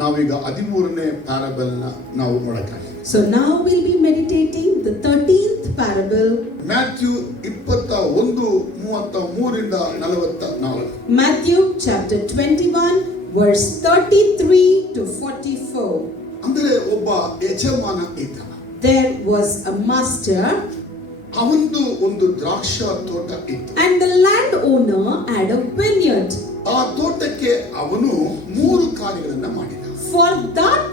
ನಾವೀಗ 13ನೇ ಪ್ಯಾರಬಲ್ ನಾವು ನೋಡಕ್ಕಾಗಿದೆ. So now we'll be meditating the 13th parable. Matthew 21:33-44. Matthew chapter 21 verse 33 to 44. ಅಂದ್ರೆ ಒಬ್ಬ ಯಜಮಾನ ಇದ್ದ. There was a master, ಅವನದು ಒಂದು ದ್ರಾಕ್ಷಾ ತೋಟ ಇತ್ತು. and the landowner had a vineyard. ಆ ತೋಟಕ್ಕೆ ಅವನು 3 ಕಾರ್ಯಗಳನ್ನು ಮಾಡಿದ. For that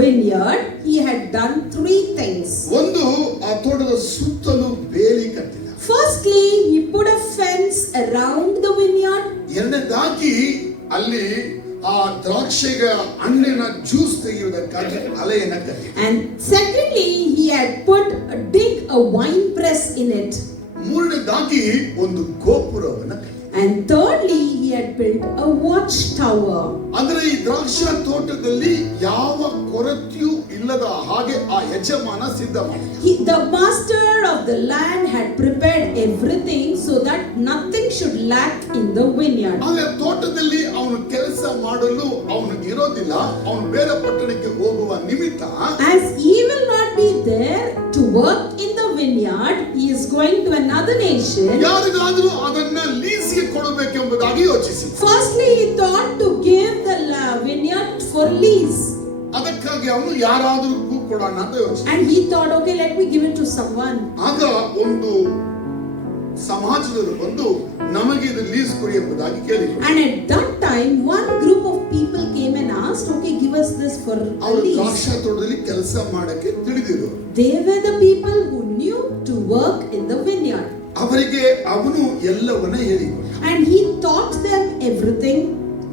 vineyard he had done 3 things. ಒಂದು, ಆ ತೋಟದ ಸುತ್ತಲೂ ಬೇಲಿ ಕಟ್ಟಿದ. Firstly, he put a fence around the vineyard. ಎರಡನೇದಾಗಿ ಅಲ್ಲಿ ಆ ದ್ರಾಕ್ಷಿಯ ಹಣ್ಣಿನ ಜ್ಯೂಸ್ ತೆಗೆಯುವುದಕ್ಕಾಗಿ ಅಲೆಯನ್ನು ಕಟ್ಟಿದ. And secondly, he had dig a wine press in it. ಮೂರನೇದಾಗಿ ಒಂದು ಗೋಪುರವನ್ನು ಕಟ್ಟಿದ. And thirdly, he had built a watchtower. ಅಂದ್ರೆ ಈ ದ್ರಾಕ್ಷಾ ತೋಟದಲ್ಲಿ ಯಾವ ಕೊರತೆಯೂ ಇಲ್ಲದ ಹಾಗೆ ಆ ಯಜಮಾನ ಸಿದ್ಧ ಮಾಡಿದ. The master of the land had prepared everything so that nothing should lack in the vineyard. ಆಗ ತೋಟದಲ್ಲಿ ಅವನು ಕೆಲಸ ಮಾಡಲು ಅವನು ಇರೋದಿಲ್ಲ. ಅವನು ಬೇರೆ ಪಟ್ಟಣಕ್ಕೆ ಹೋಗುವ ನಿಮಿತ್ತ, As he will not be there to work in the vineyard, he is going to another nation. ಯಾರಿಗಾದರೂ ಅದನ್ನ ಲೀಸ್ಗೆ ಕೊಡಬೇಕೆಂಬುದಾಗಿ ಯೋಚಿಸಿ. Firstly, he thought to give the vineyard for lease. ಅದಕ್ಕಾಗಿ ಅವನು ಯಾರಾದರೂ ಕೊಡೋಣ ಅಂತ ಯೋಚಿಸಿ. And he thought, okay, let me give it to someone. ಆಗ ಒಂದು ಸಮಾಜದವರು ಬಂದು ನಮಗೆ ಇದು ಲೀಸ್ ಕೊಡಿ ಎಂಬುದಾಗಿ ಕೇಳಿದರು. And at that time, one group of people came and asked, okay, give us this for ಅವರು lease. ದ್ರಾಕ್ಷಾ ತೋಟದಲ್ಲಿ ಕೆಲಸ ಮಾಡಕ್ಕೆ ತಿಳಿದಿರು. They were the people who knew to work in the vineyard. ಅವರಿಗೆ ಅವನು ಎಲ್ಲವನ್ನ ಹೇಳಿಕೊಟ್ಟ. And he taught them everything.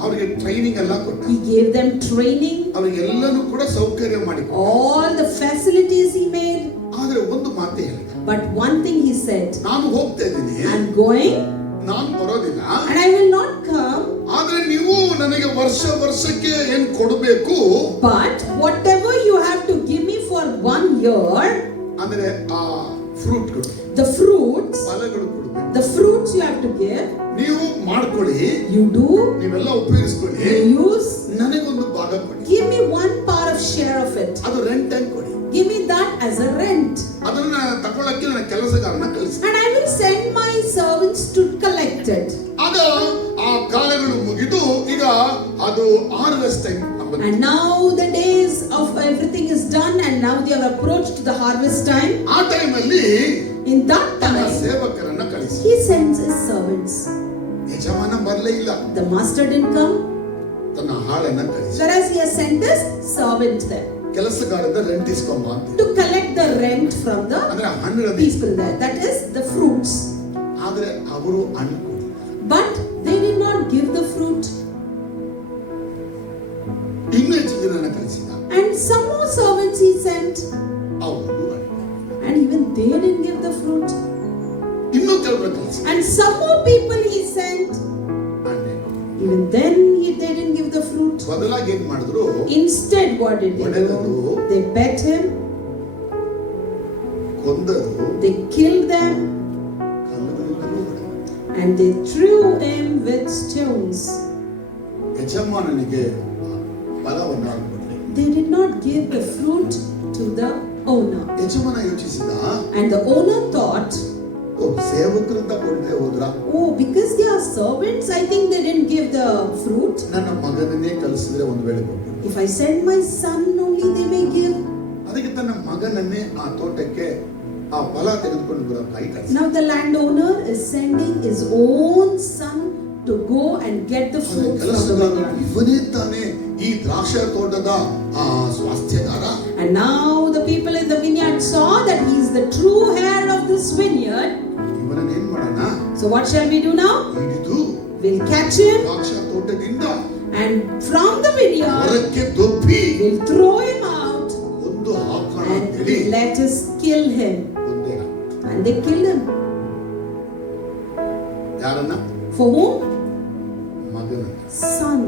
ಅವರಿಗೆ ಟ್ರೈನಿಂಗ್ ಎಲ್ಲ ಕೊಟ್ಟ. He gave them training. ಅವರಿಗೆಲ್ಲನೂ ಕೂಡ ಸೌಕರ್ಯ ಮಾಡಿಕೊಟ್ಟ. All the facilities he made. ಆದರೆ ಒಂದು ಮಾತು ಹೇಳಿದ. But one thing he said, ನಾನು ಹೋಗ್ತಾ ಇದ್ದೀನಿ, I'm going ನಾನು ಬರೋದಿಲ್ಲ, and I will not come. ಆದ್ರೆ ನೀವು ನನಗೆ ವರ್ಷಕ್ಕೆ ಏನು ಕೊಡಬೇಕು, But whatever you have to give me for 1 year, ಅಂದ್ರೆ ಆ ಫ್ರೂಟ್ಗಳು, the fruits, ಫಲಗಳು ಕೊಡಬೇಕು. the fruits you have to give, ನೀವು ಮಾಡ್ಕೊಳ್ಳಿ, you do, ನೀವೆಲ್ಲ ಉಪಯೋಗಿಸ್ಕೊಳ್ಳಿ, you use, ನನಗೊಂದು ಭಾಗ ಕೊಡಿ. give me one part of share of it. ಅದು ರೆಂಟ್ ಆಗಿ ಕೊಡಿ. Give me that as a rent. ಅದನ್ನ ತಗೊಳ್ಳಕ್ಕೆ ನನ್ನ ಕೆಲಸಗಾರನ ಕಳಿಸಿ. And I will send my servants to collect it. ಆಗ ಆ ಕಾಲಗಳು ಮುಗಿದು ಈಗ ಅದು harvest time. And now the days of everything is done, and now they have approached the harvest time. ಆ ಟೈಮ್ ಅಲ್ಲಿ In that time, ಸೇವಕರನ್ನ ಕಳಿಸಿ. he sends his servants. ಯಜಮಾನ ಬರಲೇ ಇಲ್ಲ. The master didn't come, ತನ್ನ ಹಾಳನ್ನ ಕಳಿಸಿ. whereas he has sent his servant there ಕೆಲಸಗಾರದ ರೆಂಟ್ ಇಸ್ಕೊಂಬ ಅಂತ. to collect the rent from the ಅಂದ್ರೆ ಹಣ್ಣುಗಳ people there, that is the fruits. ಆದ್ರೆ ಅವರು ಹಣ್ಣು ಕೊಡಿ. But they did not give the fruit. ಇನ್ನೂ ಹೆಚ್ಚು ಜನರನ್ನ ಕಳಿಸಿದ. And some more servants he sent, ಅವರು ಹಣ್ಣು. and even they didn't give the fruit. ಇನ್ನೂ ಕೆಲವರು ಕಳಿಸಿ. And some more people he sent, Hanne. even then they didn't give the fruit. ಬದಲಾಗಿ ಏನ್ ಮಾಡಿದ್ರು? Instead, what did they do? They bet him, ಕೊಂದರು, they killed them, ಕಲ್ಲುಗಳಿಂದಲೂ ಹೊಡೆದರು. and they threw him with stones. ಯಜಮಾನನಿಗೆ ಫಲವನ್ನ ಕೊಡಲಿ. They did not give the fruit to the owner. ಯಜಮಾನ ಯೋಚಿಸಿದ, And the owner thought, ಓ ಸೇವಕರಿಂದ ಕೊಡದೆ ಹೋದ್ರ, oh, because they are servants, I think they didn't give the fruit. ನನ್ನ ಮಗನನ್ನೇ ಕಳಿಸಿದ್ರೆ ಒಂದು ವೇಳೆ ಕೊಡ್ತೀನಿ. If I send my son only, they may give. ಅದಕ್ಕೆ ತನ್ನ ಮಗನನ್ನೇ ಆ ತೋಟಕ್ಕೆ ಆ ಫಲ ತೆಗೆದುಕೊಂಡು ಬರೋಕ್ಕಾಗಿ ಕಳಿಸಿ. Now the landowner is sending his own son to go and get the fruit from the vineyard. ಇವನೇ ತಾನೇ ಈ ದ್ರಾಕ್ಷಾ ತೋಟದ ಸ್ವಾಸ್ಥ್ಯಗಾರ. And now the people in the vineyard saw that he is the true heir of this vineyard. ಇವನನ್ನ ಏನ್ ಮಾಡೋಣ? So what shall we do now? ಹಿಡಿದು We'll catch him, ದ್ರಾಕ್ಷಾ ತೋಟದಿಂದ and from the vineyard ಹೊರಕ್ಕೆ ದೊಬ್ಬಿ we'll throw him out, ಒಂದು ಹಾಕೋಣ and ಅಂತೇಳಿ let us kill him. ಒಂದೇನ. And they killed him. ಯಾರನ್ನ? For whom? ಮಗನ. Son.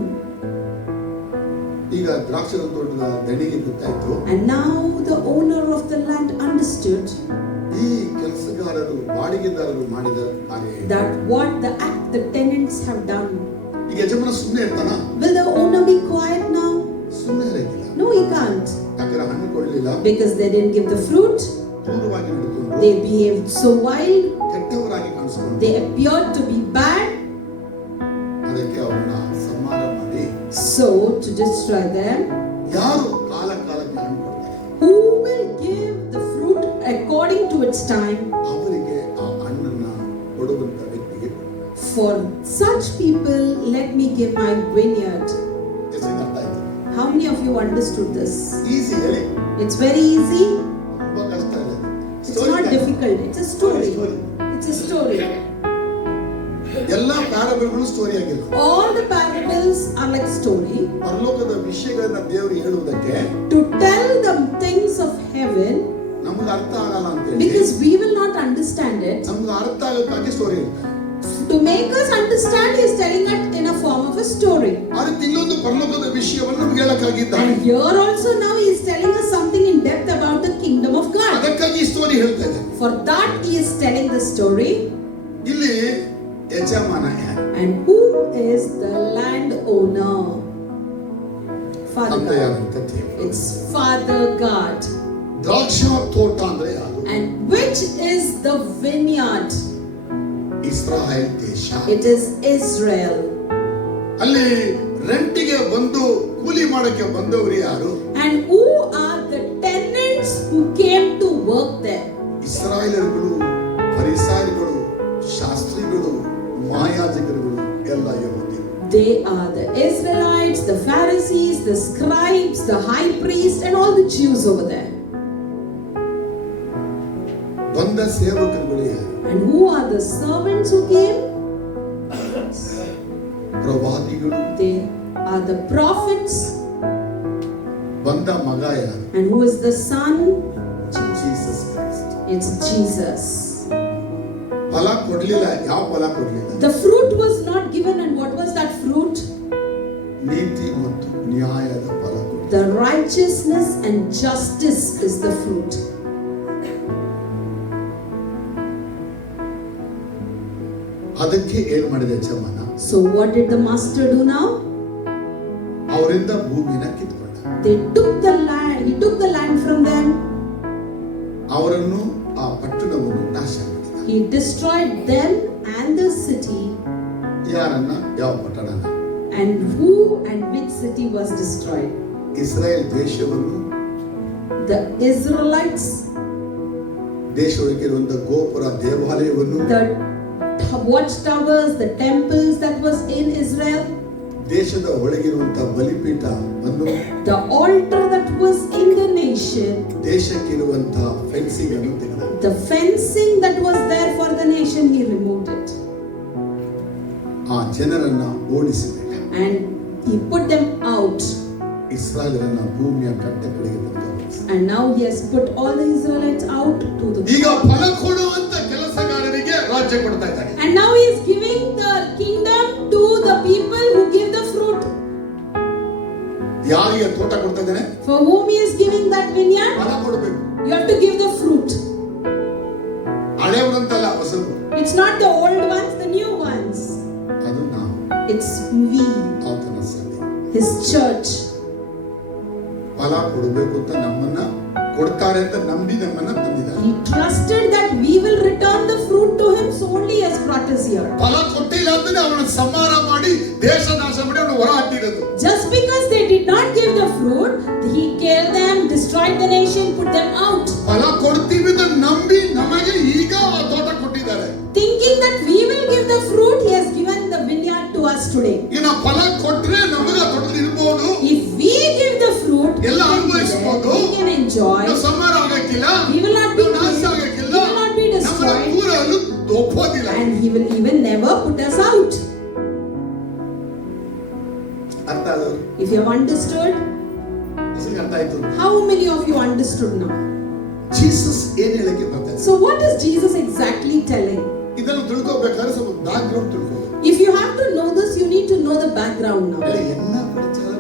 ಈಗ ದ್ರಾಕ್ಷಾ ತೋಟದ ದಣಿಗೆ ಗೊತ್ತಾಯ್ತು. And now the owner of the land understood ಈ ಕೆಲಸಗಾರರು ಬಾಡಿಗೆದಾರರು ಮಾಡಿದ ಕಾರ್ಯ ಏನು? that what the act the tenants have done. ಈಗ ಯಜಮಾನ ಸುಮ್ಮನೆ ಇರ್ತಾನ? Will the owner be quiet now? ಸುಮ್ಮನೆ because they didn't give the fruit. ಕ್ರೂರವಾಗಿ ನಡೆದುಕೊಂಡು They behaved so wild. ಕೆಟ್ಟವರಾಗಿ ಕಾಣಿಸಿಕೊಂಡು They appeared to be bad. ಅದಕ್ಕೆ ಅವರನ್ನ ಸಂಹಾರ ಮಾಡಿ So to destroy them, ಯಾರು ಕಾಲ ಕಾಲಕ್ಕೆ ಹಣ್ಣು ಕೊಡ್ತಾರೆ who will give the fruit according to its time? ಅವರಿಗೆ ಆ ಹಣ್ಣನ್ನ ಕೊಡುವಂತ ವ್ಯಕ್ತಿಗೆ ಕೊಡ್ತಾರೆ. For such people, let me give my vineyard. ಎಷ್ಟು ಅರ್ಥ ಆಯ್ತು? How many of you understood this? Easy ಹೇಳಿ, It's very easy. ತುಂಬಾ ಕಷ್ಟ ಇಲ್ಲ. It's not difficult. It's a story. It's a story. ಎಲ್ಲ ಪ್ಯಾರಬಲ್ಗಳು ಸ್ಟೋರಿ ಆಗಿರುತ್ತೆ. All the parables are like story. ಪರಲೋಕದ ವಿಷಯಗಳನ್ನ ದೇವರು ಹೇಳುವುದಕ್ಕೆ To tell the things of heaven, ನಮ್ಗೆ ಅರ್ಥ ಆಗಲ್ಲ ಅಂತ ಹೇಳಿ because we will not understand it. ನಮ್ಗೆ ಅರ್ಥ ಆಗಕ್ಕಾಗಿ ಸ್ಟೋರಿ ಇರುತ್ತೆ. To make us understand, he is telling it in a form of a story. ಅದಕ್ಕೆ ಇಲ್ಲೊಂದು ಪರಲೋಕದ ವಿಷಯವನ್ನು ನಮ್ಗೆ ಹೇಳಕ್ಕಾಗಿದ್ದಾನೆ. And here also now he is telling us something in depth about the kingdom of God. ಅದಕ್ಕಾಗಿ ಈ ಸ್ಟೋರಿ ಹೇಳ್ತಾ ಇದ್ದಾನೆ. For that he is telling the story. ಇಲ್ಲಿ ಯಜಮಾನ ಯಾರು? And who is the landowner? Father ತಂದೆ God. ಯಾರಂತ ದೇವರು. It's Father God. ದ್ರಾಕ್ಷ ತೋಟ ಅಂದ್ರೆ ಯಾರು? And which is the vineyard? Israel ದೇಶ. It is Israel. ಅಲ್ಲಿ ರೆಂಟಿಗೆ ಬಂದು ಕೂಲಿ ಮಾಡಕ್ಕೆ ಬಂದವರು ಯಾರು? And who are the tenants who came to work there? ಇಸ್ರಾಯೇಲರುಗಳು, ಫರಿಸಾಯರುಗಳು, ಶಾಸ್ತ್ರಿಗಳು, ಮಹಾಯಾಜಕರುಗಳು ಎಲ್ಲ ಯಹೂದ್ಯರು. They are the Israelites, the Pharisees, the scribes, the high priest, and all the Jews over there. ಬಂದ ಸೇವಕರುಗಳು ಯಾರು? And who are the servants who came? ಪ್ರವಾದಿಗಳು. They are the prophets. ಬಂದ ಮಗ ಯಾರು? And who is the son? Jesus Christ. It's Jesus. ಫಲ ಕೊಡ್ಲಿಲ್ಲ. ಯಾವ ಫಲ ಕೊಡ್ಲಿಲ್ಲ? The fruit was not given, and what was that fruit? ನೀತಿ ಮತ್ತು ನ್ಯಾಯದ ಫಲ ಕೊಡ್ಲಿಲ್ಲ. The righteousness and justice is the fruit. ಅದಕ್ಕೆ ಏನ್ ಮಾಡಿದ ಯಜಮಾನ? So what did the master do now? ಅವರಿಂದ ಭೂಮಿನ ಕಿತ್ಕೊಂಡ. They took the land. He took the land from them. ಅವರನ್ನು ಆ ಪಟ್ಟಣವನ್ನು ನಾಶ ಮಾಡಿದ. He destroyed them and the city. ಯಾರನ್ನ? ಯಾವ ಪಟ್ಟಣನ? And who and which city was destroyed? Israel ದೇಶವನ್ನು, The Israelites, ದೇಶದೊಳಗಿರುವಂತ ಗೋಪುರ ದೇವಾಲಯವನ್ನು, the watchtowers, the temples that was in Israel, ದೇಶದ ಒಳಗಿರುವಂತ ಬಲಿಪೀಠ ಅನ್ನು, the altar that was in the nation, ದೇಶಕ್ಕಿರುವಂತ ಫೆನ್ಸಿಂಗ್ ಅನ್ನು ತೆಗೆದ. the fencing that was there for the nation, he removed it. ಆ ಜನರನ್ನ ಓಡಿಸಿಬಿಟ್ಟ. And he put them out. ಇಸ್ರಾಯೇಲರನ್ನ ಭೂಮಿಯ ಕಟ್ಟ ಕಡೆಗೆ ತಂದು. And now he has put all the Israelites out to the ಈಗ ಫಲ ಕೊಡುವಂತ ಕೆಲಸಗಾರರಿಗೆ ರಾಜ್ಯ ಕೊಡ್ತಾ ಇದ್ದಾನೆ. And now he is giving the kingdom to the people who give the fruit. ಯಾರಿಗೆ ತೋಟ ಕೊಡ್ತಾ ಇದ್ದಾನೆ? For whom he is giving that vineyard? ಫಲ ಕೊಡಬೇಕು. You have to give the fruit. ಹಳೆಯವರಂತಲ್ಲ, ಹೊಸದು. It's not the old ones, the new ones. ಅದು ನಾವು. It's we, ಆತನ ಸಭೆ. his church. ಫಲ ಕೊಡಬೇಕು ಅಂತ ನಮ್ಮನ್ನ ಕೊಡ್ತಾರೆ ಅಂತ ನಂಬಿ ನಮ್ಮನ್ನ ತಂದಿದ್ದಾರೆ. He trusted that we will return the fruit to him, so only he has brought us here. ಫಲ ಕೊಟ್ಟಿಲ್ಲ ಅಂದ್ರೆ ಅವನ ಸಂಹಾರ ಮಾಡಿ ದೇಶ ನಾಶ ಮಾಡಿ ಅವನು ಹೊರ ಹಾಕಿರೋದು. Just because they did not give the fruit, he killed them, destroyed the nation, put them out. ಫಲ ಕೊಡ್ತೀವಿ ಅಂತ ನಂಬಿ ನಮಗೆ ಈಗ ಆ ತೋಟ ಕೊಟ್ಟಿದ್ದಾರೆ. Thinking that we will give the fruit, he has given the vineyard to us today. ಇನ್ನು ಫಲ ಕೊಟ್ರೆ ನಮಗೆ ಆ ತೋಟದಲ್ಲಿ ಇರಬಹುದು. If we give the fruit, ಎಲ್ಲ ಅನುಭವಿಸಬಹುದು. we can enjoy. ನಾವು ಸಂಹಾರ ಆಗಕ್ಕಿಲ್ಲ. We will not be ನಾಶ ಆಗಕ್ಕಿಲ್ಲ. we will not be ನಮ್ಮನ್ನ destroyed. ಪೂರಲು ಒಪ್ಪೋದಿಲ್ಲ. And he will even never put us out. ಅರ್ಥ ಆದವರು? If you have understood, ಅರ್ಥ ಆಯ್ತು. how many of you understood now? Jesus ಏನ್ ಹೇಳಕ್ಕೆ ಬರ್ತಾರೆ? So what is Jesus exactly telling? ಇದನ್ನು ತಿಳ್ಕೋಬೇಕಾದ್ರೆ ಸ್ವಲ್ಪ ಬ್ಯಾಕ್ ಗ್ರೌಂಡ್ ತಿಳ್ಕೋಬೇಕು. If you have to know this, you need to know the background now. என்ன படிச்சாலும்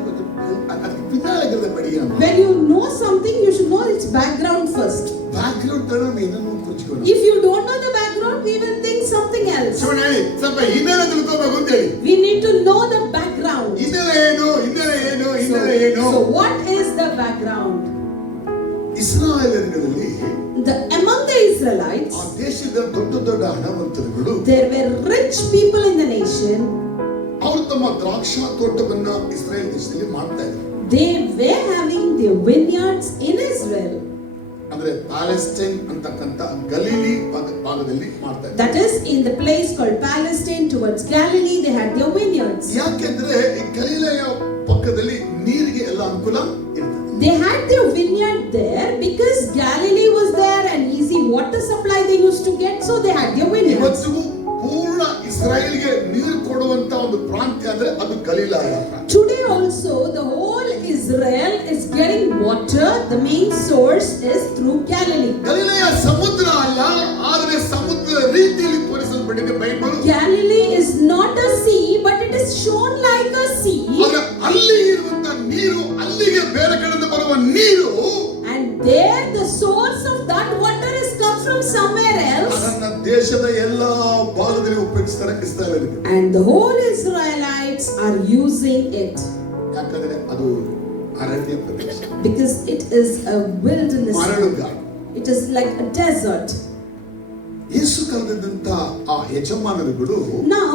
அதுக்கு பின்னால இருக்கிறத படிக்கணும். When you know something, you should know its background first. Background ತರ ಏನನ್ನು ತಿಳ್ಕೊಳ್ಳೋಣ. If you don't know the background, we will think something else. ಸುಮ್ಮನೆ ಸ್ವಲ್ಪ ಹಿನ್ನೆಲೆ ತಿಳ್ಕೋಬೇಕು ಅಂತ ಹೇಳಿ. We need to know the background. ಹಿನ್ನೆಲೆ ಏನು? So what is the background? ಇಸ್ರಾಯೇಲರಲ್ಲಿ among the Israelites, ಆ ದೇಶದ ದೊಡ್ಡ ದೊಡ್ಡ ಹಣವಂತರುಗಳು there were rich people in the nation. ಅವರು ತಮ್ಮ ದ್ರಾಕ್ಷಾ ತೋಟವನ್ನ ಇಸ್ರಾಯೇಲ್ ದೇಶದಲ್ಲಿ ಮಾಡ್ತಾ ಇದ್ರು. They were having their vineyards in Israel. ಅಂದ್ರೆ ಪ್ಯಾಲೆಸ್ಟೈನ್ ಅಂತಕ್ಕಂತ ಗಲೀಲಿ ಭಾಗದಲ್ಲಿ ಮಾಡ್ತಾ ಇದ್ರು. That is in the place called Palestine towards Galilee. They had their vineyards. ಯಾಕೆಂದ್ರೆ ಈ ಗಲೀಲೆಯ ಪಕ್ಕದಲ್ಲಿ ನೀರಿಗೆ ಎಲ್ಲ ಅನುಕೂಲ ಇರ್ತದೆ. They had their vineyard there because Galilee was there and easy water supply they used to get, so they had their vineyards. ಇವತ್ತಿಗೂ ಪೂರ್ಣ ಇಸ್ರಾಯೇಲ್ಗೆ ನೀರು ಕೊಡುವಂತ ಒಂದು ಪ್ರಾಂತ್ಯ ಅಂದ್ರೆ ಅದು ಗಲೀಲಾಯ. Today also the whole Israel is getting water. The main source is through Galilee. ಗಲೀಲೆಯ ಸಮುದ್ರ ಅಲ್ಲ, ಆದರೆ ಸಮುದ್ರ ರೀತಿಯಲ್ಲಿ ತೋರಿಸಲ್ಪಟ್ಟಿದೆ Bible. Galilee is not a sea, but it is shown like a sea. ಆದ್ರೆ ಅಲ್ಲಿ ಇರುವಂತ ನೀರು ಅಲ್ಲಿಗೆ ಬೇರೆ ಕಡೆಯಿಂದ ಬರುವ ನೀರು, And there the source of that water is come from somewhere else. ಅದನ್ನ ದೇಶದ ಎಲ್ಲಾ ಭಾಗದಲ್ಲಿ ಉಪಯೋಗಿಸ್ತಾರೆ ಇಸ್ರಾಯೇಲರಿಗೆ. And the whole Israelites are using it. ಯಾಕಂದ್ರೆ ಅದು ಅರಣ್ಯ ಪ್ರದೇಶ. Because it is a wilderness. ಮರಳುಗಾಡು. It is like a desert. ಯೇಸು ಕಾಲದಂತ ಆ ಯಜಮಾನರುಗಳು Now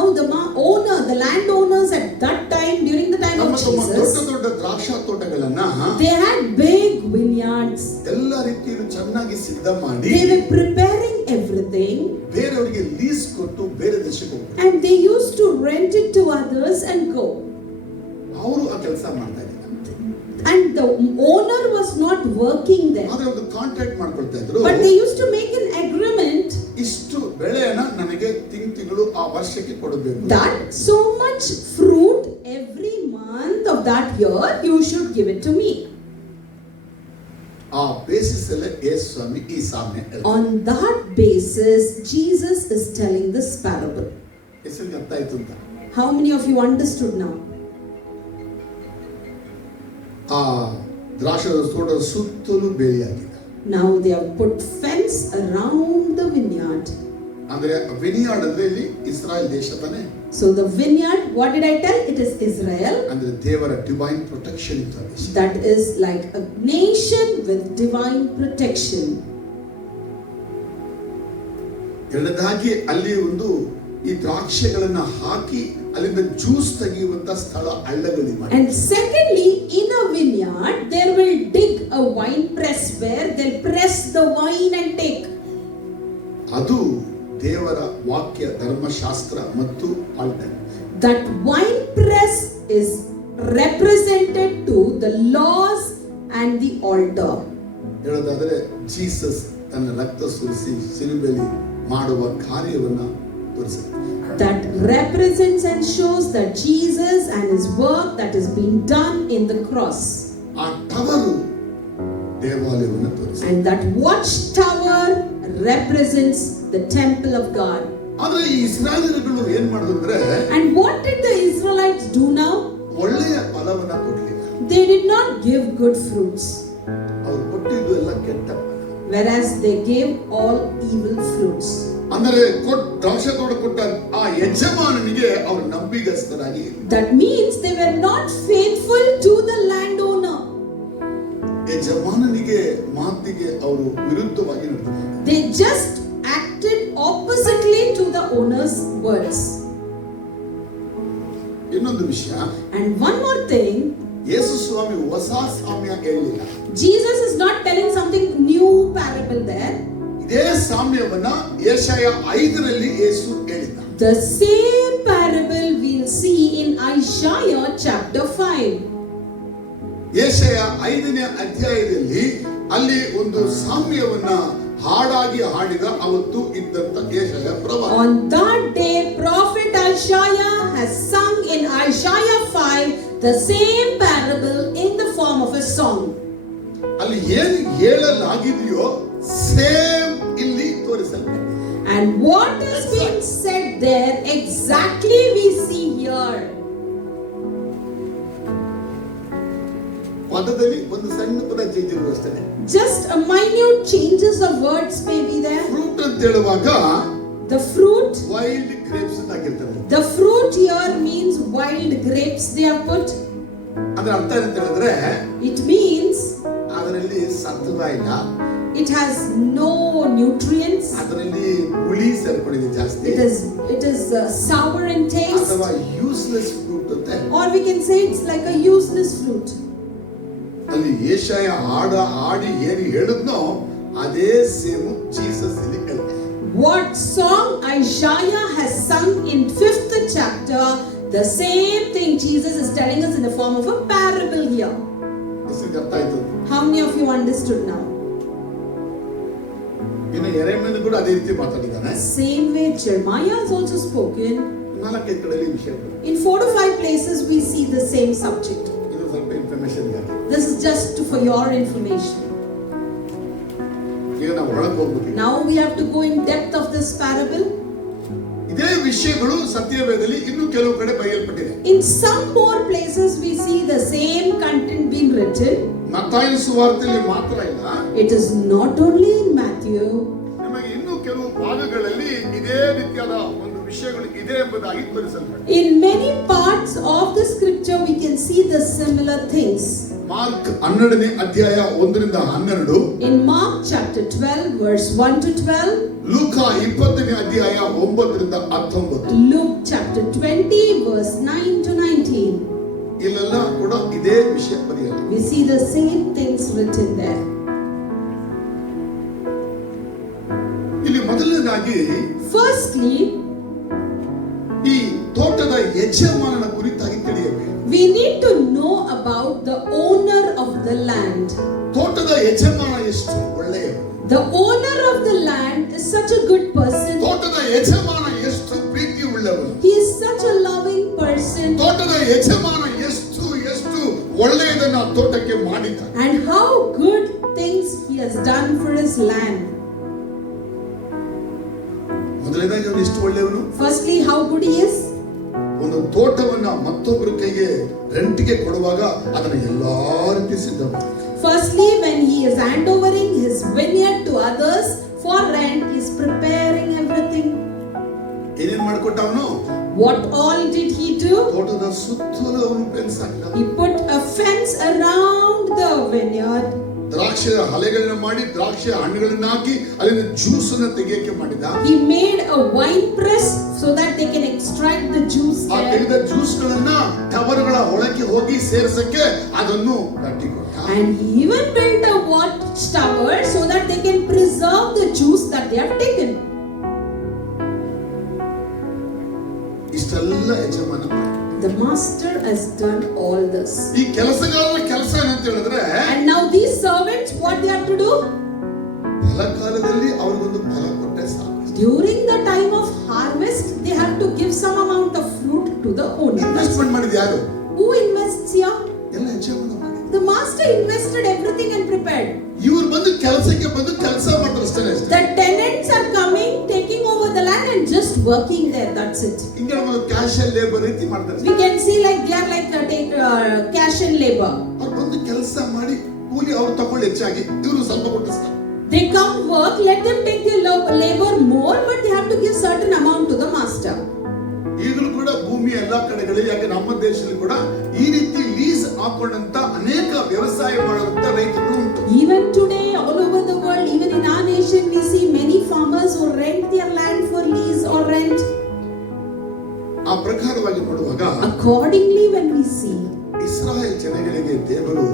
the landowners at that time, during the time of Jesus, ದೊಡ್ಡ ದ್ರಾಕ್ಷಾ ತೋಟಗಳನ್ನ they had big vineyards. ಎಲ್ಲ ರೀತಿಯಲ್ಲೂ ಚೆನ್ನಾಗಿ ಸಿದ್ಧ ಮಾಡಿ They were preparing everything. ಬೇರೆಯವರಿಗೆ ಲೀಸ್ ಕೊಟ್ಟು ಬೇರೆ ದೇಶಕ್ಕೆ ಹೋಗ್ತಾರೆ. And they used to rent it to others and go. ಅವರು ಆ ಕೆಲಸ ಮಾಡ್ತಾ ಇದ್ದಾರೆ. And the owner was not working there. ಆದ್ರೆ ಒಂದು ಕಾಂಟ್ರಾಕ್ಟ್ ಮಾಡ್ಕೊಳ್ತಾ ಇದ್ರು. But they used to make an agreement ಇಷ್ಟು ಬೆಳೆಯನ್ನ ನನಗೆ ತಿಂಗಳು ಆ ವರ್ಷಕ್ಕೆ ಕೊಡಬೇಕು. that so much fruit every month of that year you should give it to me. ಆ ಬೇಸಿಸ್ ಅಲ್ಲಿ ಯೇಸು ಸ್ವಾಮಿ ಈ ಸಾಮ್ಯ ಹೇಳ್ತಾರೆ. On that basis Jesus is telling this parable. ಹೆಸರಿಗೆ ಅರ್ಥ ಆಯ್ತು ಅಂತ. How many of you understood now? ಆ ದ್ರಾಕ್ಷಿ ತೋಟದ ಸುತ್ತಲೂ ಬೇಲಿ ಹಾಕಿದ. Now they have put fence around the vineyard. ಅಂದ್ರೆ ವಿನಿಯಾರ್ಡ್ ಅಂದ್ರೆ ಇಲ್ಲಿ ಇಸ್ರಾಯೇಲ್ ದೇಶ ತಾನೆ. So the vineyard, what did I tell? It is Israel. ಅಂದ್ರೆ ದೇವರ ಡಿವೈನ್ ಪ್ರೊಟೆಕ್ಷನ್ ಇತ್ತು. That is like a nation with divine protection. ಎರಡನೇದಾಗಿ ಅಲ್ಲಿ ಒಂದು ಈ ದ್ರಾಕ್ಷಿಗಳನ್ನ ಹಾಕಿ ಅಲ್ಲಿಂದ ಜ್ಯೂಸ್ ತೆಗೆಯುವಂತ ಸ್ಥಳ ಹಳ್ಳಗಳಿ ಮಾಡಿ. And secondly, in a vineyard there will dig a wine press where they'll press the wine and take. ಅದು ದೇವರ ವಾಕ್ಯ ಧರ್ಮಶಾಸ್ತ್ರ ಮತ್ತು alter. That wine press is represented to the laws and the altar. ಹೇಳೋದಾದ್ರೆ ಜೀಸಸ್ ತನ್ನ ರಕ್ತ ಸುರಿಸಿ ಶಿಲುಬೆಯಲ್ಲಿ ಮಾಡುವ ಕಾರ್ಯವನ್ನ ತೋರಿಸುತ್ತೆ. That represents and shows that Jesus and his work that is being done in the cross. ಆ ಟವರು ದೇವಾಲಯವನ್ನು ತೋರಿಸುತ್ತೆ. And that watchtower represents the temple of God. ಆದ್ರೆ ಈ ಇಸ್ರಾಯೇಲರು ಏನ್ ಮಾಡಿದ್ರೆ, And what did the Israelites do now? ಒಳ್ಳೆಯ ಫಲವನ್ನ ಕೊಡಲಿಲ್ಲ. They did not give good fruits, ಅವರು ಕೊಟ್ಟಿದ್ದು ಎಲ್ಲ ಕೆಟ್ಟ ಫಲ. whereas they gave all evil fruits. ಅಂದರೆ ದ್ರಾಕ್ಷಿ ತೋಟ ಕೊಟ್ಟ ಆ ಯಜಮಾನನಿಗೆ ಅವರು ನಂಬಿಗಸ್ತರಾಗಿ. That means they were not faithful to the landowner. ಯಜಮಾನನಿಗೆ ಮಾತಿಗೆ ಅವರು ವಿರುದ್ಧವಾಗಿ ನಡೆದರು. They just acted oppositely to the owner's words. ಇನ್ನೊಂದು ವಿಷಯ, And one more thing, ಯೇಸು ಸ್ವಾಮಿ ಹೊಸ ಸಾಮ್ಯ ಹೇಳಿಲ್ಲ. Jesus is not telling something new parable there. ಇದೇ ಸಾಮ್ಯವನ್ನ ಯೆಶಾಯ 5ರಲ್ಲಿ ಯೇಸು ಹೇಳಿದ. The same parable we'll see in Isaiah chapter 5. ಯೆಶಾಯ 5ನೇ ಅಧ್ಯಾಯದಲ್ಲಿ ಅಲ್ಲಿ ಒಂದು ಸಾಮ್ಯವನ್ನ ಹಾಡಾಗಿ ಹಾಡಿದ ಅವತ್ತು ಇದ್ದಂತ ಯೆಶಾಯ ಪ್ರವಾದಿ. On that day prophet Isaiah has sung in Isaiah 5 the same parable in the form of a song. ಅಲ್ಲಿ ಏನು ಹೇಳಲಾಗಿದೆಯೋ ಸೇಮ್ ಇಲ್ಲಿ ತೋರಿಸಲ್ಪಟ್ಟಿದೆ. And what is being said there exactly we see here. ಪದದಲ್ಲಿ ಒಂದು ಸಣ್ಣ ಪದ ಚೇಂಜ್ ಇರುವ ಅಷ್ಟೇ. Just a minute changes of words may be there. Fruit ಅಂತ ಹೇಳುವಾಗ The fruit, ವೈಲ್ಡ್ ಗ್ರೇಪ್ಸ್ ಅಂತ ಹಾಕಿರ್ತಾರೆ. the fruit here means wild grapes they have put. ಅದರ ಅರ್ಥ ಏನಂತ ಹೇಳಿದ್ರೆ, It means ಅದರಲ್ಲಿ ಸತ್ವ ಇಲ್ಲ, it has no nutrients, ಅದರಲ್ಲಿ ಹುಳಿ ಸೇರ್ಕೊಂಡಿದೆ ಜಾಸ್ತಿ, it is sour in taste, ಅಥವಾ ಯೂಸ್ಲೆಸ್ ಫ್ರೂಟ್ ಅಂತ. or we can say it's like a useless fruit. ಅಲ್ಲಿ ಯೆಶಾಯ ಹಾಡಿ ಏನು ಹೇಳಿದ್ನೋ ಅದೇ ಸೇಮ್ ಜೀಸಸ್ ಇಲ್ಲಿ ಹೇಳ್ತಾರೆ. What song Isaiah has sung in 5th chapter, the same thing Jesus is telling us in the form of a parable here. ಇದಕ್ಕೆ ಅರ್ಥ ಆಯ್ತು? How many of you understood now? ಇನ್ನು ಯೆರೆಮೀಯನು ಕೂಡ ಅದೇ ರೀತಿ ಮಾತಾಡಿದ್ದಾನೆ. Same way Jeremiah has also spoken. 4 ಕಡೆಯಲ್ಲಿ ವಿಷಯಗಳು. In 4 to 5 places we see the same subject. ಇದು ಸ್ವಲ್ಪ ಇನ್ಫಾರ್ಮೇಶನ್ ಇದೆ. This is just for your information. ಈಗ ನಾವು ಒಳಗೆ ಹೋಗ್ಬೇಕು. Now we have to go in depth of this parable. ಇದೇ ವಿಷಯಗಳು ಸತ್ಯವೇದದಲ್ಲಿ ಇನ್ನು ಕೆಲವು ಕಡೆ ಬರೆಯಲ್ಪಟ್ಟಿದೆ. In some more places we see the same content being written. ಮತ್ತಾಯನ ಸುವಾರ್ತೆಯಲ್ಲಿ ಮಾತ್ರ ಇಲ್ಲ. It is not only in Matthew. ನಮಗೆ ಇನ್ನು ಕೆಲವು ಭಾಗಗಳಲ್ಲಿ ಇದೇ ರೀತಿಯಾದ ಒಂದು ವಿಷಯಗಳು ಇದೆ ಎಂಬುದಾಗಿ ತೋರಿಸಲ್ಪಟ್ಟಿದೆ. In many parts of the scripture we can see the similar things. Mark 12ನೇ ಅಧ್ಯಾಯ 1 ರಿಂದ 12. In Mark chapter 12 verse 1 to 12. ಲೂಕ 20ನೇ ಅಧ್ಯಾಯ 9 ರಿಂದ 19. Luke chapter 20 verse 9 to 19. ಇಲ್ಲೆಲ್ಲ ಕೂಡ ಇದೇ ವಿಷಯ ಬರೆಯಲಾಗಿದೆ. We see the same things written there. ಇಲ್ಲಿ ಮೊದಲನೇದಾಗಿ Firstly, ಈ ತೋಟದ ಯಜಮಾನನ ಕುರಿತಾಗಿ ತಿಳಿಯಬೇಕು. we need to know about the owner of the land. ತೋಟದ ಯಜಮಾನ ಎಷ್ಟು ಒಳ್ಳೆಯವರು. The owner of the land is such a good person. ತೋಟದ ಯಜಮಾನ ಎಷ್ಟು ಪ್ರೀತಿ ಉಳ್ಳವರು. He is such a loving person. ತೋಟದ ಯಜಮಾನ ಎಷ್ಟು ಒಳ್ಳೆಯದನ್ನ ತೋಟಕ್ಕೆ ಮಾಡಿದ್ದಾನೆ. And how good things he has done for his land. ಮೊದಲನೇದಾಗಿ ಅವನು ಎಷ್ಟು ಒಳ್ಳೆಯವನು. Firstly, how good he is. ಒಂದು ತೋಟವನ್ನ ಮತ್ತೊಬ್ಬರ ಕೈಗೆ ರೆಂಟ್ಗೆ ಕೊಡುವಾಗ ಅದನ್ನ ಎಲ್ಲಾ ರೀತಿ ಸಿದ್ಧ ಮಾಡಿ. Firstly, when he is handovering his vineyard to others for rent, he is preparing everything. ಏನೇನ್ ಮಾಡ್ಕೊಟ್ಟ ಅವನು. What all did he do? ತೋಟದ ಸುತ್ತಲೂ ಅವನು ಫೆನ್ಸ್ ಹಾಕಿದ. He put a fence around the vineyard. ದ್ರಾಕ್ಷಿ ಹಲೆಗಳನ್ನ ಮಾಡಿ ದ್ರಾಕ್ಷಿ ಹಣ್ಣುಗಳನ್ನ ಹಾಕಿ ಅಲ್ಲಿನ ಜ್ಯೂಸ್ ಅನ್ನು ತೆಗೆಯಕ್ಕೆ ಮಾಡಿದ. He made a wine press so that they can extract the juice ಆ there. ತೆಗೆದ ಜ್ಯೂಸ್ ಗಳನ್ನ ಟವರ್ಗಳ ಒಳಗೆ ಹೋಗಿ ಸೇರಿಸಕ್ಕೆ ಅದನ್ನು ಕಟ್ಟಿಕೊಟ್ಟ. And he even built a watchtower so that they can preserve the juice that they have taken. ಇಷ್ಟೆಲ್ಲ ಯಜಮಾನ. The master has done all this. ಈ ಕೆಲಸಗಾರರ ಕೆಲಸ ಏನಂತ ಹೇಳಿದ್ರೆ, And now these servants, what they have to do? ಫಲಕಾಲದಲ್ಲಿ ಅವ್ರಿಗೊಂದು ಫಲ ಕೊಟ್ಟೆ ಸಾಕು. During the time of harvest, they have to give some amount of fruit to the owner. Investment ಮಾಡಿದ ಯಾರು. Who invests here? ಎಲ್ಲ ಯಜಮಾನ ಮಾಡಿ. The master invested everything and prepared. ಇವರು ಬಂದು ಕೆಲಸಕ್ಕೆ ಬಂದು ಕೆಲಸ ಮಾಡ್ತಾರೆ ಅಷ್ಟೇ. The tenants are coming, taking over the land and just working there. That's it. ಹಿಂಗೆ ಒಂದು ಕ್ಯಾಶ್ ಅಂಡ್ ಲೇಬರ್ ರೀತಿ ಮಾಡ್ತಾರೆ. We can see like they are like cash and labor. ಅವ್ರು ಬಂದು ಕೆಲಸ ಮಾಡಿ ಕೂಲಿ ಅವ್ರು ತಗೊಳ್ಳಿ ಹೆಚ್ಚಾಗಿ, ಇವರು ಸ್ವಲ್ಪ ಕೊಟ್ಟಿಸ್ತಾರೆ. They come work, let them take their labor more, but they have to give certain amount to the master. ಈಗಲೂ ಕೂಡ ಭೂಮಿ ಎಲ್ಲಾ ಕಡೆಗಳಲ್ಲಿ, ಯಾಕೆ ನಮ್ಮ ದೇಶದಲ್ಲಿ ಕೂಡ ಈ ರೀತಿ ಲೀಸ್ ಹಾಕೊಂಡಂತ ಅನೇಕ ವ್ಯವಸಾಯ ಮಾಡುವಂತ ರೈತರು ಉಂಟು. Even today, all over the world, even in our nation, we see many farmers who rent their land for lease or rent. ಆ ಪ್ರಕಾರವಾಗಿ ನೋಡುವಾಗ, Accordingly, when we see Israel ಜನಗಳಿಗೆ ದೇವರು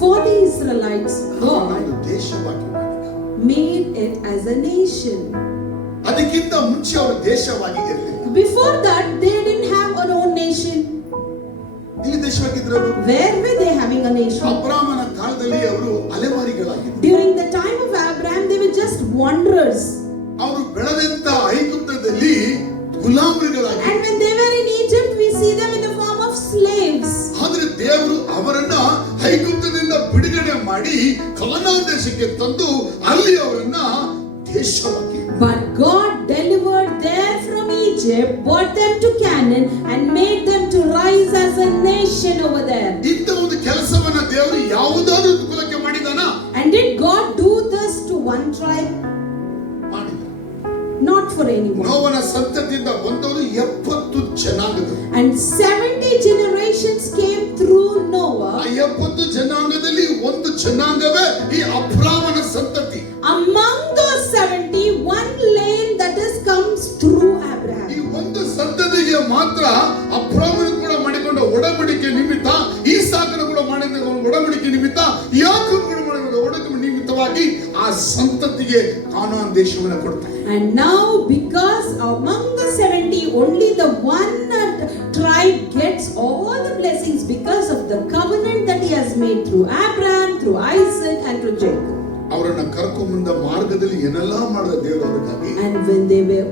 for the Israelites, God ಒಂದು ದೇಶವಾಗಿ ಮಾಡಿದ. made it as a nation. ಅದಕ್ಕಿಂತ ಮುಂಚೆ ಅವರು ದೇಶವಾಗಿ ಇರಲಿಲ್ಲ. Before that, they didn't have their own nation. ಇಲ್ಲಿ ದೇಶವಾಗಿದ್ರು ಅವರು. Where were they having a nation? ಅಬ್ರಾಮನ ಕಾಲದಲ್ಲಿ ಅವರು ಅಲೆಮಾರಿಗಳಾಗಿದ್ದರು. During the time of Abraham, they were just wanderers. ಅವರು ಬೆಳೆದಂತ ಐಗುಪ್ತದಲ್ಲಿ ಗುಲಾಮರಿಗಳಾಗಿದ್ದರು. And when they were in Egypt, we see them in the form of slaves. ಆದ್ರೆ ದೇವರು ಅವರನ್ನ ಐಗುಪ್ತದಿಂದ ಬಿಡುಗಡೆ ಮಾಡಿ ಕಾನಾನ್ ದೇಶಕ್ಕೆ ತಂದು ಅಲ್ಲಿ ಅವರನ್ನ ದೇಶವಾಗಿ. But God delivered them from Egypt, brought them to Canaan, and made them to rise as a nation over there. ಇಂಥ ಒಂದು ಕೆಲಸವನ್ನ ದೇವರು ಯಾವುದಾದ್ರೂ ಕುಲಕ್ಕೆ ಮಾಡಿದಾನ? And did God do this to one tribe? ಮಾಡಿದ. Not for anyone. ನೋವನ ಸಂತತಿಯಿಂದ ಬಂದವರು 70 ಜನಾಂಗಗಳು. And 70 generations came through Noah. ಆ 70 ಜನಾಂಗದಲ್ಲಿ ಒಂದು ಜನಾಂಗವೇ ಈ ಅಬ್ರಾಮ ಒಡಂಬಡಿಕೆ ನಿಮಿತ್ತ, ಯಾಕೋಬನ ಮನೆಗಳ ಒಡಂಬಡಿಕೆ ನಿಮಿತ್ತವಾಗಿ ಆ ಸಂತತಿಗೆ ಕಾನಾನ್ ದೇಶವನ್ನು ಕೊಡ್ತಾರೆ. And now, because among the 70, only the one tribe gets all the blessings because of the covenant that he has made through Abraham, through Isaac, and through Jacob. ಅವರನ್ನ ಕರ್ಕೊಂಡ್ಬಂದ ಮಾರ್ಗದಲ್ಲಿ ಏನೆಲ್ಲ ಮಾಡಿದ ದೇವರು ಅವರಿಗಾಗಿ. And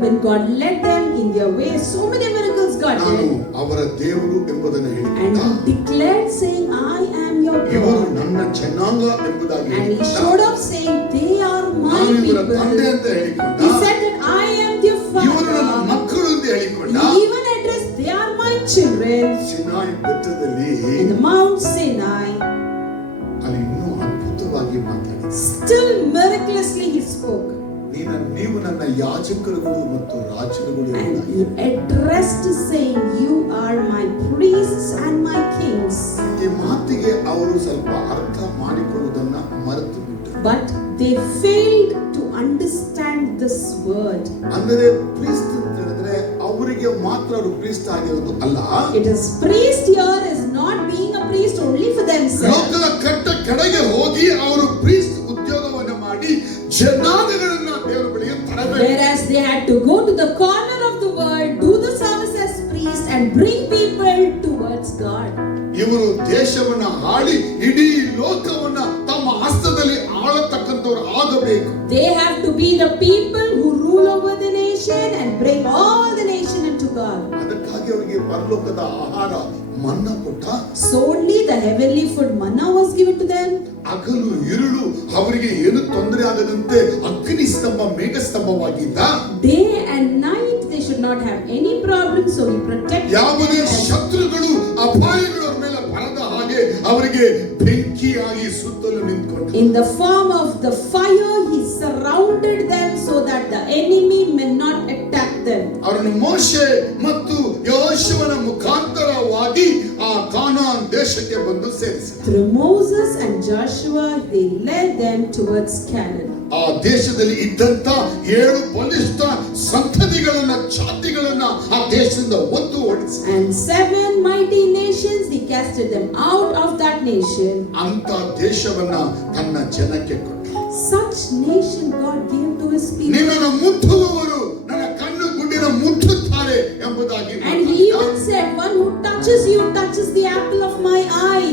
when God led them in their way, so many miracles God ನಾನು did. ಅವರ ದೇವರು ಎಂಬುದನ್ನು And ಹೇಳಿಕೊಂಡ. he declared, saying, I am your ಇವರು God. ನನ್ನ ಜನಾಂಗ ಎಂಬುದಾಗಿ And he ಹೇಳಿಕೊಂಡ. showed up saying, they are my ನಾನು ಇವರ ತಂದೆ people. ಅಂತ ಹೇಳಿಕೊಂಡ. He said that I am their ಇವರು ನನ್ನ father. ಮಕ್ಕಳು ಅಂತ ಹೇಳಿಕೊಂಡ. He even addressed, they are my children. Sinai ಬೆಟ್ಟದಲ್ಲಿ In the Mount Sinai, ಅಲ್ಲಿ ಇನ್ನೂ ಅದ್ಭುತವಾಗಿ ಮಾತಾಡಿದ. still miraculously he spoke. ನೀವು ನನ್ನ ಯಾಜಕರುಗಳು ಮತ್ತು ರಾಜರುಗಳು And he ಎಂಬುದಾಗಿ. addressed saying, you are my priests and my kings. ಈ ಮಾತಿಗೆ ಅವರು ಸ್ವಲ್ಪ ಅರ್ಥ ಮಾಡಿಕೊಳ್ಳುವುದನ್ನ ಮರೆತು ಬಿಟ್ಟರು. But they failed to understand this word. ಅಂದರೆ ಪ್ರೀಸ್ಟ್ ಅಂತ ಹೇಳಿದ್ರೆ ಅವರಿಗೆ ಮಾತ್ರ ಅವರು ಪ್ರೀಸ್ಟ್ ಆಗಿರೋದು ಅಲ್ಲ. It is priest here is not being a priest only for themselves. ಲೋಕದ ಕಟ್ಟ ಕಡೆಗೆ ಹೋಗಿ ಅವರು ಪ್ರೀಸ್ಟ್ ಉದ್ಯೋಗವನ್ನು ಮಾಡಿ ಜನಾಂಗಗಳನ್ನ ದೇವರ ಬಳಿಗೆ ತರಬೇಕು. Whereas they had to go to the corner of the world, do the service as priest and bring people towards God. ಇವರು ದೇಶವನ್ನ ಆಳಿ ಇಡೀ ಲೋಕವನ್ನ ತಮ್ಮ ಹಸ್ತದಲ್ಲಿ ಆಳತಕ್ಕಂತವರು ಆಗಬೇಕು. They have to be the people who rule over the nation and bring all the nation into God. ಅದಕ್ಕಾಗಿ ಅವರಿಗೆ ಪರಲೋಕದ ಆಹಾರ ಮನ್ನಾ ಕೊಟ್ಟ. So only the heavenly food manna was given to them. ಹಗಲು ಇರುಳು ಅವರಿಗೆ ಏನು ತೊಂದರೆ ಆಗದಂತೆ ಅಗ್ನಿ ಸ್ತಂಭ ಮೇಘ ಸ್ತಂಭವಾಗಿದ್ದ. Day and night they should not have any problem, so he protected ಯಾವುದೇ them. ಶತ್ರುಗಳು ಅಪಾಯಗಳು ಅವರ ಮೇಲೆ ಬರದ ಹಾಗೆ ಅವರಿಗೆ ಬೆಂಕಿಯಾಗಿ ಸುತ್ತಲೂ ನಿಂತ್ಕೊಂಡು. In the form of the fire, he surrounded them so that the enemy may not attack them. ಅವರನ್ನು ಮೋಶೆ ಮತ್ತು ಯೆಹೋಶುವನ ಮುಖಾಂತರವಾಗಿ ಆ ಕಾನಾನ್ ದೇಶಕ್ಕೆ ಬಂದು ಸೇರಿಸಿದರು. Through Moses and Joshua, they led them towards Canaan. ಆ ದೇಶದಲ್ಲಿ ಇದ್ದಂತ 7 ಬಲಿಷ್ಠ ಸಂತತಿಗಳನ್ನ ಜಾತಿಗಳನ್ನ ಆ ದೇಶದಿಂದ ಒತ್ತು ಓಡಿಸಿ. And 7 mighty nations, he casted them out of that nation. ಅಂತ ದೇಶವನ್ನ ತನ್ನ ಜನಕ್ಕೆ ಕೊಟ್ಟ. Such nation God gave to his people. ನಿನ್ನನ್ನು ಮುಟ್ಟುವವರು ನನ್ನ ಕಣ್ಣು ಗುಡ್ಡಿನ ಮುಟ್ಟುತ್ತಾರೆ ಎಂಬುದಾಗಿ. And he even said, one who touches you touches the apple of my eye.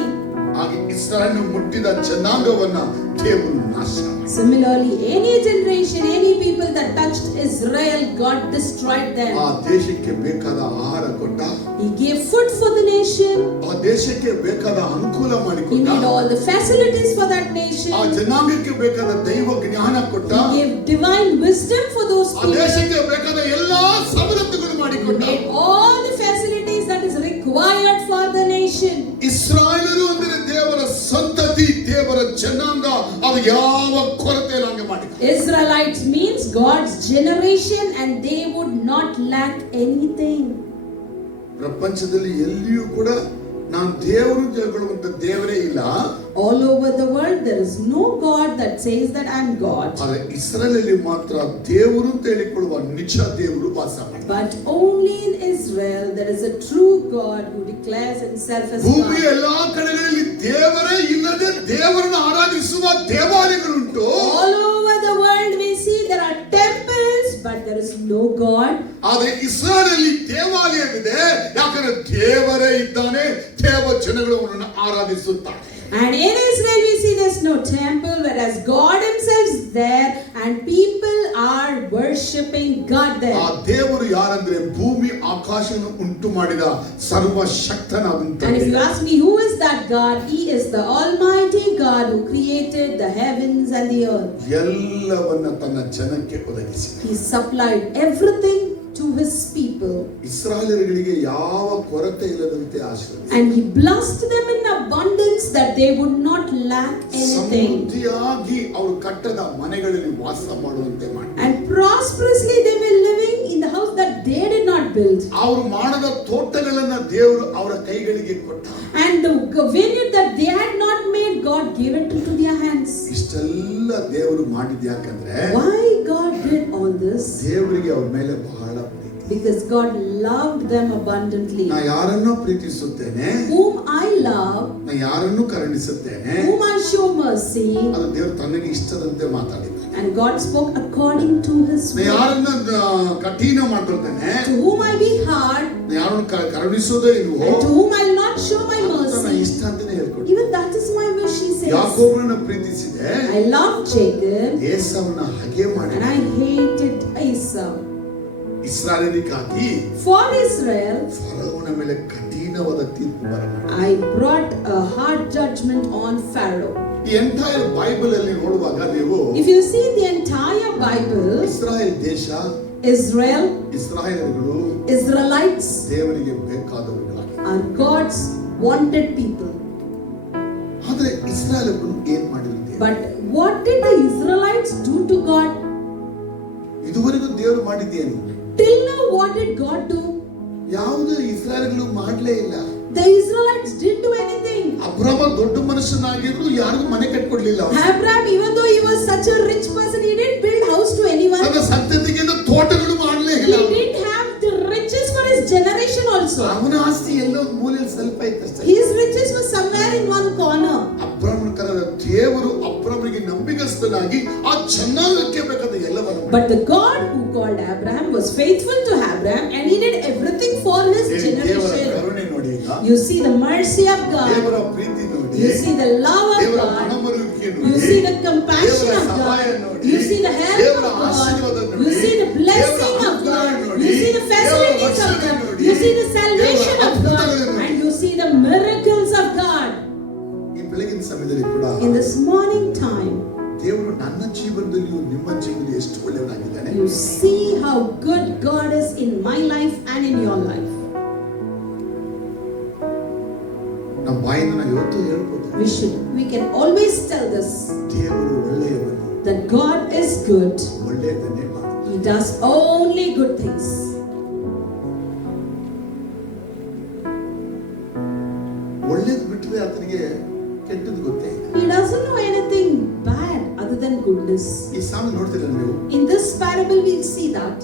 ಹಾಗೆ ಇಸ್ರಾಯೇಲ್ ಮುಟ್ಟಿದ ಜನಾಂಗವನ್ನ ದೇವರು ನಾಶ. Similarly, any generation, any people that touched Israel, God destroyed them. ಆ ದೇಶಕ್ಕೆ ಬೇಕಾದ ಆಹಾರ ಕೊಟ್ಟ. He gave food for the nation. ಆ ದೇಶಕ್ಕೆ ಬೇಕಾದ ಅನುಕೂಲ He ಮಾಡಿಕೊಟ್ಟ. made all the facilities for that nation. ಆ ಜನಾಂಗಕ್ಕೆ ಬೇಕಾದ ದೈವ ಜ್ಞಾನ ಕೊಟ್ಟ. He gave divine wisdom for those ಆ people. ದೇಶಕ್ಕೆ ಬೇಕಾದ ಎಲ್ಲಾ ಸವಲತ್ತುಗಳು He ಮಾಡಿಕೊಟ್ಟ. made all the facilities that is required for the nation. ಇಸ್ರಾಯೇಲರು ಅಂದರೆ ದೇವರ ಸಂತತಿ, ದೇವರ ಜನಾಂಗ, ಅದು ಯಾವ ಕೊರತೆ ಇಲ್ಲಂಗೆ ಮಾಡಿದ. Israelites means God's generation, and they would not lack anything. ಪ್ರಪಂಚದಲ್ಲಿ ಎಲ್ಲಿಯೂ ಕೂಡ ನಾನು ದೇವರು ಹೇಳುವಂತ ದೇವರೇ ಇಲ್ಲ. All over the world there is no God that says that I am God. ಆದರೆ ಇಸ್ರಾಯೇಲಲ್ಲಿ ಮಾತ್ರ ದೇವರು ಅಂತ ಹೇಳಿಕೊಳ್ಳುವ ನಿಜ ದೇವರು ವಾಸ ಮಾಡ್ತಾರೆ. But only in Israel there is a true God who declares himself as ಭೂಮಿಯ God. ಎಲ್ಲಾ ಕಡೆಗಳಲ್ಲಿ ದೇವರೇ ಇಲ್ಲದೆ ದೇವರನ್ನು ಆರಾಧಿಸುವ ದೇವಾಲಯಗಳುಂಟು. All over the world we see there are temples, but there is no God. ಆದರೆ ಇಸ್ರಾಯೇಲಲ್ಲಿ ದೇವಾಲಯವಿದೆ, ಯಾಕಂದ್ರೆ ದೇವರೇ ಇದ್ದಾನೆ, ದೇವ ಜನಗಳು ಅವರನ್ನು ಆರಾಧಿಸುತ್ತಾರೆ. And in Israel we see there's no temple, whereas God himself is there and people are worshipping God there. ಆ ದೇವರು ಯಾರಂದ್ರೆ ಭೂಮಿ ಆಕಾಶವನ್ನು ಉಂಟು ಮಾಡಿದ ಸರ್ವಶಕ್ತನಾದಂತ. And if you ask me who is that God, he is the almighty God who created the heavens and the earth. ಎಲ್ಲವನ್ನ ತನ್ನ ಜನಕ್ಕೆ ಒದಗಿಸಿದ. He supplied everything to his people. ಇಸ್ರಾಯೇಲರಿಗೆ ಯಾವ ಕೊರತೆ ಇಲ್ಲದಂತೆ ಆಶೀರ್ವದಿಸಿದ. And he blessed them in abundance that they would not lack anything. ಸಮೃದ್ಧಿಯಾಗಿ ಅವರು ಕಟ್ಟದ ಮನೆಗಳಲ್ಲಿ ವಾಸ ಮಾಡುವಂತೆ ಮಾಡಿ. And prosperously they were living in the house that they did not build. ಅವರು ಮಾಡದ ತೋಟಗಳನ್ನ ದೇವರು ಅವರ ಕೈಗಳಿಗೆ ಕೊಟ್ಟ. And the vineyard that they had not made, God gave it into their hands. ಇಷ್ಟೆಲ್ಲ ದೇವರು ಮಾಡಿದ ಯಾಕಂದ್ರೆ Why God did all this? ದೇವರಿಗೆ ಅವ್ರ ಮೇಲೆ ಬಹಳ ಪ್ರೀತಿ. because God loved them abundantly. ನಾ ಯಾರನ್ನು ಪ್ರೀತಿಸುತ್ತೇನೆ, Whom I love, ನಾ ಯಾರನ್ನು ಕರುಣಿಸುತ್ತೇನೆ, whom I show mercy. ಅದು ದೇವರು ತನಗೆ ಇಷ್ಟದಂತೆ ಮಾತಾಡಿದ್ದಾನೆ. And God spoke according to His ನಾ will. ಯಾರನ್ನ ಕಠಿಣ ಮಾಡ್ಕೊಳ್ತೇನೆ, To whom I be hard, ನಾ ಯಾರನ್ನು ಕರುಣಿಸೋದೇ ಇಲ್ವೋ and to whom I will not show my ನನ್ನ mercy. ಇಷ್ಟ ಅಂತಾನೆ ಹೇಳ್ಕೊಡ್ತೀನಿ. Even that is my wish, he says. ಯಾಕೋಬನನ್ನು ಪ್ರೀತಿಸಿದೆ, I love Jacob, ಏಸಾವನ್ನ ಹಾಗೆ and ಮಾಡಿದೆ. I hated Esau. ಇಸ್ರಾಯೇಲಿಗಾಗಿ For Israel, ಫರೋವನ ಮೇಲೆ ಕಠಿಣವಾದ ತೀರ್ಪು ಬರಮಾಡಿದೆ. I brought a hard judgment on Pharaoh. ಈ ಎಂಟೈರ್ ಬೈಬಲ್ ಅಲ್ಲಿ ನೋಡುವಾಗ ನೀವು If you see the entire Bible, Israel ದೇಶ, Israel, ಇಸ್ರಾಯೇಲರು Israelites ದೇವರಿಗೆ ಬೇಕಾದವர்களಾಗಿ, are God's wanted people. ಆದ್ರೆ ಇಸ್ರಾಯೇಲರು ಏನ್ ಮಾಡಿದ್ರು? But what did the Israelites do to God? ಇದುವರೆಗೂ ದೇವರು ಮಾಡಿದ್ದೇನು? Till now, what did God do? ಯಾವುದು ಇಸ್ರಾಯೇಲರು ಮಾಡಲೇ ಇಲ್ಲ. The Israelites didn't do anything. Abraham ದೊಡ್ಡ ಮನುಷ್ಯನಾಗಿದ್ರು ಯಾರಿಗೂ ಮನೆ ಕಟ್ಕೊಡ್ಲಿಲ್ಲ. Abraham, even though he was such a rich person, he didn't build house to anyone. ತನ್ನ ಸಂತತಿಗೆ ತೋಟಗಳು ಮಾಡಲೇ He ಇಲ್ಲ. didn't have the riches for his generation also. ಅವನ ಆಸ್ತಿ ಎಲ್ಲೋ ಮೂಲೆಯಲ್ಲಿ ಸ್ವಲ್ಪ ಇತ್ತಷ್ಟೇ. His riches were somewhere in one corner. ಅಬ್ರಹಾಮನ ಕರೆದ ದೇವರು ಅಬ್ರಹಾಮನಿಗೆ ನಂಬಿಗಸ್ತನಾಗಿ ಆ ಜನಾಂಗಕ್ಕೆ ಬೇಕಾದ ಎಲ್ಲವನ್ನು. But the God who called Abraham was faithful to Abraham, and he did everything for his ದೇವರ generation. ಕರುಣೆ ನೋಡಿ ಈಗ. You see the mercy of God. ದೇವರ ಪ್ರೀತಿ ನೋಡಿ. You see the love of ದೇವರ God. ಮನಮರುವಿಕೆ ನೋಡಿ. You see the compassion ದೇವರ of ಸಹಾಯ God. ನೋಡಿ. You see the help ದೇವರ of ಆಶೀರ್ವಾದ God. ನೋಡಿ. You see the blessing ದೇವರ of God. ಅನುಗ್ರಹ ನೋಡಿ. You see the facilities ದೇವರ of God. ರಕ್ಷಣೆ ನೋಡಿ. You see the salvation ದೇವರ of God. ಅದ್ಭುತಗಳನ್ನು ನೋಡಿ. And you see the miracles of God. ಈ ಬೆಳಗಿನ ಸಮಯದಲ್ಲಿ ಕೂಡ In this morning time, ದೇವರು ನನ್ನ ಜೀವನದಲ್ಲಿಯೂ ನಿಮ್ಮ ಜೀವನದಲ್ಲಿ ಎಷ್ಟು ಒಳ್ಳೆಯವನಾಗಿದ್ದಾನೆ. you see how good God is in my life and in your life. ನಮ್ಮ ಬಾಯಿಂದ ನಾವು ಇವತ್ತು ಹೇಳ್ಬೋದು, We can always tell this, ದೇವರು ಒಳ್ಳೆಯವನು, that God is good. ಒಳ್ಳೆಯದನ್ನೇ ಮಾಡುತ್ತಾನೆ. He does only good things. ಒಳ್ಳೆಯದು ಬಿಟ್ಟರೆ ಆತನಿಗೆ ಕೆಟ್ಟದ್ದು ಗೊತ್ತೇ ಇಲ್ಲ. He doesn't know anything bad other than goodness. ಈ ಸಾಮಿ ನೋಡ್ತೀರ ನೀವು? In this parable we see that.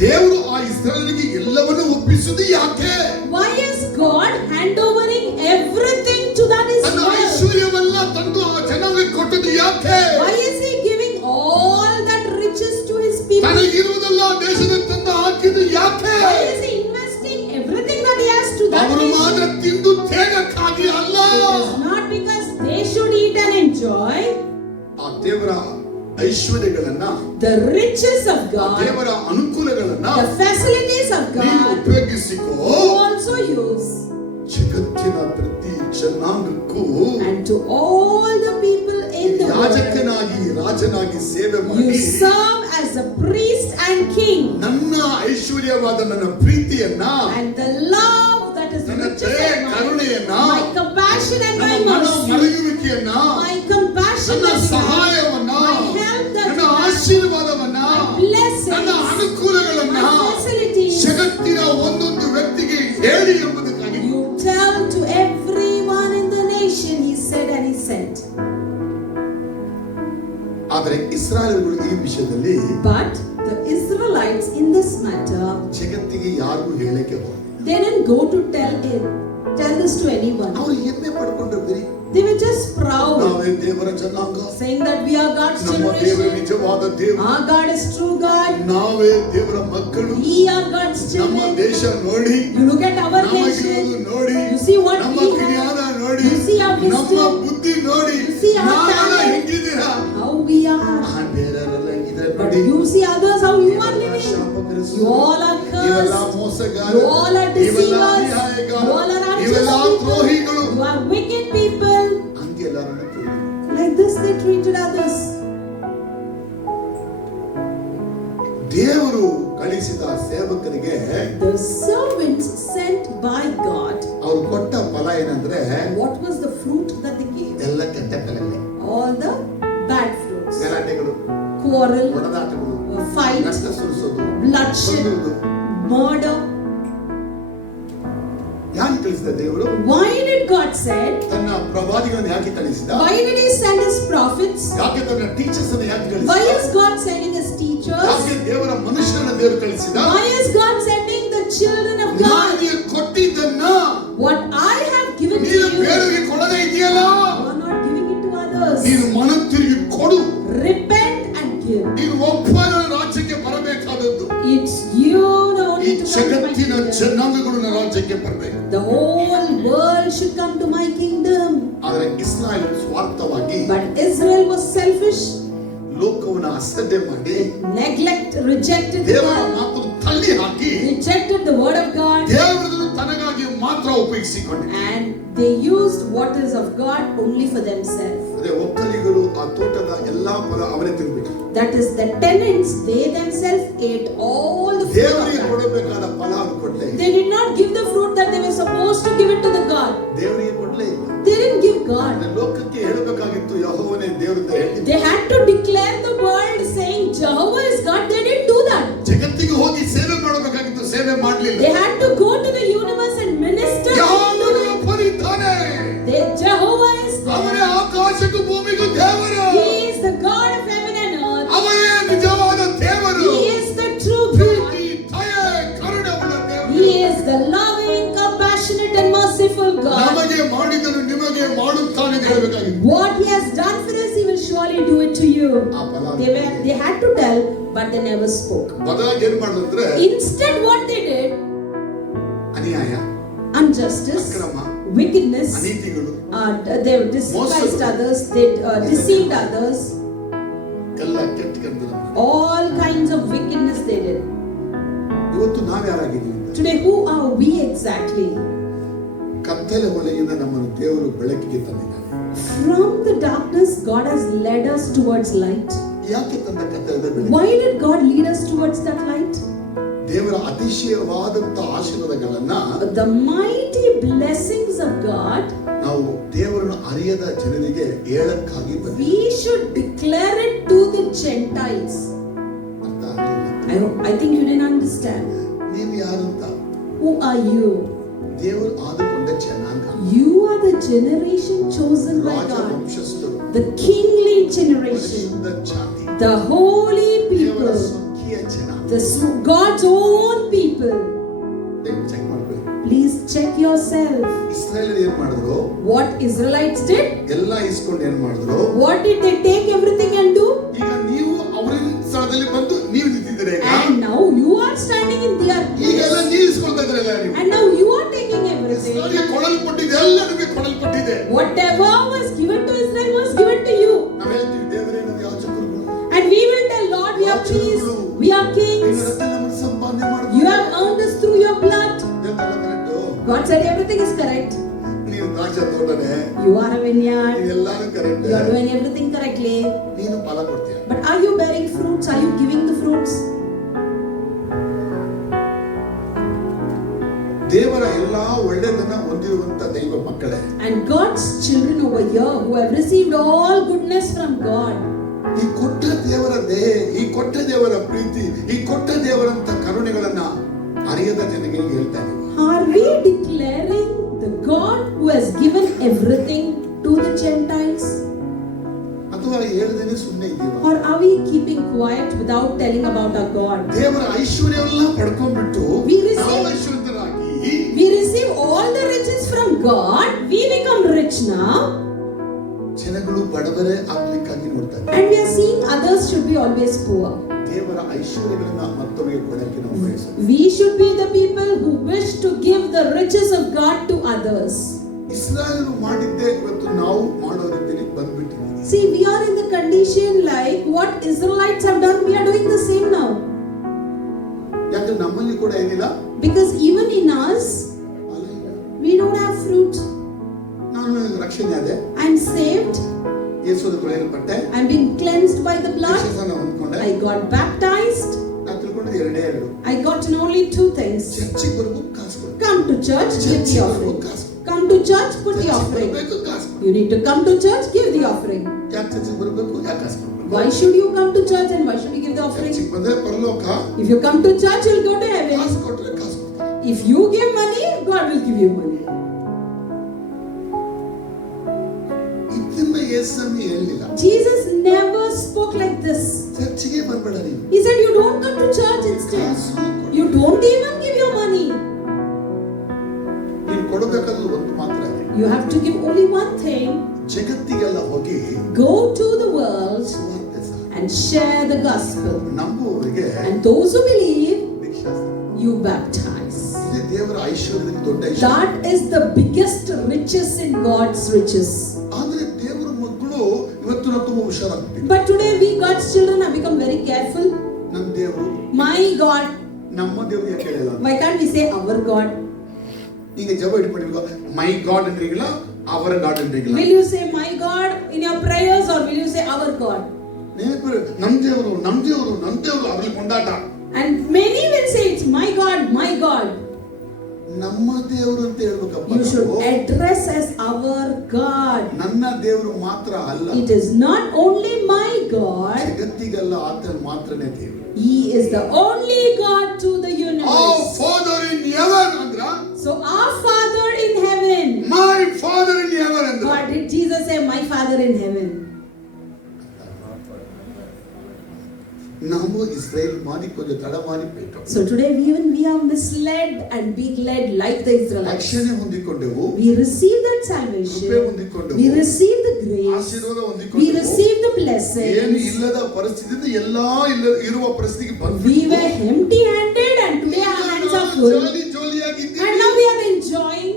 ದೇವರು ಆ ಇಸ್ರಾಯೇಲಿಗೆ ಎಲ್ಲವನ್ನೂ ಒಪ್ಪಿಸುವುದು ಯಾಕೆ? Why is God handovering everything to that ತನ್ನ Israel? ಐಶ್ವರ್ಯವೆಲ್ಲ ತಂದು ಆ ಜನಾಂಗಕ್ಕೆ ಕೊಟ್ಟದ್ದು ಯಾಕೆ? Why is he giving all that riches to his people? ತನಗಿರುವುದೆಲ್ಲ ದೇಶದಲ್ಲಿ ತಂದು ಹಾಕಿದ್ದು ಯಾಕೆ? Why is he investing everything that he has to that ಅವರು nation? ಮಾತ್ರ ತಿಂದು ತೇಗಕ್ಕಾಗಿ ಅಲ್ಲ. It is not because they should eat and enjoy. ಆ ದೇವರ ಐಶ್ವರ್ಯಗಳನ್ನ, The riches of God, ದೇವರ ಅನುಕೂಲಗಳನ್ನ the facilities of ನೀನು God, ಉಪಯೋಗಿಸಿಕೋ. you also use. ಜಗತ್ತಿನ ಪ್ರತಿ ಜನಾಂಗಕ್ಕೂ And to all the people in the world, ಯಾಜಕನಾಗಿ ರಾಜನಾಗಿ ಸೇವೆ you ಮಾಡಿ serve as a priest and king. ನನ್ನ ಐಶ್ವರ್ಯವಾದ ನನ್ನ ಪ್ರೀತಿಯನ್ನ, And the love that is ನನ್ನ riches ದಯೆ of mine, ಕರುಣೆಯನ್ನ, my compassion and my ನನ್ನ ಮನ mercy, ಮರೆಯುವಿಕೆಯನ್ನ, my compassion ನನ್ನ and ಸಹಾಯವನ್ನ, my help that ನನ್ನ you have, ಆಶೀರ್ವಾದವನ್ನ, my blessings, ನನ್ನ ಅನುಕೂಲಗಳನ್ನ my facilities, ಜಗತ್ತಿನ ಒಂದೊಂದು ವ್ಯಕ್ತಿಗೆ ಹೇಳಿ ಎಂಬುದಕ್ಕಾಗಿ you tell to everyone in the nation, he said and he sent. ಆದರೆ ಇಸ್ರಾಯೇಲ್ಗಳು ಈ ವಿಷಯದಲ್ಲಿ But the Israelites in this matter, ಜಗತ್ತಿಗೆ ಯಾರಿಗೂ ಹೇಳಕ್ಕೆ ಹೋಗಲಿಲ್ಲ. they didn't go to tell this to anyone. ಅವರು ಹೆಮ್ಮೆ ಪಡ್ಕೊಂಡ್ರು ಬರೀ They were just proud, ನಾವೇ ದೇವರ ಜನಾಂಗ, saying that we are God's ನಮ್ಮ ದೇವರ generation. ನಿಜವಾದ ದೇವರು, Our God is true God. ನಾವೇ ದೇವರ ಮಕ್ಕಳು, We are God's ನಮ್ಮ children. ದೇಶ ನೋಡಿ, You look at our ನಮಗಿರುವುದು nation. ನೋಡಿ, You see what ನಮ್ಮ we have. ಜ್ಞಾನ ನೋಡಿ, You see our ನಮ್ಮ wisdom. ಬುದ್ಧಿ ನೋಡಿ, You see our ನಾವೆಲ್ಲ talent. ಹೆಂಗಿದ್ದೀರಾ? How we are. ಬೇರೆಯವರೆಲ್ಲ ಹೆಂಗಿದ್ದಾರೆ But ನೋಡಿ. you see others how you are ಇವೆಲ್ಲ living. ಶಾಪಗ್ರಸ್ತರು, You all are ಇವೆಲ್ಲ cursed. ಮೋಸಗಾರರು, You all are ಇವೆಲ್ಲ deceivers. ಅನ್ಯಾಯಗಾರರು, You all are unjust ಇವೆಲ್ಲ people. ದ್ರೋಹಿಗಳು. You are wicked people. ಹಂಗೆ ಎಲ್ಲರನ್ನು ತಿಳಿದ್ರು. Like this they treated others. ದೇವರು ಕಳಿಸಿದ ಸೇವಕರಿಗೆ The servants sent by God, ಅವರು ಕೊಟ್ಟ ಫಲ ಏನಂದ್ರೆ what was the fruit that they gave? ಎಲ್ಲ ಕೆಟ್ಟ ಫಲಗಳೇ. All the bad fruits. ಗಲಾಟೆಗಳು, Quarrel, ಹೊಡೆದಾಟಗಳು, fight, ರಕ್ತ ಸುರಿಸೋದು, bloodshed, ಕೊಲ್ಲುವುದು. murder. ಯಾಕೆ ಕಳಿಸಿದ ದೇವರು? Why did God send? ತನ್ನ ಪ್ರವಾದಿಗಳನ್ನು ಯಾಕೆ ಕಳಿಸಿದ? Why did he send his prophets? ಯಾಕೆ ತನ್ನ ಟೀಚರ್ಸ್ ಅನ್ನು ಯಾಕೆ Why ಕಳಿಸಿದ? is God sending his teachers? ಯಾಕೆ ದೇವರ ಮನುಷ್ಯರನ್ನ ದೇವರು ಕಳಿಸಿದ? Why is God sending children of ನಾನು God, ನಿನಗೆ ಕೊಟ್ಟಿದ್ದನ್ನ what I have given to ನೀನು you, ಬೇರೆಯವರಿಗೆ ಕೊಡದೇ ಇದೆಯಲ್ಲ, you are not giving it to others. ನೀನು ಮನ ತಿರುಗಿ ಕೊಡು. Repent and give. ನೀನು ಒಬ್ಬನ ರಾಜ್ಯಕ್ಕೆ ಬರಬೇಕಾದದ್ದು. It's you ಈ only to come to my ಜಗತ್ತಿನ kingdom. ಜನಾಂಗಗಳು ನನ್ನ ರಾಜ್ಯಕ್ಕೆ ಬರಬೇಕು. The whole world should come to my kingdom. ಆದರೆ ಇಸ್ರಾಯೇಲ್ ಸ್ವಾರ್ಥವಾಗಿ But Israel was selfish, ಲೋಕವನ್ನ ಅಸಡ್ಡೆ ಮಾಡಿ rejected the ದೇವರ word, ಮಾತನ್ನು ತಳ್ಳಿ ಹಾಕಿ rejected the word of God, ದೇವರನ್ನು ತನಗಾಗಿ ಮಾತ್ರ ಉಪಯೋಗಿಸಿಕೊಂಡಿದ್ದಾರೆ. and they used what is of God only for themselves. ಅದೇ ಒಕ್ಕಲಿಗರು ಆ ತೋಟದ ಎಲ್ಲಾ ಫಲ ಅವರೇ ತಿನ್ಬಿಟ್ರು. That is, the tenants, they themselves ate all the fruit of ದೇವರಿಗೆ that. ಕೊಡಬೇಕಾದ ಫಲ ಅವರು ಕೊಡ್ಲೇ ಇಲ್ಲ. They did not give the fruit that they were supposed to give it to the God. ದೇವರಿಗೆ ಕೊಡ್ಲೇ ಇಲ್ಲ. They didn't give God. ಅಂದ್ರೆ ಲೋಕಕ್ಕೆ ಹೇಳಬೇಕಾಗಿತ್ತು ಯೆಹೋವನೇ ದೇವರು ಅಂತ ಹೇಳಿ. They had to declare the world saying Jehovah is God. They didn't do that. ಜಗತ್ತಿಗೆ ಹೋಗಿ ಸೇವೆ ಮಾಡಬೇಕಾಗಿತ್ತು, ಸೇವೆ ಮಾಡಲಿಲ್ಲ. They had to go to the universe and minister. ಯೆಹೋವನು ಒಬ್ಬನಿದ್ದಾನೆ. Jehovah is ಅವನೇ there. ಆಕಾಶಕ್ಕೂ ಭೂಮಿಗೂ ದೇವರು. He is the God of heaven and earth. ಅವನೇ ನಿಜವಾದ ದೇವರು. He is the true God. ಪ್ರೀತಿ, ದಯೆ, ಕರುಣೆಯುಳ್ಳ ದೇವರು. He is the loving, compassionate and merciful God. ನಮಗೆ ಮಾಡಿದನು ನಿಮಗೆ ಮಾಡುತ್ತಾನೆ ಅಂತ ಹೇಳಬೇಕಾಗಿತ್ತು. What He has done for us, He will surely do it to you. ಆ ಫಲ They had to tell, but they never spoke. ಬದಲಾಗಿ ಏನ್ ಮಾಡಿದ್ರೆ Instead, what they did, ಅನ್ಯಾಯ, injustice, ಅಕ್ರಮ, wickedness, ಅನೀತಿಗಳು they despised others, they deceived others, ಎಲ್ಲ ಕೆಟ್ಟ ಕೆಲಸ. all kinds of wickedness they did. ಇವತ್ತು ನಾವ್ ಯಾರಾಗಿದ್ದೀವಿ ಅಂತ? Today, who are we exactly? ಕತ್ತಲೆ ಹೊಳೆಯಿಂದ ನಮ್ಮನ್ನು ದೇವರು ಬೆಳಕಿಗೆ ತಂದಿದ್ದಾನೆ. From the darkness, God has led us towards light. ಯಾಕೆ ತಂದ ಕತ್ತಲದ ಬೆಳಕು? Why did God lead us towards that light? ದೇವರ ಅತಿಶಯವಾದಂತ ಆಶೀರ್ವಾದಗಳನ್ನ The mighty blessings of God, ನಾವು ದೇವರನ್ನು ಅರಿಯದ ಜನರಿಗೆ ಹೇಳಕ್ಕಾಗಿ ಬಂದಿದ್ದೀವಿ. we should declare it to the Gentiles. ಅರ್ಥ ಆಗ್ಲಿಲ್ಲ? I think you didn't understand. ನೀವು ಯಾರಂತ? Who are you? ದೇವರು ಆದುಕೊಂಡ ಜನಾಂಗ, You are the generation chosen by ರಾಜ God, ವಂಶಸ್ಥರು, the kingly generation, ಪರಿಶುದ್ಧ ಜಾತಿ, the holy ದೇವರ people, ಸ್ವಕೀಯ ಜನ. God's own people. ಚೆಕ್ ಮಾಡ್ಬೇಕು. Please check yourself. ಇಸ್ರಾಯೇಲ್ ಏನ್ ಮಾಡಿದ್ರು? What Israelites did? ಎಲ್ಲ ಇಸ್ಕೊಂಡು ಏನ್ ಮಾಡಿದ್ರು? What did they take everything and do? ಈಗ ನೀವು ಅವರ ಸ್ಥಳದಲ್ಲಿ ಬಂದು ನೀವು ನಿಂತಿದ್ದೀರಿ. And now you are standing in their ಈಗೆಲ್ಲ place. ನೀವು ಇಸ್ಕೊಳ್ತಾ ಇದ್ರಲ್ಲ ನೀವು. And now you are taking everything. ಇಸ್ರಾಯೇಲ್ಗೆ ಕೊಡಲ್ಪಟ್ಟಿದೆ, ಎಲ್ಲ ನಿಮಗೆ ಕೊಡಲ್ಪಟ್ಟಿದೆ. Whatever was given to Israel was given to you. ನಾವು ಹೇಳ್ತೀವಿ ದೇವರೇ ನಾವು ಯಾಜಕರುಗಳು, And we will tell Lord, we are priests, we are kings. ನಮ್ಮನ್ನು ಸಂಪಾದನೆ ಮಾಡಿದ್ರು. You have earned this through your blood. ಇದೆಲ್ಲ correct. God said everything is correct. ನೀನು ದ್ರಾಕ್ಷ ತೋಟನೇ, You are a vineyard. ನೀನೆಲ್ಲಾನು correct. You are doing everything correctly. ನೀನು ಫಲ ಕೊಡ್ತೀಯ. But are you bearing fruits? Are you giving the fruits? ದೇವರ ಎಲ್ಲಾ ಒಳ್ಳೆಯದನ್ನ ಹೊಂದಿರುವಂತ ದೈವ ಮಕ್ಕಳೇ, And God's children over here who have received all goodness from God, ಈ ಕೊಟ್ಟ ದೇವರ ದೇಹ, ಈ ಕೊಟ್ಟ ದೇವರ ಪ್ರೀತಿ, ಈ ಕೊಟ್ಟ ದೇವರಂತ ಕರುಣೆಗಳನ್ನ ಅರಿಯದ ಜನಗಳಿಗೆ ಹೇಳ್ತಾ ಇದ್ದೀವಿ. are we declaring the God who has given everything to the Gentiles? ಅಥವಾ ಹೇಳ್ದೇನೆ ಸುಮ್ಮನೆ ಇದ್ದೀವಿ? Or are we keeping quiet without telling about our God? ದೇವರ ಐಶ್ವರ್ಯವೆಲ್ಲ ಪಡ್ಕೊಂಡ್ಬಿಟ್ಟು We receive- ನಾವು ಐಶ್ವರ್ಯರಾಗಿ We receive all the riches from God, we become rich now, ಜನಗಳು ಬಡವರೇ ಆಗ್ಲಿಕ್ಕಾಗಿ ನೋಡ್ತಾರೆ. and we are seeing others should be always poor. ದೇವರ ಐಶ್ವರ್ಯಗಳನ್ನ ಮತ್ತೊಬ್ಬರಿಗೆ ಕೊಡಕ್ಕೆ ನಾವು ಬಯಸೋದು. We should be the people who wish to give the riches of God to others. ಇಸ್ರಾಯೇಲರು ಮಾಡಿದ್ದೇ ಇವತ್ತು ನಾವು ಮಾಡೋ ರೀತಿಯಲ್ಲಿ ಬಂದ್ಬಿಟ್ಟಿದ್ದೀವಿ. See, we are in the condition like what Israelites have done, we are doing the same now. ಯಾಕಂದ್ರೆ ನಮ್ಮಲ್ಲಿ ಕೂಡ ಏನಿಲ್ಲ, Because even in us, ಫಲ ಇಲ್ಲ. we don't have fruit. ನಾನು ರಕ್ಷಣೆ ಆದೆ, I'm saved, ಯೇಸುವಿನ ಕೊಳೆಯಲ್ಪಟ್ಟೆ, I'm being cleansed by the blood, ಯೇಸುವನ್ನ ಹೊಂದ್ಕೊಂಡೆ. I got baptized, ನಾನು ತಿಳ್ಕೊಂಡದ್ದು ಎರಡೇ ಎರಡು. I got to know only two things. ಚರ್ಚಿಗೆ ಬರ್ಬೇಕು, ಕಾಸು ಕೊಡು. Come to church, give the ಚರ್ಚಿಗೆ offering. ಬರ್ಬೇಕು, ಕಾಸು ಕೊಡು. Come to church, put the ಚರ್ಚಿಗೆ offering. ಬರ್ಬೇಕು, ಕಾಸು ಕೊಡು. You need to come to church, give the offering. ಯಾಕೆ ಚರ್ಚಿಗೆ ಬರ್ಬೇಕು, ಯಾಕೆ ಕಾಸು ಕೊಡ್ಬೇಕು? Why should you come to church and why should you give the offering? ಚರ್ಚಿಗೆ ಬಂದ್ರೆ ಪರಲೋಕ, If you come to church, you'll go to heaven. ಕಾಸು ಕೊಟ್ರೆ ಕಾಸು ಕೊಡ್ತಾರೆ. If you give money, God will give you money. ಇದನ್ನ ಯೇಸು ಹೇಳಿಲ್ಲ. Jesus never spoke like this. ಚರ್ಚಿಗೆ ಬರಬೇಡ ನೀನು. He said, you don't come to church instead. ಕಾಸು ಕೊಡು. You don't even give your money. ಕೊಡಬೇಕಾದ್ರು ಒಂದು ಮಾತ್ರ ಇದೆ. You have to give only one thing. ಜಗತ್ತಿಗೆಲ್ಲ ಹೋಗಿ Go to the world ಸುವಾರ್ತೆ ಸಾರು. and share the gospel. ನಂಬುವವರಿಗೆ And those who believe, ದೀಕ್ಷಾಸ್ನಾನ. you baptize. ಇದೇ ದೇವರ ಐಶ್ವರ್ಯದಲ್ಲಿ ದೊಡ್ಡ ಐಶ್ವರ್ಯ. That is the biggest riches in God's riches. ಆದ್ರೆ ದೇವರ ಮಕ್ಕಳು ಇವತ್ತು ನಾವು ತುಂಬಾ ಹುಷಾರಾಗ್ತೀವಿ. But today we God's children have become very careful. ನಮ್ಮ ದೇವರು My God. ನಮ್ಮ ದೇವರು ಯಾಕೆ ಹೇಳಿಲ್ಲ? Why can't we say our God? ಈಗ ಜವ ಹಿಡ್ಕೊಂಡಿಲ್ವಾ? ಮೈ ಗಾಡ್ ಅಂದ್ರಿಗಿಲ್ಲ, ಅವರ ಗಾಡ್ ಅಂದ್ರಿಗಿಲ್ಲ. Will you say my God in your prayers or will you say our God? ನಮ್ ದೇವರು ನಮ್ ದೇವರು ನಮ್ ದೇವರು ಅವ್ರಿಗೆ ಕೊಂಡಾಟ. And many will say it's my God, my God. ನಮ್ಮ ದೇವರು ಅಂತ ಹೇಳ್ಬೇಕಪ್ಪ. You should address as our God. ನನ್ನ ದೇವರು ಮಾತ್ರ ಅಲ್ಲ. It is not only my God. ಜಗತ್ತಿಗೆಲ್ಲ ಆತನ ಮಾತ್ರನೇ ದೇವರು. He is the only God to the universe. Our Father in heaven ಅಂದ್ರ. So our Father in heaven. My Father in heaven ಅಂದ್ರ. God, did Jesus say my Father in heaven? ನಾವು ಇಸ್ರೇಲ್ ಮಾಡಿ ಕೊಂಚ ತಡ ಮಾಡಿ ಬಿಟ್ಟು. So today we are misled and being led like the Israelites. ರಕ್ಷಣೆ ಹೊಂದಿಕೊಂಡೆವು. We receive that salvation. ಕೃಪೆ ಹೊಂದಿಕೊಂಡೆವು. We receive the grace. ಆಶೀರ್ವಾದ We ಹೊಂದಿಕೊಂಡೆವು. receive the ಏನು blessings. ಇಲ್ಲದ ಪರಿಸ್ಥಿತಿಯಿಂದ ಎಲ್ಲಾ ಇರುವ ಪರಿಸ್ಥಿತಿಗೆ ಬಂದ್ವಿ. We were empty-handed and today our hands are full. ಜೋಲಿಯಾಗಿದ್ದೀವಿ. And now we are enjoying.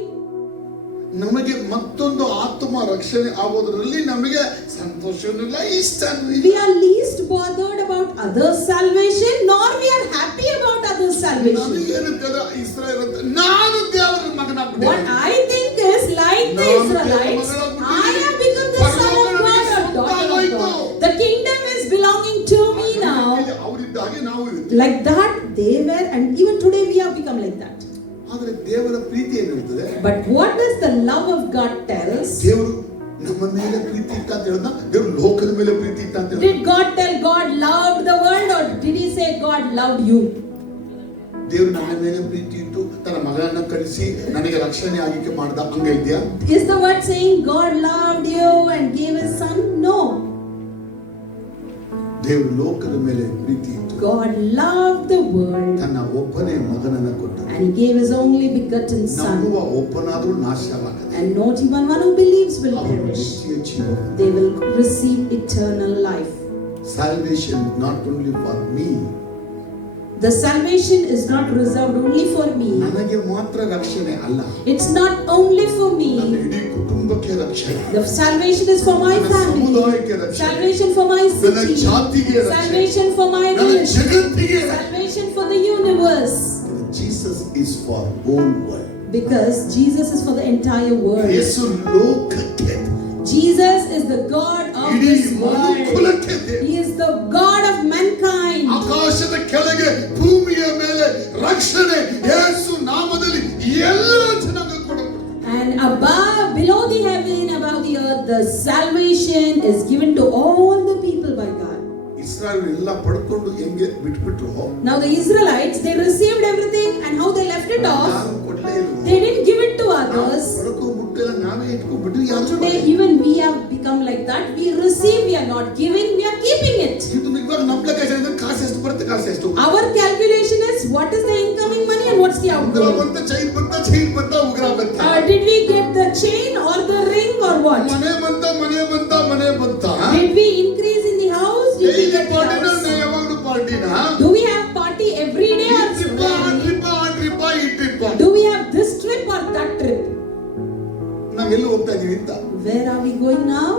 ನಮಗೆ ಮತ್ತೊಂದು ಆತ್ಮ ರಕ್ಷಣೆ ಆಗೋದ್ರಲ್ಲಿ ನಮಗೆ ಸಂತೋಷವೂ ಇಲ್ಲ, ಇಷ್ಟನೂ ಇಲ್ಲ. We are least bothered about others' salvation, nor we are happy about others' salvation. ನನಗೇನುತ್ತದೆ ಇಸ್ರಾಯೇಲ್ ಅಂತ ನಾನು ದೇವರ ಮಗನಾಗ್ಬಿಟ್ಟೆ. What I think is like the Israelites, I have become the son of God or daughter of God. The kingdom is belonging to me now. ಅವರಿದ್ದಾಗೆ ನಾವು ಇರ್ತೀವಿ. Like that they were, and even today we have become like that. ಆದರೆ ದೇವರ ಪ್ರೀತಿ ಏನಿರ್ತದೆ? But what does the love of God tells? ದೇವರು ನಮ್ಮ ಮೇಲೆ ಪ್ರೀತಿ ಇತ್ತ ಅಂತ ಹೇಳಿದ, ದೇವರು ಲೋಕದ ಮೇಲೆ ಪ್ರೀತಿ ಇತ್ತ ಅಂತ ಹೇಳಿದ. Did God tell God loved the world or did he say God loved you? ದೇವರು ನನ್ನ ಮೇಲೆ ಪ್ರೀತಿ ಇಟ್ಟು ತನ್ನ ಮಗನನ್ನ ಕಳಿಸಿ ನನಗೆ ರಕ್ಷಣೆ ಆಗಿಕ್ಕೆ ಮಾಡ್ದ, ಹಂಗ ಇದೆಯಾ? Is the word saying God loved you and gave his son? No. ದೇವರು ಲೋಕದ ಮೇಲೆ ಪ್ರೀತಿ ಇಟ್ಟು God loved the world ತನ್ನ ಒಬ್ಬನೇ ಮಗನನ್ನ ಕೊಟ್ಟ. and he gave his only begotten son. ನಂಬುವ ಒಬ್ಬನಾದರೂ ನಾಶವಾಗದೆ. And not even one who believes will ಅವನು perish. ನಿತ್ಯ ಜೀವ. They will receive eternal life. Salvation not only for me. The salvation is not reserved only for me. ನನಗೆ ಮಾತ್ರ ರಕ್ಷಣೆ ಅಲ್ಲ. It's not only for ನನ್ನ me. ಇಡೀ ಕುಟುಂಬಕ್ಕೆ ರಕ್ಷಣೆ. The salvation is for my ನನ್ನ family. ಸಮುದಾಯಕ್ಕೆ ರಕ್ಷಣೆ. Salvation for my ನನ್ನ city. ಜಾತಿಗೆ ರಕ್ಷಣೆ. Salvation for my ನನ್ನ religion. ಜಗತ್ತಿಗೆ ರಕ್ಷಣೆ. Salvation for the universe. Jesus is for whole world. Because Jesus is for the entire world. ಯೇಸು ಲೋಕಕ್ಕೆ, Jesus is the God of ಇಡೀ this world. ಮನುಕುಲಕ್ಕೆ, He is the God of mankind. ಆಕಾಶದ ಕೆಳಗೆ ಭೂಮಿಯ ಮೇಲೆ ರಕ್ಷಣೆ ಯೇಸು ನಾಮದಲ್ಲಿ ಎಲ್ಲ ಜನರಿಗೆ ಕೊಡಲ್ಪಡುತ್ತದೆ. And above, below the heaven, above the earth, the salvation is given to all the people by God. Israel ಎಲ್ಲ ಪಡ್ಕೊಂಡು ಹೆಂಗೆ ಬಿಟ್ಬಿಟ್ರು. Now the Israelites, they received everything and how they left it off. ಯಾರು ಕೊಡ್ಲೇ ಇಲ್ಲ. They didn't give it to others. ಪಡ್ಕೊಂಡ್ಬಿಟ್ಟೆಲ್ಲ ನಾವೇ ಇಟ್ಕೊಂಡ್ಬಿಟ್ಟು ಯಾರು Today even we have become like that. We receive, we are not giving, we are keeping it. ಇದು ಇವಾಗ ನಮ್ಮ ಲೆಕ್ಕಾಚಾರ ಕಾಸು ಎಷ್ಟು ಬರುತ್ತೆ, ಕಾಸು ಎಷ್ಟು. Our calculation is what is the incoming money and what's the ಉಗ್ರ outgoing. ಬಂತ, ಚೈನ್ ಬಂತ, ಉಗ್ರ ಬಂತ. Did we get the chain or the ring or what? ಮನೆ ಬಂತ. Did we increase in the house? Did we get the house? ಯಾವಾಗಲೂ ಪಾರ್ಟಿನ. Do we have party every day or ಟ್ರಿಪ್ಪ ಈ ಟ್ರಿಪ್ಪ. do we have this trip or that trip? ನಾವೆಲ್ಲಿ ಹೋಗ್ತಾ ಇದೀವಿ ಅಂತ. Where are we going now?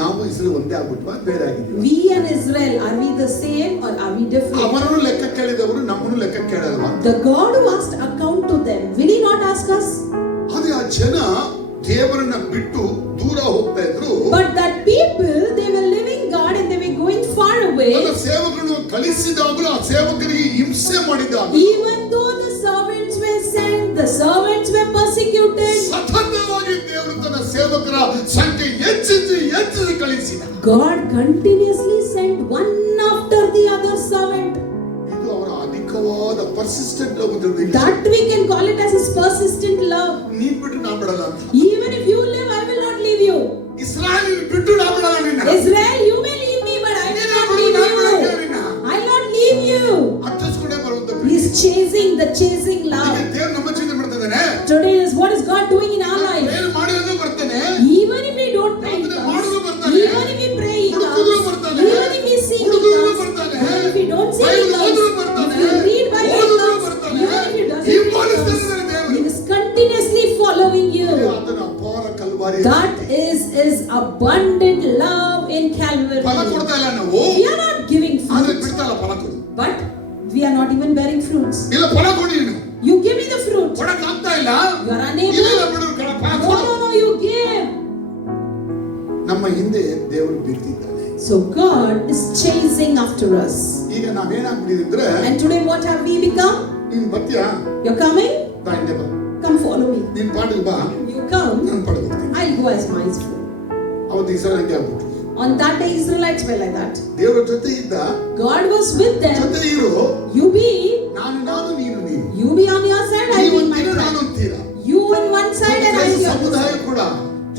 ನಾವು ಇಸ್ರೇಲ್ ಒಂದೇ ಆಗ್ಬಿಟ್ವಾ, ಬೇರೆ ಆಗಿದ್ದೀವಿ. We and Israel, are we the same or are we different? ಅವರನ್ನು ಲೆಕ್ಕ ಕೇಳಿದವರು ನಮ್ಮನ್ನು ಲೆಕ್ಕ ಕೇಳಲ್ವಾ? The God who asked account to them, will he not ask us? ಆದ್ರೆ ಆ ಜನ ದೇವರನ್ನ ಬಿಟ್ಟು ದೂರ ಹೋಗ್ತಾ ಇದ್ರು. But that people, they were leaving God and they were going far away. ತನ್ನ ಸೇವಕರನ್ನು ಕಳಿಸಿದಾಗಲೂ ಆ ಸೇವಕರಿಗೆ ಹಿಂಸೆ ಮಾಡಿದಾಗ, Even though the servants were sent, the servants were persecuted. ಸತತವಾಗಿ ದೇವರು ತನ್ನ ಸೇವಕರ ಸಂಖ್ಯೆ ಹೆಚ್ಚಿಸಿ ಕಳಿಸಿದ. God continuously sent one after the other servant. ಇದು ಅವರ ಅಧಿಕವಾದ persistent love. That we can call it as his persistent love. ನೀನ್ ಬಿಟ್ಟು ನಾ ಬಿಡಲ್ಲ ಅಂತ. Even if you live, I will not leave you. Israel ಬಿಟ್ಟು ನಾ ಬಿಡಲ್ಲ ನಿನ್ನ. Israel, you may leave me, but I will not leave you. I will not leave you. ಅಚ್ಚಸ್ಕೊಂಡೇ ಬರುವಂತ He is chasing the chasing love. ದೇವರು ನಮ್ಮ ಚಿಂತೆ ಮಾಡ್ತಾರೆ. is abundant love in Calvary. ಫಲ ಕೊಡ್ತಾ ಇಲ್ಲ ನಾವು, We are not giving ಆದ್ರೆ fruit, ಬಿಡ್ತಾ ಇಲ್ಲ ಫಲ ಕೊಡು. but we are not even bearing fruits. ಇಲ್ಲ ಫಲ ಕೊಡಿ ನೀನು. You give me the fruit. ಕೊಡಕ್ ಆಗ್ತಾ ಇಲ್ಲ. You are unable. ಇಲ್ಲ ಬಿಡು ಫಲ No, ಕೊಡು. no, no, you give. ನಮ್ಮ ಹಿಂದೆ ದೇವರು ಬಿಡ್ತಿದ್ದಾನೆ. So God is chasing after us. ಈಗ ನಾವೇನಾಗ್ಬಿಟ್ಟಿದ್ರೆ, And today what have we become? ನೀನ್ ಬರ್ತೀಯಾ? You're coming? ಬಾ ಹಿಂದೆ ಬಾ. Come follow me. ನೀನ್ ಪಾಡಿಗೆ ಬಾ, You come. ನಾನು ಪಾಡಿಗೆ ಹೋಗ್ತೀನಿ. I'll go as my fool. ಅವತ್ತು ಇಸ್ರಾಯೇಲ್ ಹಂಗೆ ಆಗ್ಬಿಟ್ರು. On that day Israelites were like that. ದೇವರ ಜೊತೆ ಇದ್ದ, God was with them. ಜೊತೆ ಇರು, You be. ನಾನು ನೀನು ನೀನು. You be on your side, I be on my ನಾನು side. ಅಂತೀರಾ. You on one side and I on the other ಸಮುದಾಯ side. ಕೂಡ,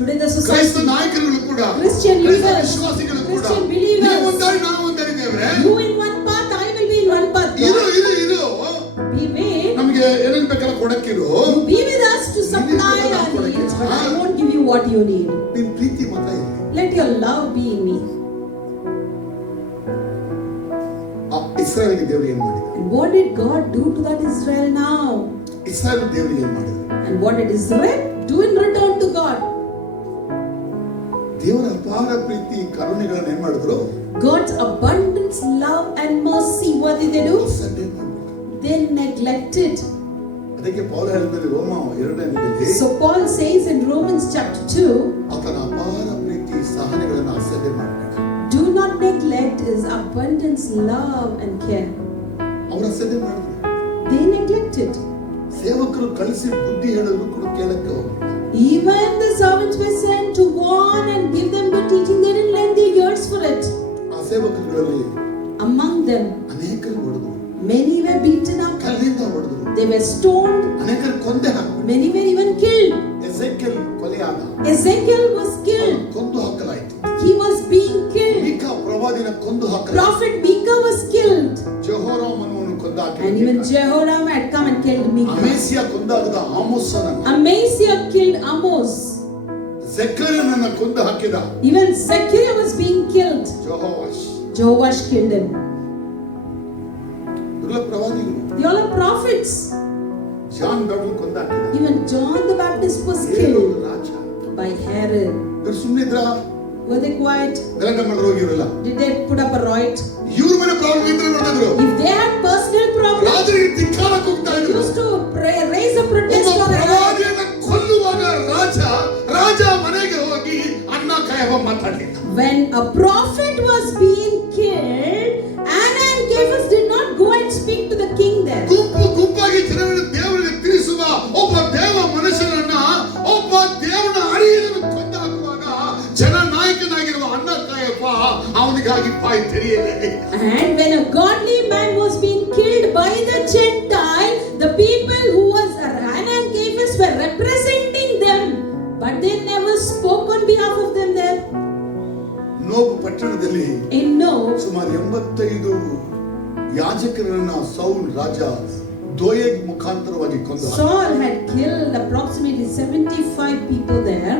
Today the ಕ್ರೈಸ್ತ society, ನಾಯಕರುಗಳು ಕೂಡ, Christian ಕ್ರೈಸ್ತ leaders, ವಿಶ್ವಾಸಿಗಳು ಕೂಡ, Christian believers. ನೀವು ಒಂದಾಗಿ ನಾವು ಒಂದಾಗಿ ದೇವರೇ, you in one path, I will be in one path. ಇರು God. ಇರು ಇರು, Be with. ನಮಗೆ ಏನೇನ್ ಬೇಕಲ್ಲ ಕೊಡಕ್ಕಿರು. You be with us to supply our needs, but I won't give you what you need. ನಿನ್ ಪ್ರೀತಿ ಮಾತ್ರ ಇರಲಿ. Let your love be in me. ಇಸ್ರಾಯೇಲ್ಗೆ ದೇವರು ಏನ್ ಮಾಡಿದ? And what did God do to that Israel now? Israel ದೇವರಿಗೆ ಏನ್ ಮಾಡಿದ್ರು? And what did Israel do in return to God? ದೇವರ ಅಪಾರ ಪ್ರೀತಿ ಕರುಣೆಗಳನ್ನು ಏನ್ ಮಾಡಿದ್ರು? God's abundance, love and mercy, what did they do? ಅಸಡ್ಡೆ ಮಾಡ್ಬಿಟ್ರು. They neglected. ಅದಕ್ಕೆ ಪೌಲ ಹೇಳಿದಲ್ಲಿ ರೋಮ 2:ರಲ್ಲಿ, So Paul says in Romans chapter 2, ಆತನ ಅಪಾರ ಪ್ರೀತಿ ಸಹನೆಗಳನ್ನು ಅಸಡ್ಡೆ ಮಾಡಬೇಡ. do not neglect his abundance, love and care. ಅವರು ಅಸಡ್ಡೆ ಮಾಡಿದ್ರು. They neglected. ಸೇವಕರು ಕಳಿಸಿ ಬುದ್ಧಿ ಹೇಳಿದ್ರು ಕೂಡ ಕೇಳಕ್ಕೆ ಹೋಗಲಿಲ್ಲ. Even the servants were sent to warn and give them good teaching. They didn't lend their ears for it. ಆ ಸೇವಕರುಗಳಲ್ಲಿ Among them, ಅನೇಕರು ಹೊಡೆದ್ರು, many were beaten up. ಕಲ್ಲಿಂದ ಹೊಡೆದ್ರು, They were stoned. ಅನೇಕರು ಕೊಂದೆ ಹಾಕಿದ್ರು. Many were even killed. ಎಸೆಕಿಯೇಲ್ ಕೊಲೆಯಾದ, Ezekiel was killed. ಕೊಂದು ಹಾಕಲಾಯಿತು. He was being killed. ಮೀಕಾ ಪ್ರವಾದಿನ ಕೊಂದು ಹಾಕಲಾಯಿತು. Prophet Micah was killed. ಜೆಹೋರಾಮ್ ಅನ್ನುವನು ಕೊಂದು And even ಹಾಕಿದ. Jehoram had come and killed Micah. ಅಮೇಸಿಯ ಕೊಂದಾಗದ ಆಮೋಸನನ್ನು, Amaziah killed Amos. ಜೆಕರ್ಯನನ್ನ ಕೊಂದು ಹಾಕಿದ. Even Zechariah was being killed. ಜೆಹೋವಾಷ್. Joash killed him. ಇವರೆಲ್ಲ ಪ್ರವಾದಿಗಳು. They all are prophets. John Baptist ಕೊಂದು ಹಾಕಿದ. Even John the Baptist was ಹೇರೋದ್ killed ರಾಜ. by Herod. ಇವರು ಸುಮ್ಮನಿದ್ರ, Were they quiet? ಗಲಾಟೆ ಮಾಡಿದ್ರು ಹೋಗಿರಲ್ಲ. Did they put up a riot? ಇವ್ರ ಮನೆ ಪ್ರಾಬ್ಲಮ್ ಇದ್ರೆ ಬರ್ತಿದ್ರು. If they had personal problems, ರಾಜರಿಗೆ ಧಿಕ್ಕಾರ ಕೂಗ್ತಾ they ಇದ್ರು. used to raise a protest ಒಬ್ಬ for a riot. ಪ್ರವಾದಿಯನ್ನ ಕೊಲ್ಲುವಾಗ ರಾಜ ಮನೆಗೆ ಹೋಗಿ ಅಣ್ಣ ಕಾಯವ ಮಾತಾಡಲಿಲ್ಲ. When a prophet was being killed, Anna and Caiaphas did not go and speak to the king there. ಗುಂಪಾಗಿ ಜನರನ್ನು ದೇವರಿಗೆ ತಿಳಿಸುವ ಒಬ್ಬ ದೇವ ಮನುಷ್ಯನನ್ನ, ಒಬ್ಬ ದೇವನ ಅರಿಯನ್ನು ಕೊಂದು ಹಾಕುವಾಗ ಜನ ನಾಯಕನಾಗಿರುವ ಅಣ್ಣ ಕಾಯಪ್ಪ ಅವನಿಗಾಗಿ ಬಾಯಿ ತೆರೆಯಲೇ. And when a godly man was being killed by the Gentile, the people who was Anna and Caiaphas were representing them, but they never spoke on behalf of them there. Knob ಪಟ್ಟಣದಲ್ಲಿ In Nob, ಸುಮಾರು 85 ಯಾಜಕರನ್ನ ಸೌಲ್ ರಾಜ ದೋಯೇಗ್ ಮುಖಾಂತರವಾಗಿ ಕೊಂದ. Saul had killed approximately 75 people there,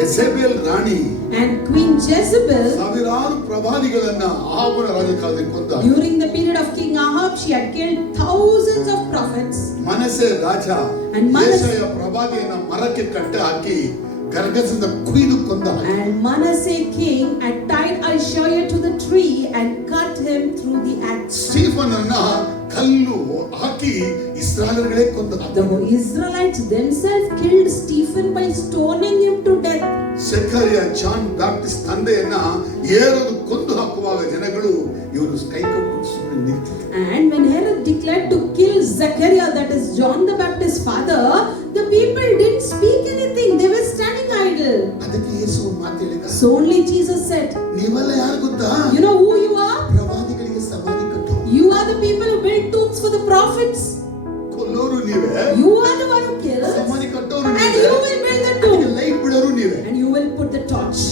ಯೆಜೆಬೆಲ್ ರಾಣಿ and Queen Jezebel, ಸಾವಿರಾರು ಪ್ರವಾದಿಗಳನ್ನ ಆಹಾಬನ ರಾಜಕಾಲದಲ್ಲಿ ಕೊಂದ. during the period of King Ahab, she had killed thousands of prophets. Manasseh Raja And Manasseh- ಯೆಶಾಯ ಪ್ರವಾದಿಯನ್ನ ಮರಕ್ಕೆ ಕಟ್ಟಿ ಹಾಕಿ ಗರ್ಗಸದಿಂದ ಕುಯ್ದು ಕೊಂದ. And Manasseh king had tied Isaiah to the tree and cut him through the axe. ಸ್ಟೀಫನನ್ನ ಕಲ್ಲು ಹಾಕಿ ಇಸ್ರಾಯೇಲ್ಗಳೇ ಕೊಂದ. The Israelites themselves killed Stephen by stoning him to death. ಜೆಕರ್ಯ ಜಾನ್ ಬ್ಯಾಪ್ಟಿಸ್ಟ್ ತಂದೆಯನ್ನ ಏರೋದು ಕೊಂದು ಹಾಕುವಾಗ ಜನಗಳು ಇವರು ಕೈ ಕಟ್ಟು ಸುಮ್ಮನೆ ನಿಂತಿದ್ರು. And when Herod declared to kill Zechariah, that is John the Baptist's father, the people didn't speak anything. They were standing idle. ಅದಕ್ಕೆ ಯೇಸು ಮಾತು ಹೇಳಿದ. So only Jesus said, ನೀವೆಲ್ಲ ಯಾರು ಗೊತ್ತಾ? you know who you are? ಪ್ರವಾದಿಗಳಿಗೆ ಸಮಾಧಿ ಕಟ್ಟು. You are the people who built tombs for the prophets. ಕೊಲ್ಲೋರು ನೀವೇ, You are the one who kills. ಸಮಾಧಿ ಕಟ್ಟೋರು And ನೀವೇ, you will build the tomb. Light ಬಿಡೋರು ನೀವೇ. And you will put the torch.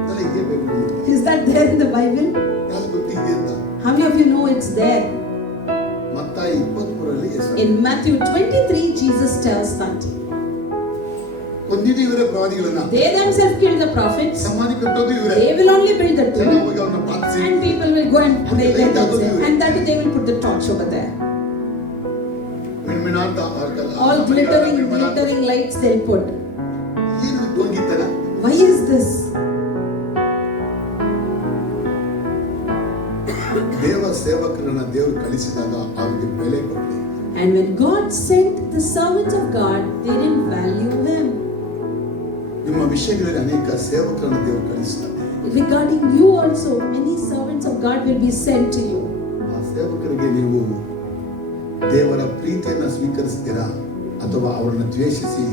ಅದೆಲ್ಲ ಇದೆ Bible. Is that there in the Bible? ಯಾರು ಗೊತ್ತಿದೆ ಅಂತ? How many of you know it's there? ಮತ್ತಾಯಿ 23ರಲ್ಲಿ ಯೇಸು In Matthew 23, Jesus tells that. ಕೊಂದಿದ್ದು ಇವರೇ ಪ್ರವಾದಿಗಳನ್ನ, They themselves killed the prophets. ಸಮಾಧಿ ಕಟ್ಟೋದು ಇವರೇ. They will only build the ಜನ tomb. ಹೋಗಿ ಅವ್ರನ್ನ ಪ್ರಾರ್ಥಿಸಿ And people will go and pray there themselves. And that they will put the torch over there. ಮಿಣ್ಮಿಣ ಅಂತ All glittering lights they'll put. ಏನು ಡೋಂಗಿತನ? ದೇವರು ಕಳಿಸಿದಾಗ ಅವರಿಗೆ ಬೆಲೆ ಕೊಡಲಿ. And when God sent the servants of God, they didn't value them. ನಿಮ್ಮ ವಿಷಯಗಳಲ್ಲಿ ಅನೇಕ ಸೇವಕರನ್ನು ದೇವರು ಕಳಿಸ್ತಾರೆ. Regarding you also, many servants of God will be sent to you. ಆ ಸೇವಕರಿಗೆ ನೀವು ದೇವರ ಪ್ರೀತಿಯನ್ನು ಸ್ವೀಕರಿಸ್ತೀರಾ ಅಥವಾ ಅವರನ್ನು ದ್ವೇಷಿಸಿ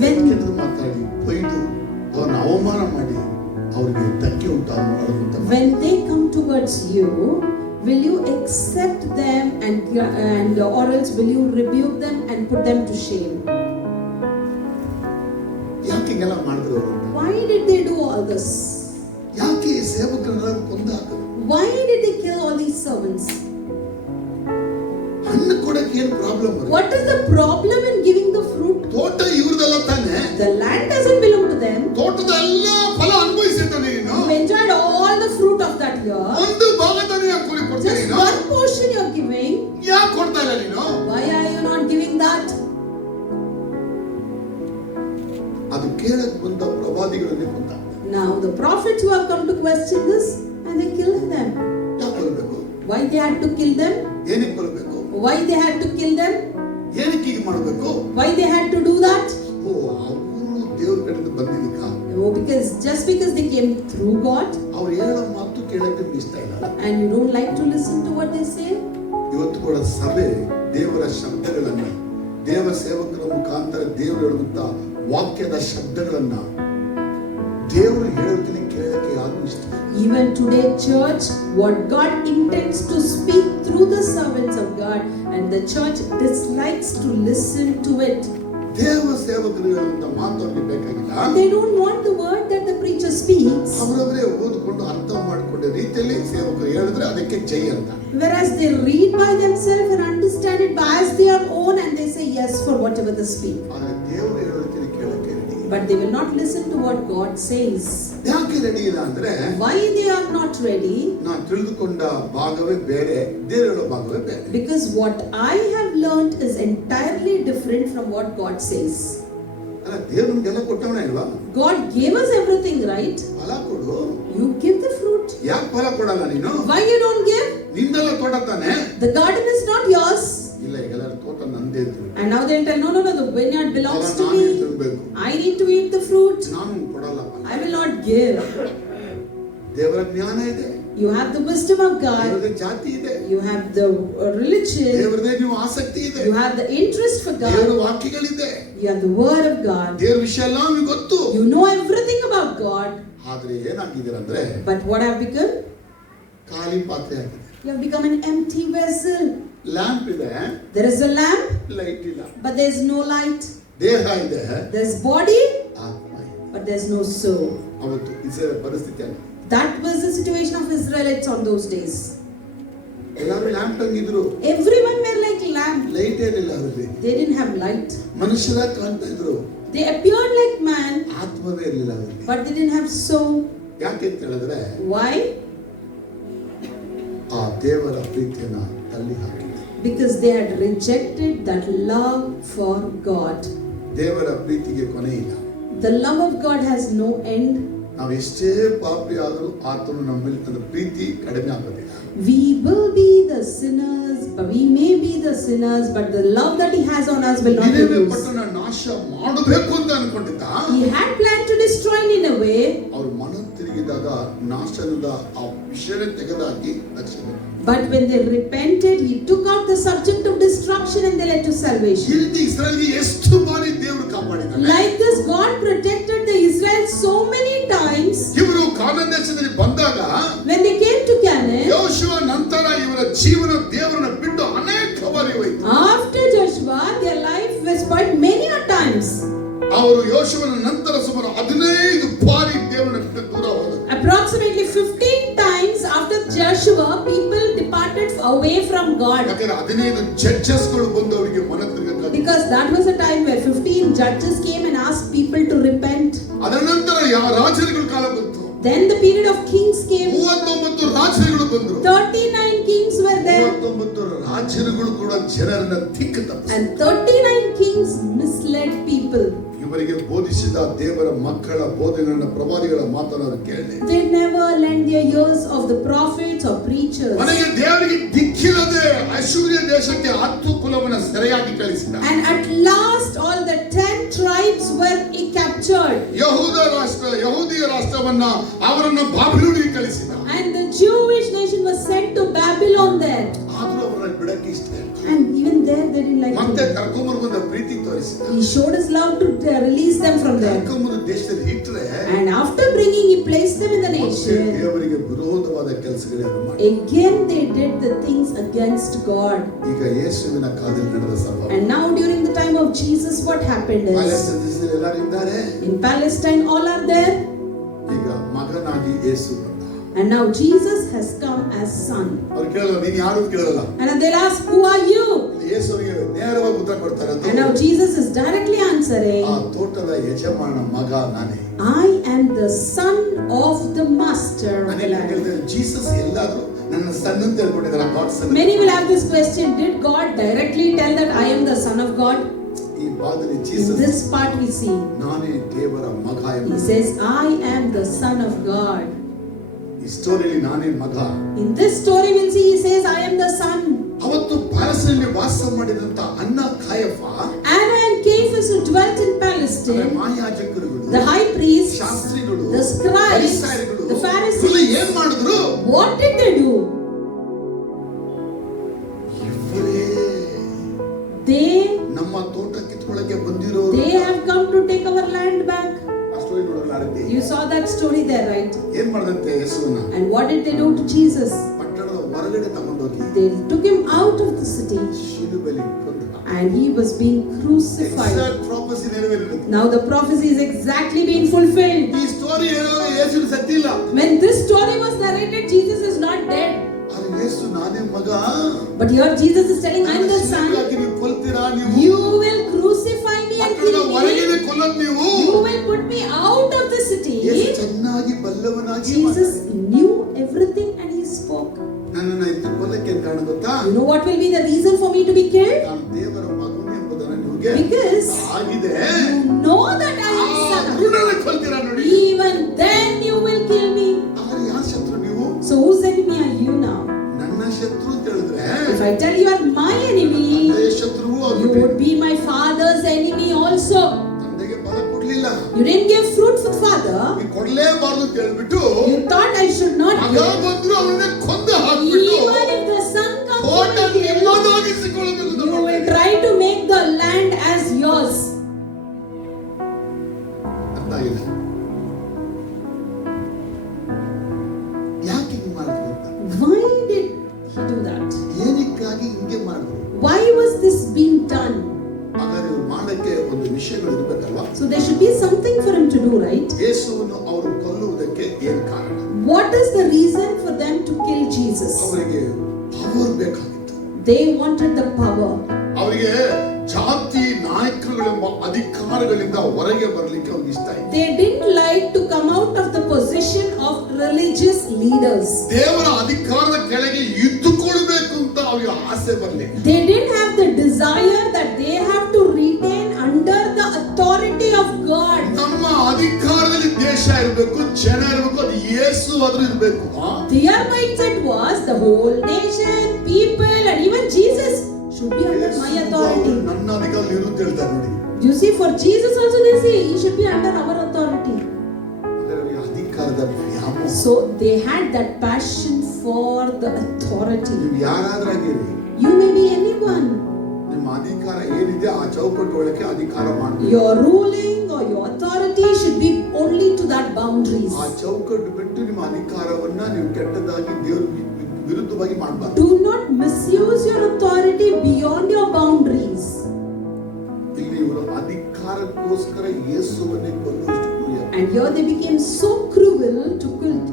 ಕೆಟ್ಟದ್ದು ಮಾತಾಡಿ ಬೈದು ಅವರನ್ನು ಅವಮಾನ ಮಾಡಿ ಅವರಿಗೆ ಧಕ್ಕೆ ಉಂಟಾಗಿ ಮಾಡುವಂತ When they come towards you, will you accept them and or else will you rebuke them and put them to shame? ಯಾಕೆ ಹೀಗೆಲ್ಲ ಮಾಡಿದ್ರು ಅವರು? Why did they do all this? ಯಾಕೆ ಈ ಸೇವಕರನ್ನ ಕೊಂದಾಕರು? Why did they kill all these servants? ಹಣ್ಣು ಕೊಡಕ್ಕೆ ಏನು problem? What is the problem in giving the fruit? ತೋಟ ಇವ್ರದಲ್ಲ ತಾನೆ? The land doesn't belong to them. ತೋಟದ ಎಲ್ಲ ಫಲ ಅನುಭವಿಸಿದ್ದಾನೆ ನೀನು. You enjoyed all the fruit of that year. ಒಂದು ಭಾಗ ತಾನೇ ಯಾಕೆ ಕೂಲಿ ಕೊಡ್ತೀಯ Just ನೀನು? one portion you are giving. ಯಾಕೆ ಕೊಡ್ತಾ ಇಲ್ಲ ನೀನು? Why are you not giving that? ಅದು ಕೇಳಕ್ ಬಂದ ಪ್ರವಾದಿಗಳನ್ನೇ ಕೊಂದ. Now the prophets who have come to question this and they killed them. ಯಾಕೆ ಕೊಲ್ಲಬೇಕು? Why they had to kill them? ಏನಕ್ಕೆ ಕೊಲ್ಲಬೇಕು? Why they had to kill them? ಏನಕ್ಕೆ ಹೀಗೆ ಮಾಡಬೇಕು? Why they had to do that? ಓ, ಅವರು ದೇವರ ಕಡೆಯಿಂದ ಬಂದಿದ್ದಕ್ಕ. Oh, because just because they came through God ಅವ್ರು ಹೇಳೋ ಮಾತು ಕೇಳಕ್ಕೆ ನಿಮ್ಗೆ ಇಷ್ಟ ಇಲ್ಲ. and you don't like to listen to what they say. ಇವತ್ತು ಕೂಡ ಸಭೆ ದೇವರ ಶಬ್ದಗಳನ್ನ, ದೇವ ಸೇವಕರ ಮುಖಾಂತರ ದೇವರು ಹೇಳುವಂತ ವಾಕ್ಯದ ಶಬ್ದಗಳನ್ನ ದೇವರು ಹೇಳೋದನ್ನ ಕೇಳಕ್ಕೆ ಯಾರು ಇಷ್ಟ? Even today, church, what God intends to speak through the servants of God, and the church dislikes to listen to it. ದೇವ ಸೇವಕರು ಹೇಳುವಂತ ಮಾತು ಅವ್ರಿಗೆ ಬೇಕಾಗಿಲ್ಲ. They don't want the word that the preacher speaks. ಅವರವರೇ ಓದಿಕೊಂಡು ಅರ್ಥ ಮಾಡಿಕೊಂಡ ರೀತಿಯಲ್ಲಿ ಸೇವಕರು ಹೇಳಿದ್ರೆ ಅದಕ್ಕೆ ಜೈ ಅಂತ. Whereas they read by themselves and understand it as their own, and they say yes for whatever they speak. ಆದ್ರೆ ದೇವರು ಹೇಳೋದಕ್ಕೆ ಕೇಳಕ್ಕೆ ready. But they will not listen to what God says. ಯಾಕೆ ರೆಡಿ ಇಲ್ಲ ಅಂದ್ರೆ Why they are not ready? ನಾನು ತಿಳಿದುಕೊಂಡ ಭಾಗವೇ ಬೇರೆ, ದೇವರು ಹೇಳೋ ಭಾಗವೇ ಬೇರೆ. Because what I have learned is entirely different from what God says. ಅಲ್ಲ, ದೇವರು ನಮ್ಗೆಲ್ಲ ಕೊಟ್ಟವನ ಇಲ್ವಾ? God gave us everything, right? ಫಲ ಕೊಡು. You give the fruit. ಯಾಕೆ ಫಲ ಕೊಡಲ್ಲ ನೀನು? Why you don't give? ನಿಂದೆಲ್ಲ ತೋಟ ತಾನೆ? The garden is not yours. ಇಲ್ಲ, ಈಗೆಲ್ಲ ತೋಟ ನಂದೇ ಇದ್ರು. And now they'll tell, no, the vineyard belongs to ನಾನು me. ತಿನ್ಬೇಕು. I need to eat the fruit. ನಾನು ಕೊಡಲ್ಲ. I will not give. ದೇವರ ಜ್ಞಾನ ಇದೆ. You have the wisdom of God. ದೇವರ ಜಾತಿ ಇದೆ. You have the religion. ದೇವರದೇ ನೀವು ಆಸಕ್ತಿ ಇದೆ. You have the interest for ದೇವರ God. ವಾಕ್ಯಗಳಿದೆ. You have the word of God. ದೇವರ ವಿಷಯ ಎಲ್ಲ ನಿಮಗೆ ಗೊತ್ತು. You know everything about God. ಆದ್ರೆ ಏನಾಗಿದ್ದೀರ ಅಂದ್ರೆ But what have become? ಖಾಲಿ ಪಾತ್ರೆ ಆಗಿದೆ. You have become an empty vessel. Lamp ಇದೆ, There is a lamp, light ಇಲ್ಲ. but there is no light. ದೇಹ ಇದೆ, There is body, ಆತ್ಮ ಇದೆ. but there is no soul. ಅವತ್ತು ಇಸ್ರೇಲ್ ಪರಿಸ್ಥಿತಿ ಅಲ್ಲ. That was the situation of Israelites on those days. ಎಲ್ಲರೂ ಲ್ಯಾಂಪ್ ಹಂಗಿದ್ರು. Everyone were like lamp. Light ಏನಿಲ್ಲ ಅವರಿಗೆ. They didn't have light. ಮನುಷ್ಯರಾಗಿ ಕಾಣ್ತಾ ಇದ್ರು. They appeared like man, ಆತ್ಮವೇ ಇರಲಿಲ್ಲ ಅವರಿಗೆ. but they didn't have soul. ಯಾಕೆ ಅಂತ ಹೇಳಿದ್ರೆ Why? ಆ ದೇವರ ಪ್ರೀತಿಯನ್ನ ತಳ್ಳಿ ಹಾಕಿದ್ರು. Because they had rejected that love for God. ದೇವರ ಪ್ರೀತಿಗೆ ಕೊನೆ ಇಲ್ಲ. The love of God has no end. ನಾವು ಎಷ್ಟೇ ಪಾಪಿ ಆದರೂ ಆತನು ನಮ್ಮಲ್ಲಿ ತನ್ನ ಪ್ರೀತಿ ಕಡಿಮೆ ಆಗೋದಿಲ್ಲ. We will be the sinners, but we may be the sinners, but the love that He has on us will not Nineveh reduce. ಪಟ್ಟಣ ನಾಶ ಮಾಡಬೇಕು ಅಂತ ಅನ್ಕೊಂಡಿದ್ದ. He had planned to destroy Nineveh. ಅವರು ಮನ ತಿರುಗಿದಾಗ ನಾಶನದ ಆ ವಿಷಯನೇ ತೆಗೆದಾಕಿ ರಕ್ಷಣೆ. But when they repented, He took out the subject of destruction and they led to ಈ salvation. ರೀತಿ ಇಸ್ರಾಯೇಲ್ಗೆ ಎಷ್ಟು ಬಾರಿ ದೇವರು ಕಾಪಾಡಿದ್ದಾನೆ. Like this, God protected the Israelites so many times. ಇವರು ಕಾನಾನ್ ದೇಶದಲ್ಲಿ ಬಂದಾಗ When they came to Canaan, ಯೋಶುವ ನಂತರ ಇವರ ಜೀವನ ದೇವರನ್ನ ಬಿಟ್ಟು ಅನೇಕ ಬಾರಿ ಹೋಯಿತು. after Joshua, their life was spoiled many a times. ಅವರು ಯೋಶುವನ ನಂತರ ಸುಮಾರು 15 ಬಾರಿ ದೇವರನ್ನ ಬಿಟ್ಟು ದೂರ ಹೋದರು. Approximately 15 times after Joshua, people departed away from God. ಯಾಕಂದ್ರೆ 15 ಜಡ್ಜಸ್ಗಳು ಬಂದು ಅವರಿಗೆ ಮನ ತಿರುಗಕ್ಕೆ. Because that was a time where 15 judges came and asked people to repent. ಅದರ ನಂತರ ಯಾವ ರಾಜರುಗಳ ಕಾಲ ಬಂತು. Then the period of kings came. 39 ರಾಜರುಗಳು ಬಂದರು. 39 kings were there. 39 ರಾಜರುಗಳು ಕೂಡ ಜನರನ್ನ ದಿಕ್ಕು ತಪ್ಪಿಸಿದರು. And 39 kings misled people. ಇವರಿಗೆ ಬೋಧಿಸಿದ ದೇವರ ಮಕ್ಕಳ ಬೋಧನೆಗಳನ್ನ ಪ್ರವಾದಿಗಳ ಮಾತನ್ನು ಅವರು ಕೇಳಲಿ. They never lend their ears of the prophets or preachers. ಮನೆಗೆ ದೇವರಿಗೆ ದಿಕ್ಕಿಲ್ಲದೆ ಅಶ್ಶೂರ್ಯ ದೇಶಕ್ಕೆ 10 ಕುಲವನ್ನು ಸೆರೆಯಾಗಿ ಕಳಿಸಿದ. And at last all the 10 tribes were captured. ಯಹೂದಿಯ ರಾಷ್ಟ್ರವನ್ನ ಅವರನ್ನು ಬಾಬಿಲೋನಿಗೆ ಕಳಿಸಿದ. And the Jewish nation was sent to Babylon there. ಆದರೂ ಅವರನ್ನು ಬಿಡಕ್ಕೆ ಇಷ್ಟ ಇಲ್ಲ. And even there they didn't like ಮತ್ತೆ to. ಕರ್ಕೊಂಬರ್ಬಂದ ಪ್ರೀತಿ ತೋರಿಸಿದ. He showed his love to release them from there. ಕರ್ಕೊಂಬರು ದೇಶದಲ್ಲಿ ಇಟ್ಟರೆ And after bringing, he placed them in the nation. ದೇವರಿಗೆ ವಿರೋಧವಾದ ಕೆಲಸಗಳೇ ಅವರು ಮಾಡಿದರು. Again they did the things against God. ಈಗ ಯೇಸುವಿನ ಕಾಲದಲ್ಲಿ ನಡೆದ ಸಂಭವ. And now during the time of Jesus, what happened is, ದೇಶದಲ್ಲಿ ಎಲ್ಲರೂ ಇದ್ದಾರೆ. in Palestine all are there. ಈಗ ಮಗನಾಗಿ ಯೇಸು ಬಂದ. And now Jesus has come as son. ಅವರು ಕೇಳಲ್ಲ, ನೀನು ಯಾರು ಕೇಳಲ್ಲ. And they'll ask, who are you? ಯೇಸುವಿಗೆ ನೇರವಾಗಿ ಉತ್ತರ ಕೊಡ್ತಾರೆ. And now Jesus is directly answering, ಆ ತೋಟದ ಯಜಮಾನ ಮಗ ನಾನೇ. I am the son of the master of the land. Jesus ಎಲ್ಲಾದ್ರೂ ನನ್ನ ಸನ್ ಅಂತ ಹೇಳ್ಕೊಂಡಿದ್ದಾರೆ. God son. Many will have this question, did God directಲಿ tell that I am the son of God? ಈ ಭಾಗದಲ್ಲಿ In Jesus this part we see, ನಾನೇ ದೇವರ ಮಗ he ಎಂಬ. says, I am the son of God. ಈ ಸ್ಟೋರಿಯಲ್ಲಿ ನಾನೇ ಮಗ. In this story we'll see he says, I am the son. ಅವತ್ತು ಪ್ಯಾಲೆಸ್ಟೈನ್ನಲ್ಲಿ ವಾಸ ಮಾಡಿದಂತ ಅನ್ನ ಕಾಯಫ, Anna and Caiaphas who dwelt in Palestine, ಮಹಾಯಾಜಕರುಗಳು, the high priests, ಶಾಸ್ತ್ರಿಗಳು, the scribes, ಫರಿಸಾಯರುಗಳು, the ಇವ್ರು Pharisees, ಏನ್ ಮಾಡಿದ್ರು? what did they do? ಇವರೇ They ನಮ್ಮ ತೋಟ ಕಿತ್ಕೊಳ್ಳಕ್ಕೆ ಬಂದಿರೋರು. They have come to take our land back. ಆ ಸ್ಟೋರಿ ನೋಡಲಾರದೆ. You saw that story there, right? ಏನ್ ಮಾಡಿದಂತೆ ಯೇಸುವನ್ನ? And what did they do to Jesus? ಪಟ್ಟಣದ ಹೊರಗಡೆ ತಗೊಂಡೋಗಿ They took him out of the city ಶಿಲುಬೆಯಲ್ಲಿ ಕೊಂದ. and he was being crucified. Exact prophecy ನೆರವೇರಿತು. Now the prophecy is exactly being fulfilled. ಈ ಸ್ಟೋರಿ ಹೇಳುವಾಗ ಯೇಸುವಿನ ಸತ್ತಿಲ್ಲ. When this story was narrated, Jesus is not dead. ಆದ್ರೆ ಯೇಸು ನಾನೇ ಮಗ. But here Jesus is telling, I am the son. ನೀವು ಕೊಲ್ತೀರಾ ನೀವು? You will crucify me and kill me. ಹೊರಗಡೆ ಕೊಲ್ಲೋದು ನೀವು. You will put me out of the city. ಯೇಸು ಚೆನ್ನಾಗಿ ಬಲ್ಲವನಾಗಿ Jesus knew everything and he spoke. ನನ್ನನ್ನು ಇದು ಕೊಲ್ಲಕ್ಕೆ ಕಾರಣ ಗೊತ್ತಾ? You know what will be the reason for me to be killed? ನಾನು ದೇವರ ಮಗನು ಎಂಬುದನ್ನು ನಿಮಗೆ Because ಆಗಿದೆ. you know that I am son. ಗುಣದಲ್ಲಿ ಕೊಲ್ತೀರಾ ನೋಡಿ. Even then you will kill me. ಆದ್ರೆ ಯಾರ ಶತ್ರು ನೀವು? So whose enemy are you now? ನನ್ನ ಶತ್ರು ಅಂತ ಹೇಳಿದ್ರೆ If I tell you are my enemy, ತಂದೆಯ ಶತ್ರುವು you ಆಗ್ಬಿಟ್ಟಿ. would be my father's enemy also. ತಂದೆಗೆ ಫಲ ಕೊಡ್ಲಿಲ್ಲ. You didn't give fruit for father. ನೀವು ಕೊಡ್ಲೇಬಾರ್ದು ಅಂತ ಹೇಳ್ಬಿಟ್ಟು You thought I should not ಮಗ give. ಬಂದ್ರು ಅವನನ್ನೇ ಕೊಂದು ಹಾಕ್ಬಿಟ್ಟು Even if the son comes Kota to kill, ನಿಮ್ಮದಾಗಿಸಿಕೊಳ್ಳಬೇಕು ಅಂತ you will ಮಾಡ್ತಾರೆ. try to make the land as yours. ಅರ್ಥ ಆಗಿಲ್ಲ. ಯಾಕೆ ಹಿಂಗೆ ಮಾಡಿದ್ರು ಅಂತ? Why did he do that? ಏನಕ್ಕಾಗಿ ಹಿಂಗೆ ಮಾಡಿದ್ರು? Why was this being done? ಹಾಗಾದ್ರೆ ಇವ್ರು ಮಾಡಕ್ಕೆ ಒಂದು ವಿಷಯಗಳು ಇರ್ಬೇಕಲ್ವಾ? So there should be something for him to do, right? ಯೇಸುವನ್ನು ಅವರು ಕೊಲ್ಲುವುದಕ್ಕೆ ಏನ್ ಕಾರಣ? What is the reason for them to kill Jesus? ಅವರಿಗೆ ಪವರ್ ಬೇಕಾಗಿತ್ತು. They wanted the power. ಅವರಿಗೆ ಜಾತಿ ನಾಯಕರುಗಳೆಂಬ ಅಧಿಕಾರಗಳಿಂದ ಹೊರಗೆ ಬರಲಿಕ್ಕೆ ಅವ್ರಿಗೆ ಇಷ್ಟ ಇತ್ತು. They didn't like to come out of the position of religious leaders. ದೇವರ ಅಧಿಕಾರದ ಕೆಳಗೆ ಇದ್ದುಕೊಳ್ಬೇಕು ಅಂತ ಅವ್ರಿಗೆ ಆಸೆ ಬರಲಿ. They didn't have the desire that they have to retain under the authority of God. ನಮ್ಮ ಅಧಿಕಾರದಲ್ಲಿ ದೇಶ ಇರಬೇಕು, ಜನ ಇರಬೇಕು, ಅದು ಯೇಸು ಆದ್ರೂ ಇರಬೇಕು. Their mindset was the whole nation, people, and even Jesus should be under my authority. ನನ್ನ ಅಧಿಕಾರದಲ್ಲಿ ಇರುತ್ತೆ ಹೇಳ್ತಾರೆ ನೋಡಿ. You see, for Jesus also they say he should be under our authority. ಅದರಲ್ಲಿ ಅಧಿಕಾರದ ವ್ಯಾಮೋಹ. So they had that passion for the authority. ನೀವು ಯಾರಾದ್ರಾಗಿರಿ, You may be anyone. ನಿಮ್ಮ ಅಧಿಕಾರ ಏನಿದೆ ಆ ಚೌಕಟ್ಟು ಒಳಗೆ ಅಧಿಕಾರ ಮಾಡಬೇಕು. Your ruling or your authority should be only to that boundaries. ಆ ಚೌಕಟ್ಟು ಬಿಟ್ಟು ನಿಮ್ಮ ಅಧಿಕಾರವನ್ನ ನೀವು ಕೆಟ್ಟದಾಗಿ ದೇವರ ವಿರುದ್ಧವಾಗಿ ಮಾಡಬಾರದು. Do not misuse your authority beyond your boundaries. ಇಲ್ಲಿ ಇವರು ಅಧಿಕಾರಕ್ಕೋಸ್ಕರ ಯೇಸುವನ್ನೇ ಕೊಲ್ಲುವಷ್ಟು ಕ್ರೂರ. And here they became so cruel to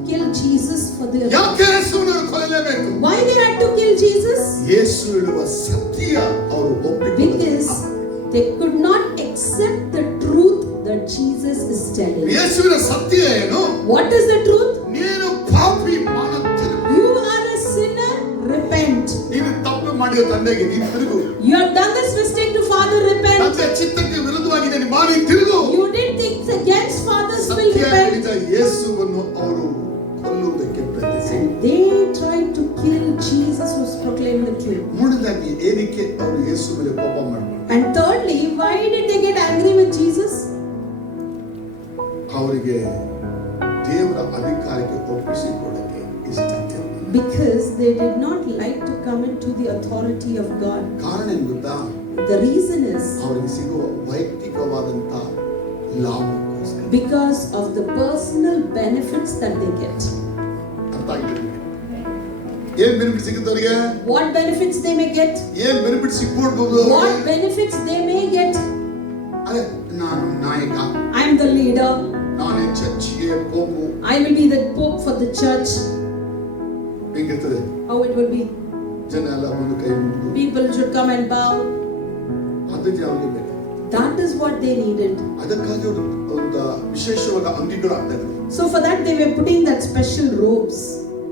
kill Jesus for their. ಯಾಕೆ ಯೇಸುವನ್ನು ಕೊಲ್ಲಲೇಬೇಕು? Why they had to kill Jesus? ಯೇಸು ಹೇಳುವ ಸತ್ಯ ಅವರು Because they could not accept the truth that Jesus is telling. ಯೇಸುವಿನ ಸತ್ಯ ಏನು? What is the truth? ನೀನು ಪಾಪಿ, ಮಾಡುತ್ತಿರು. You are a sinner, repent. ನೀನು ತಪ್ಪು ಮಾಡಿದ ತಂದೆಗೆ ನೀನು ತಿರುಗು. You have done this mistake to Father, repent. ತಂದೆ ಚಿತ್ತಕ್ಕೆ ವಿರುದ್ಧವಾಗಿದೆ, ನೀನು ಮಾಡಿ ತಿರುಗು. You did things against ಯೇಸುವನ್ನು ಅವರು ಕೊಲ್ಲುವುದಕ್ಕೆ ಪ್ರಯತ್ನಿಸಿ. And they tried to kill Jesus who proclaimed the truth. ಮೂರನೇದಾಗಿ ಏನಕ್ಕೆ ಅವರು ಯೇಸು ಮೇಲೆ ಕೋಪ ಮಾಡಿದ್ರು? And thirdly, why did they get angry with Jesus? ಅವರಿಗೆ ದೇವರ ಅಧಿಕಾರಕ್ಕೆ ಒಪ್ಪಿಸಿಕೊಡಕ್ಕೆ ಇಷ್ಟವಿಲ್ಲ. Because they did not like to come into the authority of God. ಕಾರಣ ಏನು ಗೊತ್ತಾ? The reason is ಅವರಿಗೆ ಸಿಗುವ ವೈಯಕ್ತಿಕವಾದಂತ ಲಾಭಕ್ಕೋಸ್ಕರ. because of the personal benefits that they get. ಅರ್ಥ ಆಗಿದೆ? ಏನ್ ಬೆನಿಫಿಟ್ ಸಿಗುತ್ತೆ ಅವರಿಗೆ? What benefits they may get? ಏನ್ ಬೆನಿಫಿಟ್ ಸಿಕ್ಬಿಡ್ಬೋದು? What benefits they may get? ಅರೆ ನಾನು ನಾಯಕ, I am the leader. ನಾನೇ ಚರ್ಚ್ಗೆ pope. I will be the pope for the church. ಹೇಗಿರ್ತದೆ? How it will be? ಜನ ಎಲ್ಲ ಒಂದು ಕೈ ಮುಗಿದು People should come and bow. ಅದಕ್ಕೆ ಅವರಿಗೆ ಬೇಕು. That is what they needed. ಅದಕ್ಕಾಗಿ ಅವರು ಒಂದು ವಿಶೇಷವಾದ ಅಂಗಿಗಳು ಹಾಕ್ತಾ ಇದ್ರು. So for that they were putting that special robes.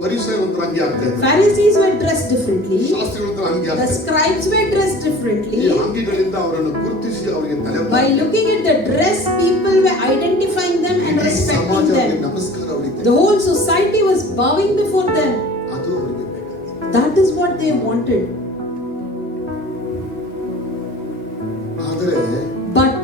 ಫರಿಸಾಯರು ಒಂದು ಅಂಗಿ ಹಾಕ್ತಾ ಇದ್ರು. Pharisees were dressed differently. ಶಾಸ್ತ್ರಿಗಳು ಒಂದು ಅಂಗಿ The ಹಾಕ್ತಾ ಇದ್ರು. scribes were dressed differently. ಈ ಅಂಗಿಗಳಿಂದ ಅವರನ್ನು ಗುರುತಿಸಿ ಅವರಿಗೆ ತಲೆ By looking at the dress, people were identifying them and respecting them. ನಮಸ್ಕಾರ ಹೊಡಿತಾರೆ. The whole society was bowing before them. ಅದು ಅವರಿಗೆ ಬೇಕಾಗಿತ್ತು. That is what they wanted. ಆದರೆ But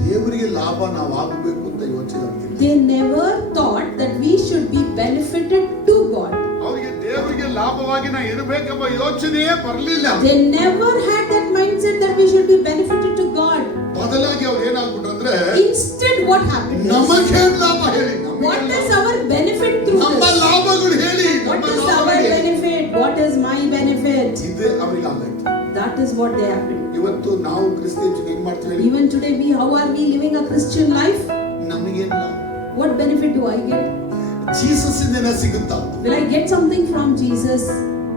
ದೇವರಿಗೆ ಲಾಭ ನಾವು ಆಗಬೇಕು ಅಂತ ಯೋಚನೆ ಮಾಡ್ತಿಲ್ಲ. they never thought that we should be benefited to God. ಅವರಿಗೆ ದೇವರಿಗೆ ಲಾಭವಾಗಿ ನಾ ಇರಬೇಕೆಂಬ ಯೋಚನೆಯೇ ಬರಲಿಲ್ಲ. They never had that mindset that we should be benefited to God. ಬದಲಾಗಿ ಅವ್ರು ಏನಾಗ್ಬಿಟ್ರು ಅಂದ್ರೆ Instead, what happened is, ನಮಗೆ ಲಾಭ ಹೇಳಿ. what is our benefit through ನಮ್ಮ this? ಲಾಭಗಳು ಹೇಳಿ. What is our benefit? What is my benefit? ಇದೇ ಅವರಿಗೆ ಆಗಾಯ್ತು. That is what they happened. ಇವತ್ತು ನಾವು ಕ್ರಿಸ್ತಿಯನ್ ಹೆಂಗ್ ಮಾಡ್ತೀವಿ ಹೇಳಿ? Even today, how are we living a Christian life? ನಮಗೇನಿಲ್ಲ. What benefit do I get? Jesus ಇಂದ ಸಿಗುತ್ತಾ? Will I get something from Jesus?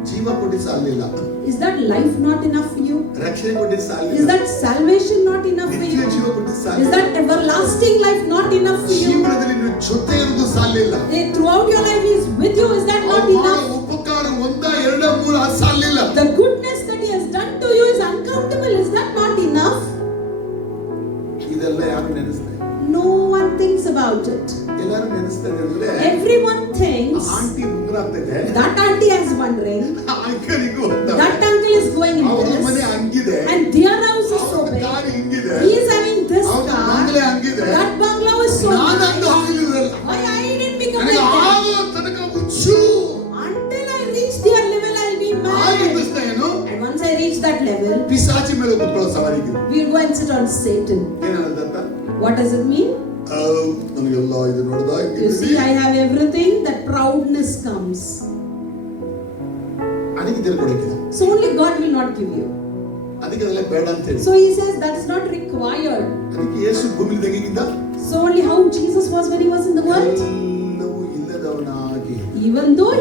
ಜೀವ ಕೊಡಿ ಸಾಲಿಲ್ಲ. Is that life not enough for you? ರಕ್ಷಣೆ ಕೊಡಿ Is ಸಾಲಿಲ್ಲ. that salvation not enough for ನಿತ್ಯ you? ಜೀವ ಕೊಡಿ Is ಸಾಲಿಲ್ಲ. that everlasting life not enough for you? ಜೀವನದಲ್ಲಿ ನೀವು ಜೊತೆ ಇರೋದು ಸಾಲಿಲ್ಲ. Throughout your life He is with you. Is that not ಅವ್ರು ಮಾಡೋ enough? ಉಪಕಾರ ಒಂದ ಎರಡ ಮೂರು ಸಾಲಿಲ್ಲ. The goodness that He has done to you is uncountable. Is that not enough? ಇದೆಲ್ಲ ಯಾರು ನೆನೆಸ್ತಾರೆ? No one thinks about it. ಎಲ್ಲರೂ ನೆನೆಸ್ತಾರೆ ಅಂದ್ರೆ Everyone thinks ಆಂಟಿ ಮುಂಗ್ರಾಗ್ತದೆ. that auntie is wondering, ಅಂಕಲಿಗೂ that uncle is going in ಅವ್ರ ಮನೆ this, ಹಂಗಿದೆ. and their house is so ಅವ್ರ big. ಕಾರ್ ಹಿಂಗಿದೆ. He is having this ಅವ್ರ car. ಬಂಗ್ಲೆ ಹಂಗಿದೆ. That bungalow is so ನಾನಂತೂ nice. ಆಗಿಲ್ಲಲ್ಲ. Why I didn't become ನನಗೆ like that? ಆಗೋ ತನಕ ಹುಚ್ಚು. Until I reach their level, I'll be ಆಗಿದ್ದ mad. ಏನು? And once I reach that level, ಪಿಸಾಚಿ ಮೇಲೆ ಕೂತ್ಕೊಳ್ಳೋ ಸವಾರಿಗೆ. we'll go and sit on Satan. ಏನಂತ? What does it mean? ನನಗೆಲ್ಲ ಇದು ನೋಡ್ದ. You see, I have everything. That proudness comes. ಅದಕ್ಕೆ ದೇವರು ಕೊಡಕ್ಕಿಲ್ಲ. So only God will not give you. ಅದಕ್ಕೆ ಅದೆಲ್ಲ ಬೇಡ ಅಂತ ಹೇಳಿ. So He says that's not required. ಅದಕ್ಕೆ ಯೇಸು ಭೂಮಿಲಿ ತೆಗಿಗಿದ್ದ. So only how Jesus was when He was in the world. ಎಲ್ಲವೂ ಇಲ್ಲದವನಾಗಿ Even though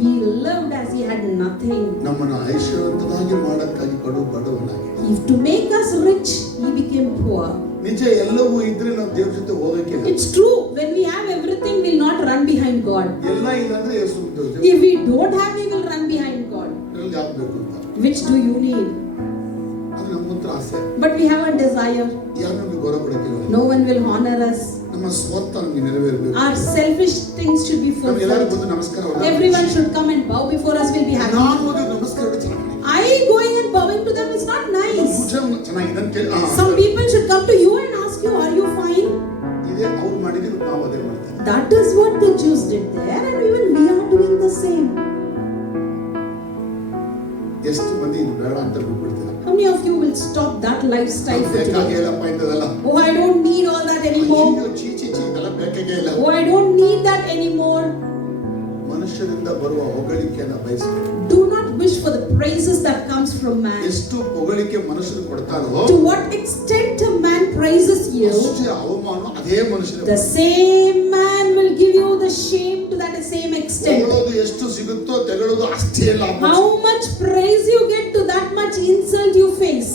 He lived as He had nothing. ನಮ್ಮನ್ನು ಐಶ್ವರ್ಯವಂತನಾಗಿ ಮಾಡಕ್ಕಾಗಿ ಬಡವನಾಗಿ. If to make us rich, He became poor. ನಿಜ ಎಲ್ಲವೂ ಇದ್ರೆ ನಾವು ದೇವ್ರ ಜೊತೆ ಹೋಗಕ್ಕಿಲ್ಲ. It's true. When we have everything, we'll not run behind God. ಎಲ್ಲ ಇಲ್ಲ ಅಂದ್ರೆ ಯೇಸು ದೇವ್ರ ಜೊತೆ. If we don't have, we will run behind God. ಎಲ್ಲಿ ಆಗ್ಬೇಕು ಅಂತ. Which do you need? ಅದು ನಮ್ಮ ಹತ್ರ ಆಸೆ. But we have a desire. ಯಾರು ನಮಗೆ ಗೌರವ ಕೊಡಕ್ಕಿಲ್ಲ. No one will honor us. ನಮ್ಮ ಸ್ವಾರ್ಥ ನಮಗೆ ನೆರವೇರಬೇಕು. Our selfish things should be ನಾವು ಎಲ್ಲರೂ fulfilled. ಬಂದು ನಮಸ್ಕಾರ ಹೊಡೆದ. Everyone should come and bow before us. We'll be happy. ನಾನು ಹೋಗಿ ನಮಸ್ಕಾರ ಹೊಡೆದ ಚೆನ್ನಾಗಿ. I going and bowing to them is not nice. ಪೂಜೆ ಚೆನ್ನಾಗಿದೆ ಅಂತ ಕೇಳಿ. Some people should come to you and ask you, "Are you fine?" ಇದೇ ಅವ್ರು ಮಾಡಿದ್ರೆ ನಾವು ಅದೇ ಮಾಡ್ತೇವೆ. That is what the Jews did there, and even we are doing the same. ಎಷ್ಟು ಮಂದಿ ಇದು ಬೇಡ ಅಂತ ಬಿಟ್ಬಿಡ್ತಾರೆ. How many of you will stop that lifestyle for today? ಬೇಕಾಗಿಲ್ಲಪ್ಪ ಇಂಥದೆಲ್ಲ. Oh, I don't need all that anymore. ಅಯ್ಯೋ, ಚೀ ಇದೆಲ್ಲ ಬೇಕಾಗೇ ಇಲ್ಲ. Oh, I don't need that anymore. ಮನುಷ್ಯರಿಂದ ಬರುವ ಹೊಗಳಿಕೆಯನ್ನ ಬಯಸಬೇಕು. Do not wish for the praises that comes from man. ಎಷ್ಟು ಹೊಗಳಿಕೆ ಮನುಷ್ಯರು ಕೊಡ್ತಾರೋ To what extent a man praises you, ಅಷ್ಟೇ ಅವಮಾನ ಅದೇ ಮನುಷ್ಯರು. the same man will give you the shame to that same extent. ಹೊಗಳೋದು ಎಷ್ಟು ಸಿಗುತ್ತೋ ತೆಗಳೋದು ಅಷ್ಟೇ ಲಾಭ. How much praise you get, to that much insult you face.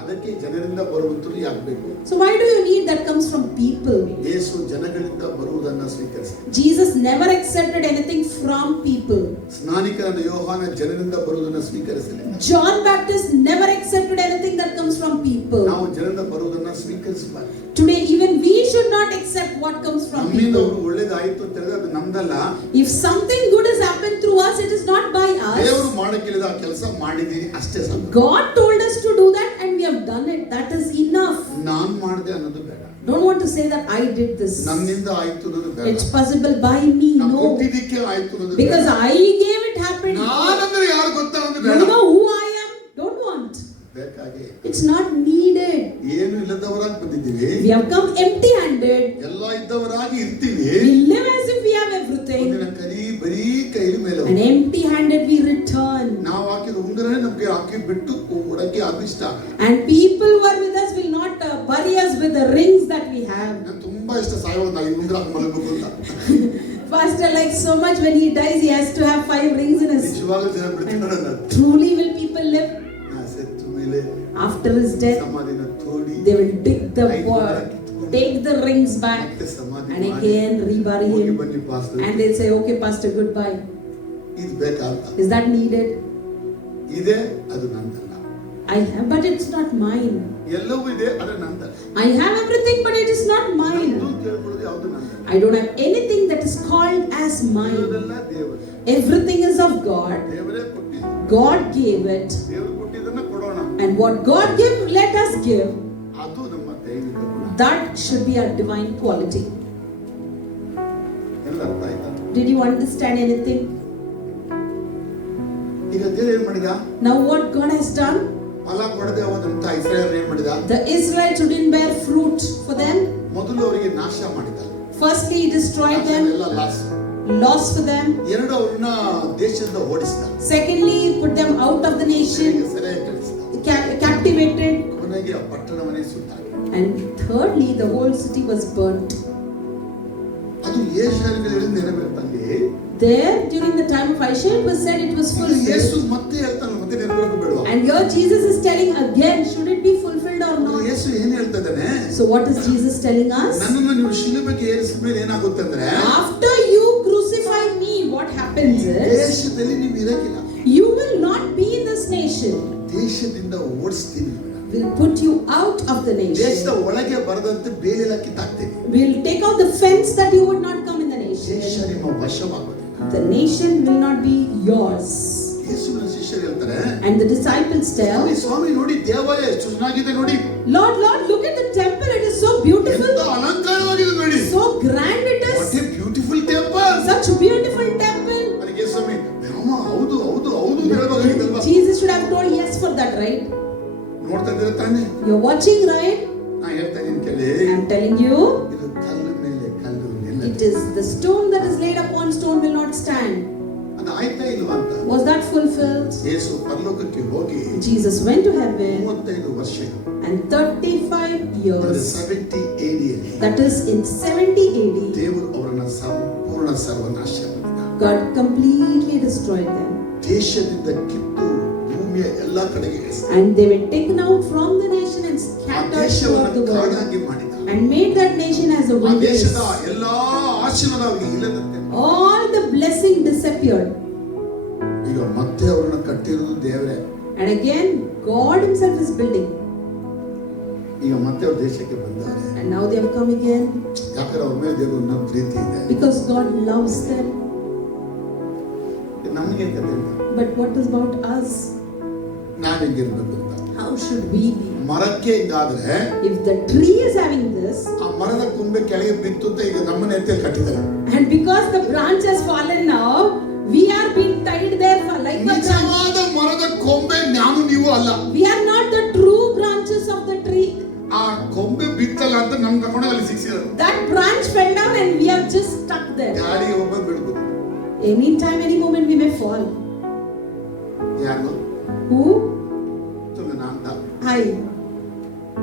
ಅದಕ್ಕೆ ಜನರಿಂದ ಬರುವಂತರು ಯಾಕಬೇಕು? So why do you need that comes from people? ಯೇಸು ಜನಗಳಿಂದ ಬರುವುದನ್ನು ಸ್ವೀಕರಿಸಿದ. Jesus never accepted anything from people. ಸ್ನಾನಿಕನಾದ ಯೋಹಾನ ಜನರಿಂದ ಬರುವುದನ್ನು ಸ್ವೀಕರಿಸಲಿಲ್ಲ. John Baptist never accepted anything that comes from people. ನಾವು ಜನರಿಂದ ಬರುವುದನ್ನು ಸ್ವೀಕರಿಸಬಾರದು. Today even we should not accept what comes from ನಮ್ಮಿಂದ people. ಅವ್ರು ಒಳ್ಳೇದಾಯ್ತು ಅಂತ ಹೇಳಿದ್ರೆ ಅದು ನಮ್ದಲ್ಲ. If something good has happened through us, it is not by ದೇವರು us. ಮಾಡಕ್ಕಿಲ್ಲದ ಆ ಕೆಲಸ ಮಾಡಿದೀನಿ ಅಷ್ಟೇ ಸಾಕು. God told us to do that and we have done it. That is enough. ನಾನ್ ಮಾಡ್ದೆ ಅನ್ನೋದು ಬೇಡ. Don't want to say that I did this. ನನ್ನಿಂದ ಆಯ್ತು ಅನ್ನೋದು ಬೇಡ. It's possible by me. ನಾನು No. ಕೊಟ್ಟಿದ್ದಕ್ಕೆ ಆಯ್ತು ಅನ್ನೋದು ಬೇಡ. Because I gave it happened. ನಾನಂದ್ರೆ ಯಾರು ಗೊತ್ತಾ ಅನ್ನೋದು ಬೇಡ. You know who I am? Don't want. ಬೇಕಾಗಿ It's not needed. ಏನು ಇಲ್ಲದವರಾಗಿ ಬಂದಿದ್ದೀವಿ. We have come empty-handed. ಎಲ್ಲ ಇದ್ದವರಾಗಿ ಇರ್ತೀವಿ. We live as if we have everything. ಒಂದಿನ ಬರೀ ಕೈಲಿ ಮೇಲೆ And empty-handed we return. ನಾವು ಹಾಕಿದ ಉಂಗುರನೇ ನಮ್ಗೆ ಹಾಕಿ ಬಿಟ್ಟು ಕೊಡಕ್ಕೆ ಅಭಿಷ್ಟ. And people who are with us will not bury us with the rings that we have. ನಾನು ತುಂಬಾ ಇಷ್ಟ ಸಾಯೋದು ನಾವು ಈ ಉಂಗುರ ಮಲಗಬೇಕು ಅಂತ. Pastor likes so much when he dies he has to have 5 rings in his. ನಿಜವಾಗ್ಲೂ ಜನ ಬಿಡ್ತಾರೆ ನನ್ನ. Truly will people live ಸತ್ತು ಮೇಲೆ after his death? ಸಮಾಧಿನ ತೋಡಿ They will dig the take the rings back ಮತ್ತೆ ಸಮಾಧಿ and ಮಾಡಿ again rebury ಹೋಗಿ him. ಬನ್ನಿ pastor. And they'll say, okay, Pastor, goodbye. ಇದು ಬೇಕಾದ Is that needed? ಇದೆ, ಅದು ನಂದಲ್ಲ. I have, but it's not mine. ಎಲ್ಲವೂ ಇದೆ, ಅದು ನಂದಲ್ಲ. I have everything, but it is not ನಂದು mine. ಕೇಳ್ಕೊಳ್ಳೋದು ಯಾವುದು ನಂದಲ್ಲ. I don't have anything that is called as mine. ಇರೋದೆಲ್ಲ ದೇವರು. Everything is of God. ದೇವರೇ ಕೊಟ್ಟಿದ್ದು. God gave it. ದೇವರು ಕೊಟ್ಟಿದ್ದನ್ನ ಕೊಡೋಣ. And what God gave, let us give. ಅದು ನಮ್ಮ ದೈವಿಕ ಗುಣ. That should be our divine quality. ಎಲ್ಲ ಅರ್ಥ ಆಯ್ತಾ? Did you understand anything? ಈಗ ದೇವರು ಏನ್ ಮಾಡಿದ? Now what God has done? ಫಲ ಕೊಡದೆ ಹೋದಂತ ಇಸ್ರಾಯೇಲ್ ಏನ್ ಮಾಡಿದ? The Israelites who didn't bear fruit for them. ಮೊದಲು ಅವರಿಗೆ ನಾಶ ಮಾಡಿದ. Firstly, he destroyed them. ಎಲ್ಲ ಲಾಸ್. Loss for them. ಎರಡು ಅವ್ರನ್ನ ದೇಶದಿಂದ ಓಡಿಸಿದ. Secondly, put them out of the nation. ಸೆರೆಗೆ ಕಳಿಸಿದ. Captivated. ಕೊನೆಗೆ ಆ ಪಟ್ಟಣವನ್ನೇ ಸುಟ್ಟಾಗ. And thirdly, the whole city was burnt. ಅದು ಯೆಶಾಯನಿಗೆ ನೆರವೇರ್ತಂಗೆ. There, during the time of Isaiah, it was said it was ಯೇಸು fulfilled. ಮತ್ತೆ ಹೇಳ್ತಾನೆ, ಮತ್ತೆ ನೆರವೇರಬೇಕು ಬೇಡವಾ? And here Jesus is telling again, should it be fulfilled or not? ಯೇಸು ಏನ್ ಹೇಳ್ತಾ ಇದ್ದಾನೆ? So what is Jesus telling us? ನನ್ನನ್ನು ನೀವು ಶಿಲುಬೆಗೆ ಏರಿಸಿದ ಮೇಲೆ ಏನಾಗುತ್ತೆ ಅಂದ್ರೆ, After you crucify me, what happens is, ದೇಶದಲ್ಲಿ ನೀವು ಇರಕ್ಕಿಲ್ಲ. you will not be in this nation. ದೇಶದಿಂದ ಓಡಿಸ್ತೀನಿ. We'll put you out of the ದೇಶದ nation. ಒಳಗೆ ಬರದಂತೆ ಬೇಲಿಲ್ಲ ಕಿತ್ತಾಕ್ತೀನಿ. We'll take out the fence that you would not come in the ದೇಶ nation. ನಿಮ್ಮ ವಶವಾಗುತ್ತೆ. The nation will not be yours. ಯೇಸುವಿನ ಶಿಷ್ಯರು ಹೇಳ್ತಾರೆ, And the disciples tell, ಸ್ವಾಮಿ ನೋಡಿ ದೇವಾಲಯ ಎಷ್ಟು ಚೆನ್ನಾಗಿದೆ ನೋಡಿ. Lord, Lord, look at the temple. It is so beautiful. ಎಂತ ಅಲಂಕಾರವಾಗಿದೆ ನೋಡಿ. So grand it What is. a beautiful temple. Such a beautiful temple. ಅದಕ್ಕೆ ಸ್ವಾಮಿ ಅಮ್ಮ ಹೌದು ಹೌದು ಹೌದು ಅಂತ ಹೇಳ್ಬೇಕಾಗಿತ್ತಲ್ವಾ? Jesus should have told yes for that, right? ನೋಡ್ತಾ ಇದ್ದೀರ ತಾನೆ? You're watching, right? ನಾ ಹೇಳ್ತಾ ಇದ್ದೀನಿ ಕೇಳಿ. I'm telling you, ಇದು ಕಲ್ಲು ಮೇಲೆ ಕಲ್ಲು ನಿಲ್ಲದು. it is the stone that is laid upon stone will not stand. ಅದು ಆಯ್ತಾ ಇಲ್ವಾ ಅಂತ. Was that fulfilled? ಯೇಸು ಪರಲೋಕಕ್ಕೆ ಹೋಗಿ Jesus went to heaven 35 ವರ್ಷಗಳು and 35 years, 70 AD that is in 70 AD, ದೇವರು ಅವರನ್ನ ಸಂಪೂರ್ಣ ಸರ್ವನಾಶ ಮಾಡಿದ. God completely destroyed them. ದೇಶದಿಂದ ಕಿತ್ತು ಭೂಮಿಯ ಎಲ್ಲಾ ಕಡೆಗೆ ಎಸೆದ. And they were taken out from the nation and ಆ scattered throughout ದೇಶವನ್ನು the world ಕಾಡಾಗಿ ಮಾಡಿದ. and made that nation as a ಆ wilderness. ದೇಶದ ಎಲ್ಲಾ ಆಶೀರ್ವಾದ ಅವರಿಗೆ ಇಲ್ಲದಂತೆ ಮಾಡಿದ. All the blessing disappeared. ಈಗ ಮತ್ತೆ ಅವರನ್ನ ಕಟ್ಟಿರುವುದು ದೇವರೇ. And again, God Himself is building. ಈಗ ಮತ್ತೆ ಅವ್ರ ದೇಶಕ್ಕೆ ಬಂದಾರೆ. And now they have come again ಯಾಕಂದ್ರೆ ಅವ್ರ ಮೇಲೆ ದೇವರು ಇನ್ನೂ ಪ್ರೀತಿ ಇದೆ. because God loves them. ನಮಗೆ ಕತೆ ಇಲ್ಲ. But what is about us? ನಾವ್ ಹೆಂಗಿರ್ಬೇಕು ಅಂತ. How should we be? ಮರಕ್ಕೆ ಹಿಂಗಾದ್ರೆ If the tree is having this, ಆ ಮರದ ಕೊಂಬೆ ಕೆಳಗೆ ಬಿತ್ತು ಅಂತ ಈಗ ನಮ್ಮನೆ ಅಂತ ಕಟ್ಟಿದ್ದಾರೆ. and because the branch has fallen now, we are being tied there for like a branch. ನಿಜವಾದ ಮರದ ಕೊಂಬೆ ನಾನು ನೀವು ಅಲ್ಲ. We are not the true branches of the tree. ಆ ಕೊಂಬೆ ಬಿತ್ತಲ್ಲ ಅಂತ ನಮ್ ತಗೊಂಡು ಅಲ್ಲಿ ಸಿಕ್ಸಿರೋದು. That branch fell down and we are just stuck there. ಗಾಡಿ ಒಬ್ಬ ಬಿಡ್ಬೋದು. Anytime, any moment we may fall. ಯಾರು? Who? ಸುಮ್ಮನೆ ನಾನು I.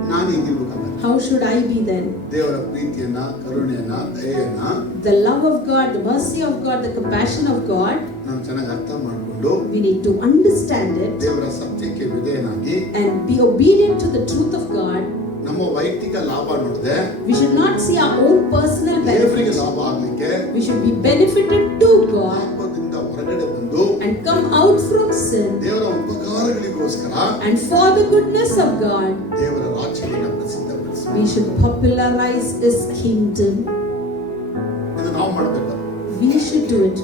ನಾನು ಹಿಂಗಿರ್ಬೇಕಲ್ಲ. How should I be then? ದೇವರ ಪ್ರೀತಿಯನ್ನ, ಕರುಣೆಯನ್ನ, ದಯೆಯನ್ನ The love of God, the mercy of God, the compassion of God, ನಾವು ಚೆನ್ನಾಗಿ ಅರ್ಥ ಮಾಡಿಕೊಂಡು we need to understand it ದೇವರ ಸತ್ಯಕ್ಕೆ ವಿಧೇಯನಾಗಿ and be obedient to the truth of God. ನಮ್ಮ ವೈಯಕ್ತಿಕ ಲಾಭ ನೋಡದೆ We should not see our own personal ದೇವರಿಗೆ benefit. ಲಾಭ ಆಗ್ಲಿಕ್ಕೆ We should be benefited to God ಪಾಪದಿಂದ ಹೊರಗಡೆ ಬಂದು and come out from sin, ದೇವರ ಉಪಕಾರಗಳಿಗೋಸ್ಕರ and for the goodness of God, ದೇವರ ರಾಜ್ಯವನ್ನು ಪ್ರಸಿದ್ಧಪಡಿಸಿ we should popularize His kingdom. often. ಇದು ನಾವು ಮಾಡಬೇಕು. We should do it.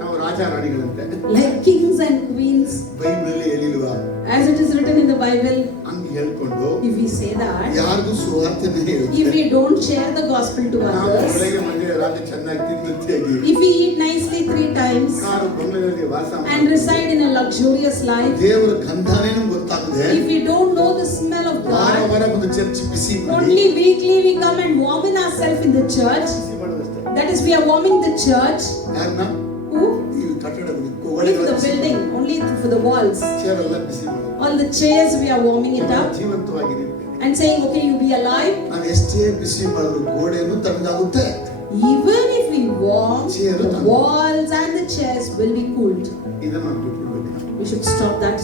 ನಾವು ರಾಜ ರಾಣಿಗಳಂತೆ Like kings and queens, Bible ಹೇಳಿಲ್ವಾ? as it is written in the Bible. ಹಂಗೆ ಹೇಳ್ಕೊಂಡು If we say that, ಯಾರಿಗೂ ಸುವಾರ್ತೆನೇ if we don't share the gospel to ನಾವು others, ಬೆಳಗ್ಗೆ ಮನೆ ರಾತ್ರಿ ಚೆನ್ನಾಗಿ ತಿನ್ನುತ್ತಿಯಾಗಿ if we eat nicely 3 times car ಬಂಗಲೆಯಲ್ಲಿ ವಾಸ and reside in a luxurious life, ದೇವರ ಗಂಧನೇ ನಮ್ಗೆ ಗೊತ್ತಾಗದೆ if we don't know the smell of ವಾರ God, ವಾರ ಒಂದು ಚರ್ಚ್ ಬಿಸಿ ಮಾಡಿ only weekly we come and warm in ourselves in the church. ಬಿಸಿ ಮಾಡೋದಷ್ಟೇ. That is, we are warming the church. ಯಾರನ್ನ Who? ಈ ಕಟ್ಟಡದ Only for the building, only for the walls. Chair ಎಲ್ಲ ಬಿಸಿ ಮಾಡಿ All the chairs we are warming it up ಜೀವಂತವಾಗಿರಿ and saying, okay, you be alive. ನಾವು ಎಷ್ಟೇ ಬಿಸಿ ಮಾಡಿದ್ರು ಗೋಡೆಯನ್ನು ತಣ್ಣಗಾಗುತ್ತೆ. Even if we warm, Chair the ತಣ್ಣಗೆ. walls and the chairs will be cooled. ಇದನ್ನ ನಾವು ಬಿಟ್ಬಿಡ್ಬೇಕು ನಾವು. We should stop that.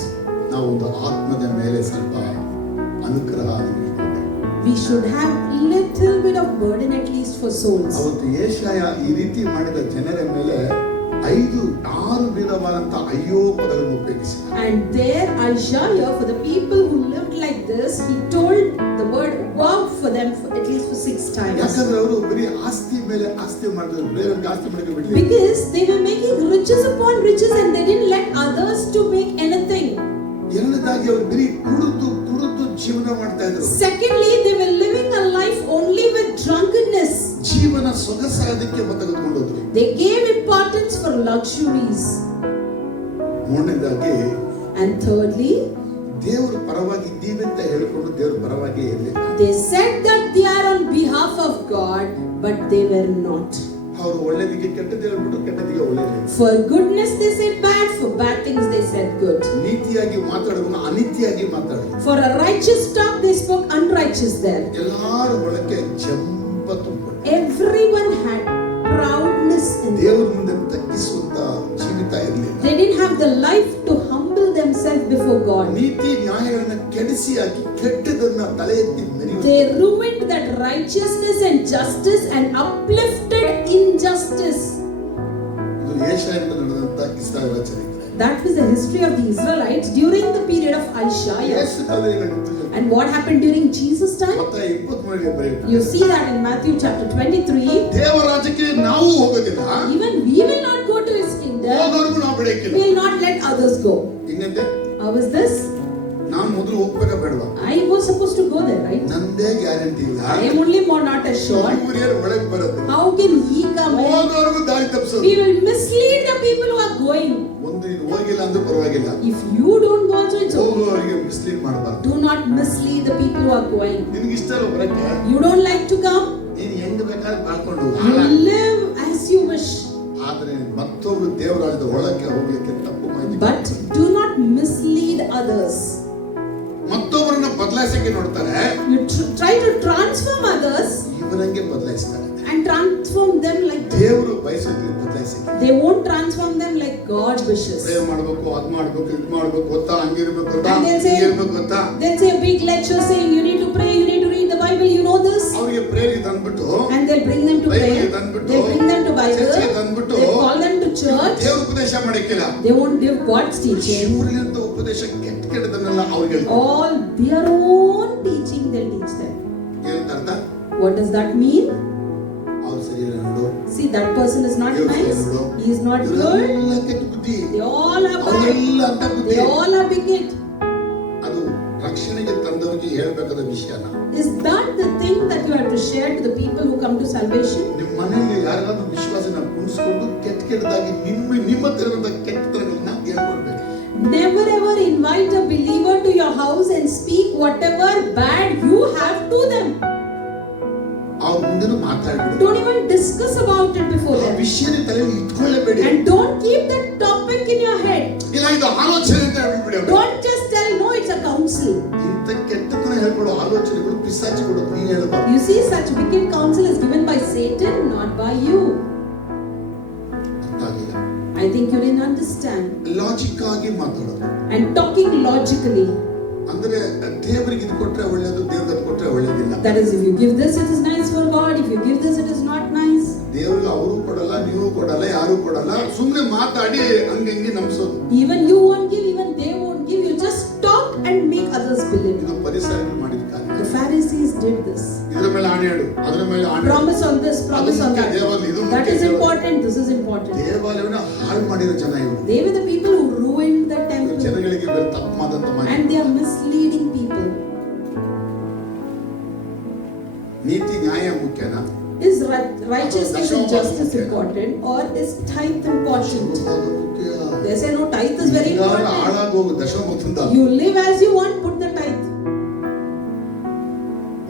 ನಾವು ಒಂದು ಆತ್ಮದ ಮೇಲೆ ಸ್ವಲ್ಪ ಅನುಗ್ರಹ ಅನುಭವಿಸಬೇಕು. We should have little bit of burden at least for souls. ಅವತ್ತು ಯೆಶಾಯ ಈ ರೀತಿ ಮಾಡಿದ ಜನರ ಮೇಲೆ 5-6 ವಿಧವಾದಂತ ಅಯ್ಯೋ ಪದಗಳನ್ನು ಉಪಯೋಗಿಸಿ And there Isaiah, for the people who lived like this, he told the word wow for them for at least for 6 times. ಯಾಕಂದ್ರೆ ಅವರು ಬರೀ ಆಸ್ತಿ ಮೇಲೆ ಆಸ್ತಿ ಮಾಡಿದ್ರು, ಬೇರೆಯವ್ರಿಗೆ ಆಸ್ತಿ ಮಾಡಕ್ಕೆ ಬಿಡ್ಲಿಲ್ಲ. Because they were making riches upon riches and they didn't let others to make anything. ಎರಡನೇದಾಗಿ ಅವರು ಬರೀ ಕುಡಿದು ಜೀವನ ಮಾಡ್ತಾ ಇದ್ರು. Secondly, they were living a life only with drunkenness. ಜೀವನ ಸೊಗಸಾದಕ್ಕೆ ಮತ್ತೆ ತೆಗೆದುಕೊಂಡೋದ್ರು. They gave importance for luxuries. ಮೂರನೇದಾಗಿ And thirdly, ದೇವರ ಪರವಾಗಿ ಇದ್ದೀವಿ ಅಂತ ಹೇಳಿಕೊಂಡು ದೇವರ ಪರವಾಗಿ ಇರಲಿಲ್ಲ. they said that they are on behalf of God, but they were not. ಅವರು ಒಳ್ಳೆದಿಗೆ ಕೆಟ್ಟದ್ದು ಹೇಳ್ಬಿಟ್ಟು ಕೆಟ್ಟದಿಗೆ ಒಳ್ಳೆಯದು. For goodness they said bad, for bad things they said good. ನೀತಿಯಾಗಿ ಮಾತಾಡುವಾಗ ಅನೀತಿಯಾಗಿ ಮಾತಾಡಿದ್ರು. For a righteous talk they spoke unrighteous there. ಎಲ್ಲಾರ ಒಳಗೆ ಜಂಬ ತುಂಬಿಕೊಂಡ್ರು. Everyone had proudness in them. ದೇವರ ಮುಂದೆ ತಗ್ಗಿಸುವಂತ ಜೀವಿತ ಇರಲಿಲ್ಲ. They didn't have the life to humble themselves before God. ನೀತಿ ನ್ಯಾಯಗಳನ್ನ ಕೆಡಿಸಿ ಹಾಕಿ ಕೆಟ್ಟದನ್ನ ತಲೆ ಎತ್ತಿ ಮೆರೆಯುವುದು. They ruined that righteousness and justice and uplifted injustice. ಇದು ಯೆಶಾಯನಿಂದ ನಡೆದಂತ ಇಸ್ರಾಯೇಲ್ ಚರಿತ್ರೆ. That was the history of the Israelites during the period of Isaiah. ಯೇಸು ಕಾಲದಲ್ಲಿ ನಡೆದಿದ್ದು. And what happened during Jesus' time? ಮತ್ತಾಯ 23 ಬರೆಯುತ್ತೆ. You see that in Matthew chapter 23. ದೇವರ ರಾಜ್ಯಕ್ಕೆ ನಾವು ಹೋಗೋದಿಲ್ಲ. Even we will not go to his kingdom. ಹೋಗೋರ್ಗೂ ನಾವು ಬಿಡಕ್ಕಿಲ್ಲ. We will not let others go. ಹಿಂಗಂತೆ How is this? ನಾನು ಮೊದಲು ಹೋಗ್ಬೇಕಾ ಬೇಡವಾ? I was supposed to go there, right? ನಂದೇ ಗ್ಯಾರಂಟಿ ಇಲ್ಲ. I am only more not assured. ಇವ್ರು ಒಳಗೆ ಬರೋದು. How can he come in? ಹೋಗೋರ್ಗೂ ದಾರಿ ತಪ್ಪಿಸೋದು. We will mislead the people who are going. ಒಂದು ನೀನು ಹೋಗಿಲ್ಲ ಅಂದ್ರೂ ಪರವಾಗಿಲ್ಲ. If you don't go also, it's okay. ಹೋಗೋರಿಗೆ ಮಿಸ್ಲೀಡ್ ಮಾಡಬಾರ್ದು. Do not mislead the people who are going. ನಿನಗೆ ಇಷ್ಟ ಇಲ್ಲ ಬರಕ್ಕೆ. You don't like to come? ನೀನು ಹೆಂಗ್ ಬೇಕಾದ್ರೆ ಬಾಳ್ಕೊಂಡು You live as you wish. ಆದ್ರೆ ಮತ್ತೊಬ್ರು ದೇವರಾಜ್ಯದ ಒಳಕ್ಕೆ ಹೋಗ್ಲಿಕ್ಕೆ ತಪ್ಪು ಮಾಹಿತಿ. But do not mislead others. ಮತ್ತೊಬ್ಬರನ್ನ ಬದಲಾಯಿಸಕ್ಕೆ ನೋಡ್ತಾರೆ. You try to transform others ಇವರಂಗೆ ಬದಲಾಯಿಸ್ತಾರೆ. and transform them like ದೇವರು ಬಯಸೋದ್ರಲ್ಲಿ ಬದಲಾಯಿಸಕ್ಕೆ. they won't transform them like God wishes. ಪ್ರೇಮ ಮಾಡಬೇಕು, ಅದ್ ಮಾಡಬೇಕು, ಇದು ಮಾಡಬೇಕು, ಗೊತ್ತಾ, ಹಂಗಿರ್ಬೇಕು ಗೊತ್ತಾ, And they'll say- ಹೀಗಿರ್ಬೇಕು ಗೊತ್ತಾ. They'll say a big lecture saying you need to pray, you need to read the Bible, you know this. ಅವರಿಗೆ ಪ್ರೇರಿ ತಂದ್ಬಿಟ್ಟು And they'll bring them to Bible prayer. ತಂದ್ಬಿಟ್ಟು, They'll bring them to Bible. ಚರ್ಚಿಗೆ ತಂದ್ಬಿಟ್ಟು, They call them to church. ದೇವ್ರ ಉಪದೇಶ ಮಾಡಕ್ಕಿಲ್ಲ. They won't give God's teaching. ಇವ್ರಿಗಂತ ಉಪದೇಶ ಕೆಟ್ಟದನ್ನೆಲ್ಲ ಅವ್ರಿಗೆ ಹೇಳ್ತಾರೆ. All their own teaching they'll teach them. ಏನಂತ ಅರ್ಥ? What does that mean? ಅವ್ರು ಸರಿ ಇಲ್ಲ ನೋಡು, See, that person is not ಇವ್ರು ಸರಿ nice. ನೋಡು, He is not good. ಇವರೆಲ್ಲ ಕೆಟ್ಟ ಬುದ್ಧಿ, They all are bad. ಅವರೆಲ್ಲ ಅಂತ ಬುದ್ಧಿ. They all are wicked. ಅದು ರಕ್ಷಣೆಗೆ ತಂದವರಿಗೆ ಹೇಳ್ಬೇಕಾದ ವಿಷಯನ. Is that the thing that you have to share to the people who come to salvation? ನಿಮ್ಮ ಮನೆಯಲ್ಲಿ ಯಾರಾದ್ರೂ ವಿಶ್ವಾಸನ ಕುಣಿಸ್ಕೊಂಡು ಕೆಟ್ಟದಾಗಿ ನಿಮ್ಮ ತರದಂತ ಕೆಟ್ಟತನಗಳನ್ನ ಹೇಳ್ಕೊಡ್ಬೇಕು. Never ever invite a believer to your house and speak whatever bad you have to them. ಅವ್ರ ಮುಂದೆನೂ ಮಾತಾಡ್ಬಿಡು. Don't even discuss about it before ಆ them. ವಿಷಯನ ತಲೆಯಲ್ಲಿ ಇಟ್ಕೊಳ್ಳೇಬೇಡಿ. And don't keep that topic in your head. ಇಲ್ಲ ಇದು ಆಲೋಚನೆ ಅಂತ ಹೇಳ್ಬಿಡಿ ಅವ್ರಿಗೆ. Don't just tell, no, it's a counsel. ಇಂಥ ಕೆಟ್ಟತನ ಹೇಳ್ಕೊಡೋ ಆಲೋಚನೆಗಳು ಪಿಶಾಚಿಗಳು, ನೀನು ಹೇಳ್ಬಾರ್ದು. You see, such wicked counsel is given by Satan, not by you. ಅರ್ಥ ಆಗಿಲ್ಲ. I think you didn't understand. Logic ಆಗಿ ಮಾತಾಡೋದು. And talking logically. ಅಂದ್ರೆ ದೇವರಿಗೆ ಇದು ಕೊಟ್ರೆ ಒಳ್ಳೇದು, ದೇವ್ರಿಗೆ ಅದು ಕೊಟ್ರೆ ಒಳ್ಳೇದಿಲ್ಲ. That is, if you give this, it is nice for God. If you give this, it is not nice. ದೇವ್ರಿಗೆ ಅವರು ಕೊಡಲ್ಲ, ನೀವು ಕೊಡಲ್ಲ, ಯಾರು ಕೊಡಲ್ಲ. ಸುಮ್ಮನೆ ಮಾತಾಡಿ ಹಂಗಂಗೆ ನಂಬಿಸೋದು. Even you won't give, even they won't give. You just talk and make others believe. ಇದು ಪರಿಸರಗಳು ಮಾಡಿದ ಕಾರ್ಯ. The Pharisees did this. ಇದರ ಮೇಲೆ ಆಣೆ ಹೇಳು. ಅದರ ಮೇಲೆ ಆಣೆ. Promise on this, promise on that. ದೇವಾಲಯ ಇದು That is ಮುಖ್ಯ. important. This is important. ದೇವಾಲಯವನ್ನು ಹಾಳು ಮಾಡಿದ ಜನ ಇವರು. They were the people who ruined the temple. ಜನಗಳಿಗೆ ತಪ್ಪಾದಂತ ಮಾಹಿತಿ. And they are misleading people. ನೀತಿ ನ್ಯಾಯ ಮುಖ್ಯನಾ? Is righteousness and justice important, or is tithe important? They say no, tithe is very important. ಹಾಳಾಗೋಗು ದಶಮಭಕ್ತಿಯಿಂದ. You live as you want, put the tithe.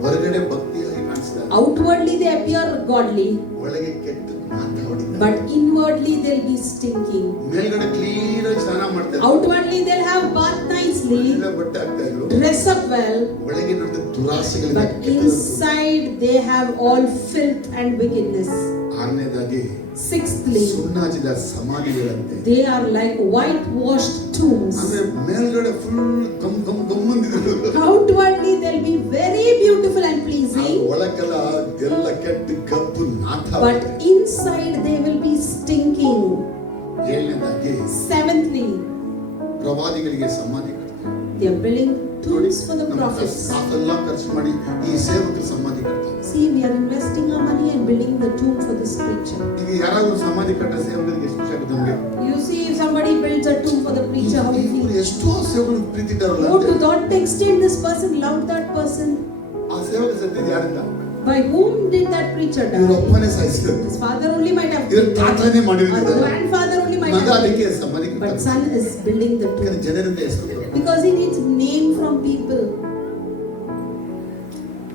ಹೊರಗಡೆ ಭಕ್ತಿಯಾಗಿ ಕಾಣಿಸ್ತಾರೆ. Outwardly they appear godly, ಒಳಗೆ ಕೆಟ್ಟ ಮಾತಾಡಿದ್ದಾರೆ. but inwardly they'll be stinking. ಮೇಲ್ಗಡೆ ಕ್ಲೀನ್ ಆಗಿ ಸ್ನಾನ ಮಾಡ್ತಾರೆ. Outwardly they'll have bath nicely, ಬಟ್ಟೆ ಹಾಕ್ತಾ ಇದ್ರು. dress up well, ಒಳಗೆ ನೋಡಿದ ದುರಾಸೆಗಳಿಂದ but inside they have all filth and wickedness. ಆರನೇದಾಗಿ Sixthly, ಸುಣ್ಣ ಹಚ್ಚಿದ ಸಮಾಧಿಗಳಂತೆ. they are like whitewashed tombs. ಅಂದ್ರೆ ಮೇಲ್ಗಡೆ ಫುಲ್ ಗಮ್ಮಂದಿದ್ರು. Outwardly they'll be very beautiful and pleasing, ಒಳಗೆಲ್ಲ ಎಲ್ಲ ಕೆಟ್ಟ ಕಪ್ಪು ನಾಥ. but inside they will be stinking. ಏಳನೇದಾಗಿ Seventhly, ಪ್ರವಾದಿಗಳಿಗೆ ಸಮಾಧಿ ಕಟ್ತಾರೆ. they are building tombs for the prophets. ಕಾಸೆಲ್ಲ ಖರ್ಚು ಮಾಡಿ ಈ ಸೇವಕರ ಸಮಾಧಿ ಕಟ್ತಾರೆ. See, we are investing our money and building the tomb for this preacher. ಈಗ ಯಾರಾದ್ರೂ ಸಮಾಧಿ ಕಟ್ಟ ಸೇವಕರಿಗೆ ಎಷ್ಟು ಖುಷಿ ಆಗುತ್ತೆ ನಮಗೆ? You see, if somebody builds a tomb for the preacher, how he ಇವ್ರು feels. ಎಷ್ಟೋ ಸೇವಕರು ಪ್ರೀತಿ ಇದ್ದಾರಲ್ಲ Oh, ಅಂತ. to that extent this person loved that person. ಆ ಸೇವಕ ಸತ್ತಿದ್ದು ಯಾರಿಂದ? By whom did that preacher ಇವ್ರ die? ಅಪ್ಪನೇ ಸಾಯಿಸಿದ್ರು. His father only might have ಇವ್ರ killed him. ತಾತನೇ Or ಮಾಡಿರ್ತಾರೆ. grandfather only might ಮಗ have ಅದಕ್ಕೆ killed him. ಸಮಾಧಿ But ಕಟ್ತಾರೆ. son is building the ಯಾಕಂದ್ರೆ tomb ಜನರಿಂದ ಹೆಸರು ಬರುತ್ತೆ. because he needs name from people.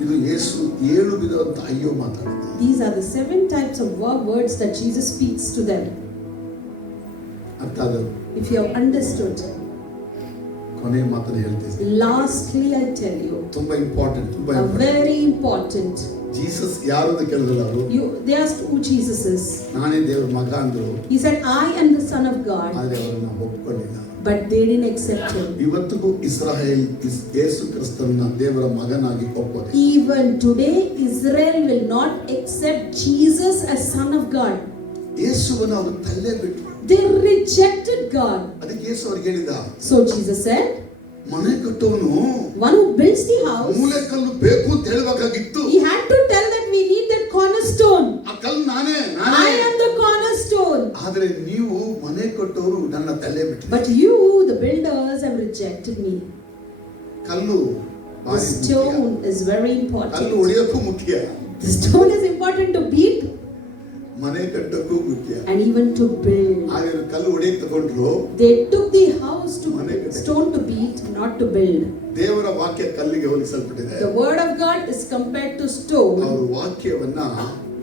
ಇದು ಯೇಸು 7 ವಿಧವಾದ ಅಯ್ಯೋ ಮಾತಾಡುತ್ತೆ. These are the 7 types of words that Jesus speaks to them. ಅರ್ಥ ಆದ? If you have understood. ಕೊನೆ ಮಾತನ್ನ ಹೇಳ್ತೀನಿ. Lastly, I tell you, ತುಂಬಾ ಇಂಪಾರ್ಟೆಂಟ್, ತುಂಬಾ a important. very important. Jesus ಯಾರು ಅಂತ ಕೇಳಿದ್ರಲ್ಲ ಅವರು. They asked who Jesus is. ನಾನೇ ದೇವರ ಮಗ ಅಂದ್ರು. He said, I am the son of God. ಆದ್ರೆ ಅವರನ್ನ ಒಪ್ಕೊಳ್ಳಿಲ್ಲ. But they didn't accept him. ಇವತ್ತಿಗೂ ಇಸ್ರಾಯೇಲ್ ಯೇಸು ಕ್ರಿಸ್ತನನ್ನ ದೇವರ ಮಗನಾಗಿ ಒಪ್ಪೋದೆ. Even today, Israel will not accept Jesus as son of God. ಯೇಸುವನ್ನು ಅವರು ತಳ್ಳೆ ಬಿಟ್ರು. They rejected God. ಅದಕ್ಕೆ ಯೇಸು ಅವ್ರಿಗೆ ಹೇಳಿದ, So Jesus said, ಮನೆ ಕಟ್ಟೋನು one who builds the house, ಮೂಲೆ ಕಲ್ಲು ಬೇಕು ಅಂತ ಹೇಳಬೇಕಾಗಿತ್ತು. he had to tell that we need that cornerstone. ಆ ಕಲ್ಲು ನಾನೇ I am the cornerstone. ಆದ್ರೆ ನೀವು ಮನೆ ಕಟ್ಟೋರು ನನ್ನ ತಳ್ಳೆ ಬಿಟ್ರು. But you, the builders, have rejected me. ಕಲ್ಲು The ಭಾರಿ ಮುಖ್ಯ. stone is very ಕಲ್ಲು important. ಹೊಡೆಯೋಕ್ಕೂ ಮುಖ್ಯ, The stone is important to beat ಮನೆ ಕಟ್ಟೋಕ್ಕೂ ಮುಖ್ಯ. and even to build. ಆದ್ರೆ ಕಲ್ಲು ಹೊಡೆಯಕ್ಕೆ ತಗೊಂಡ್ರು. They took the house to stone to beat, not to build. ದೇವರ ವಾಕ್ಯ ಕಲ್ಲಿಗೆ ಹೋಲಿಸಲ್ಪಟ್ಟಿದೆ. The word of God is compared to stone. ಅವ್ರ ವಾಕ್ಯವನ್ನ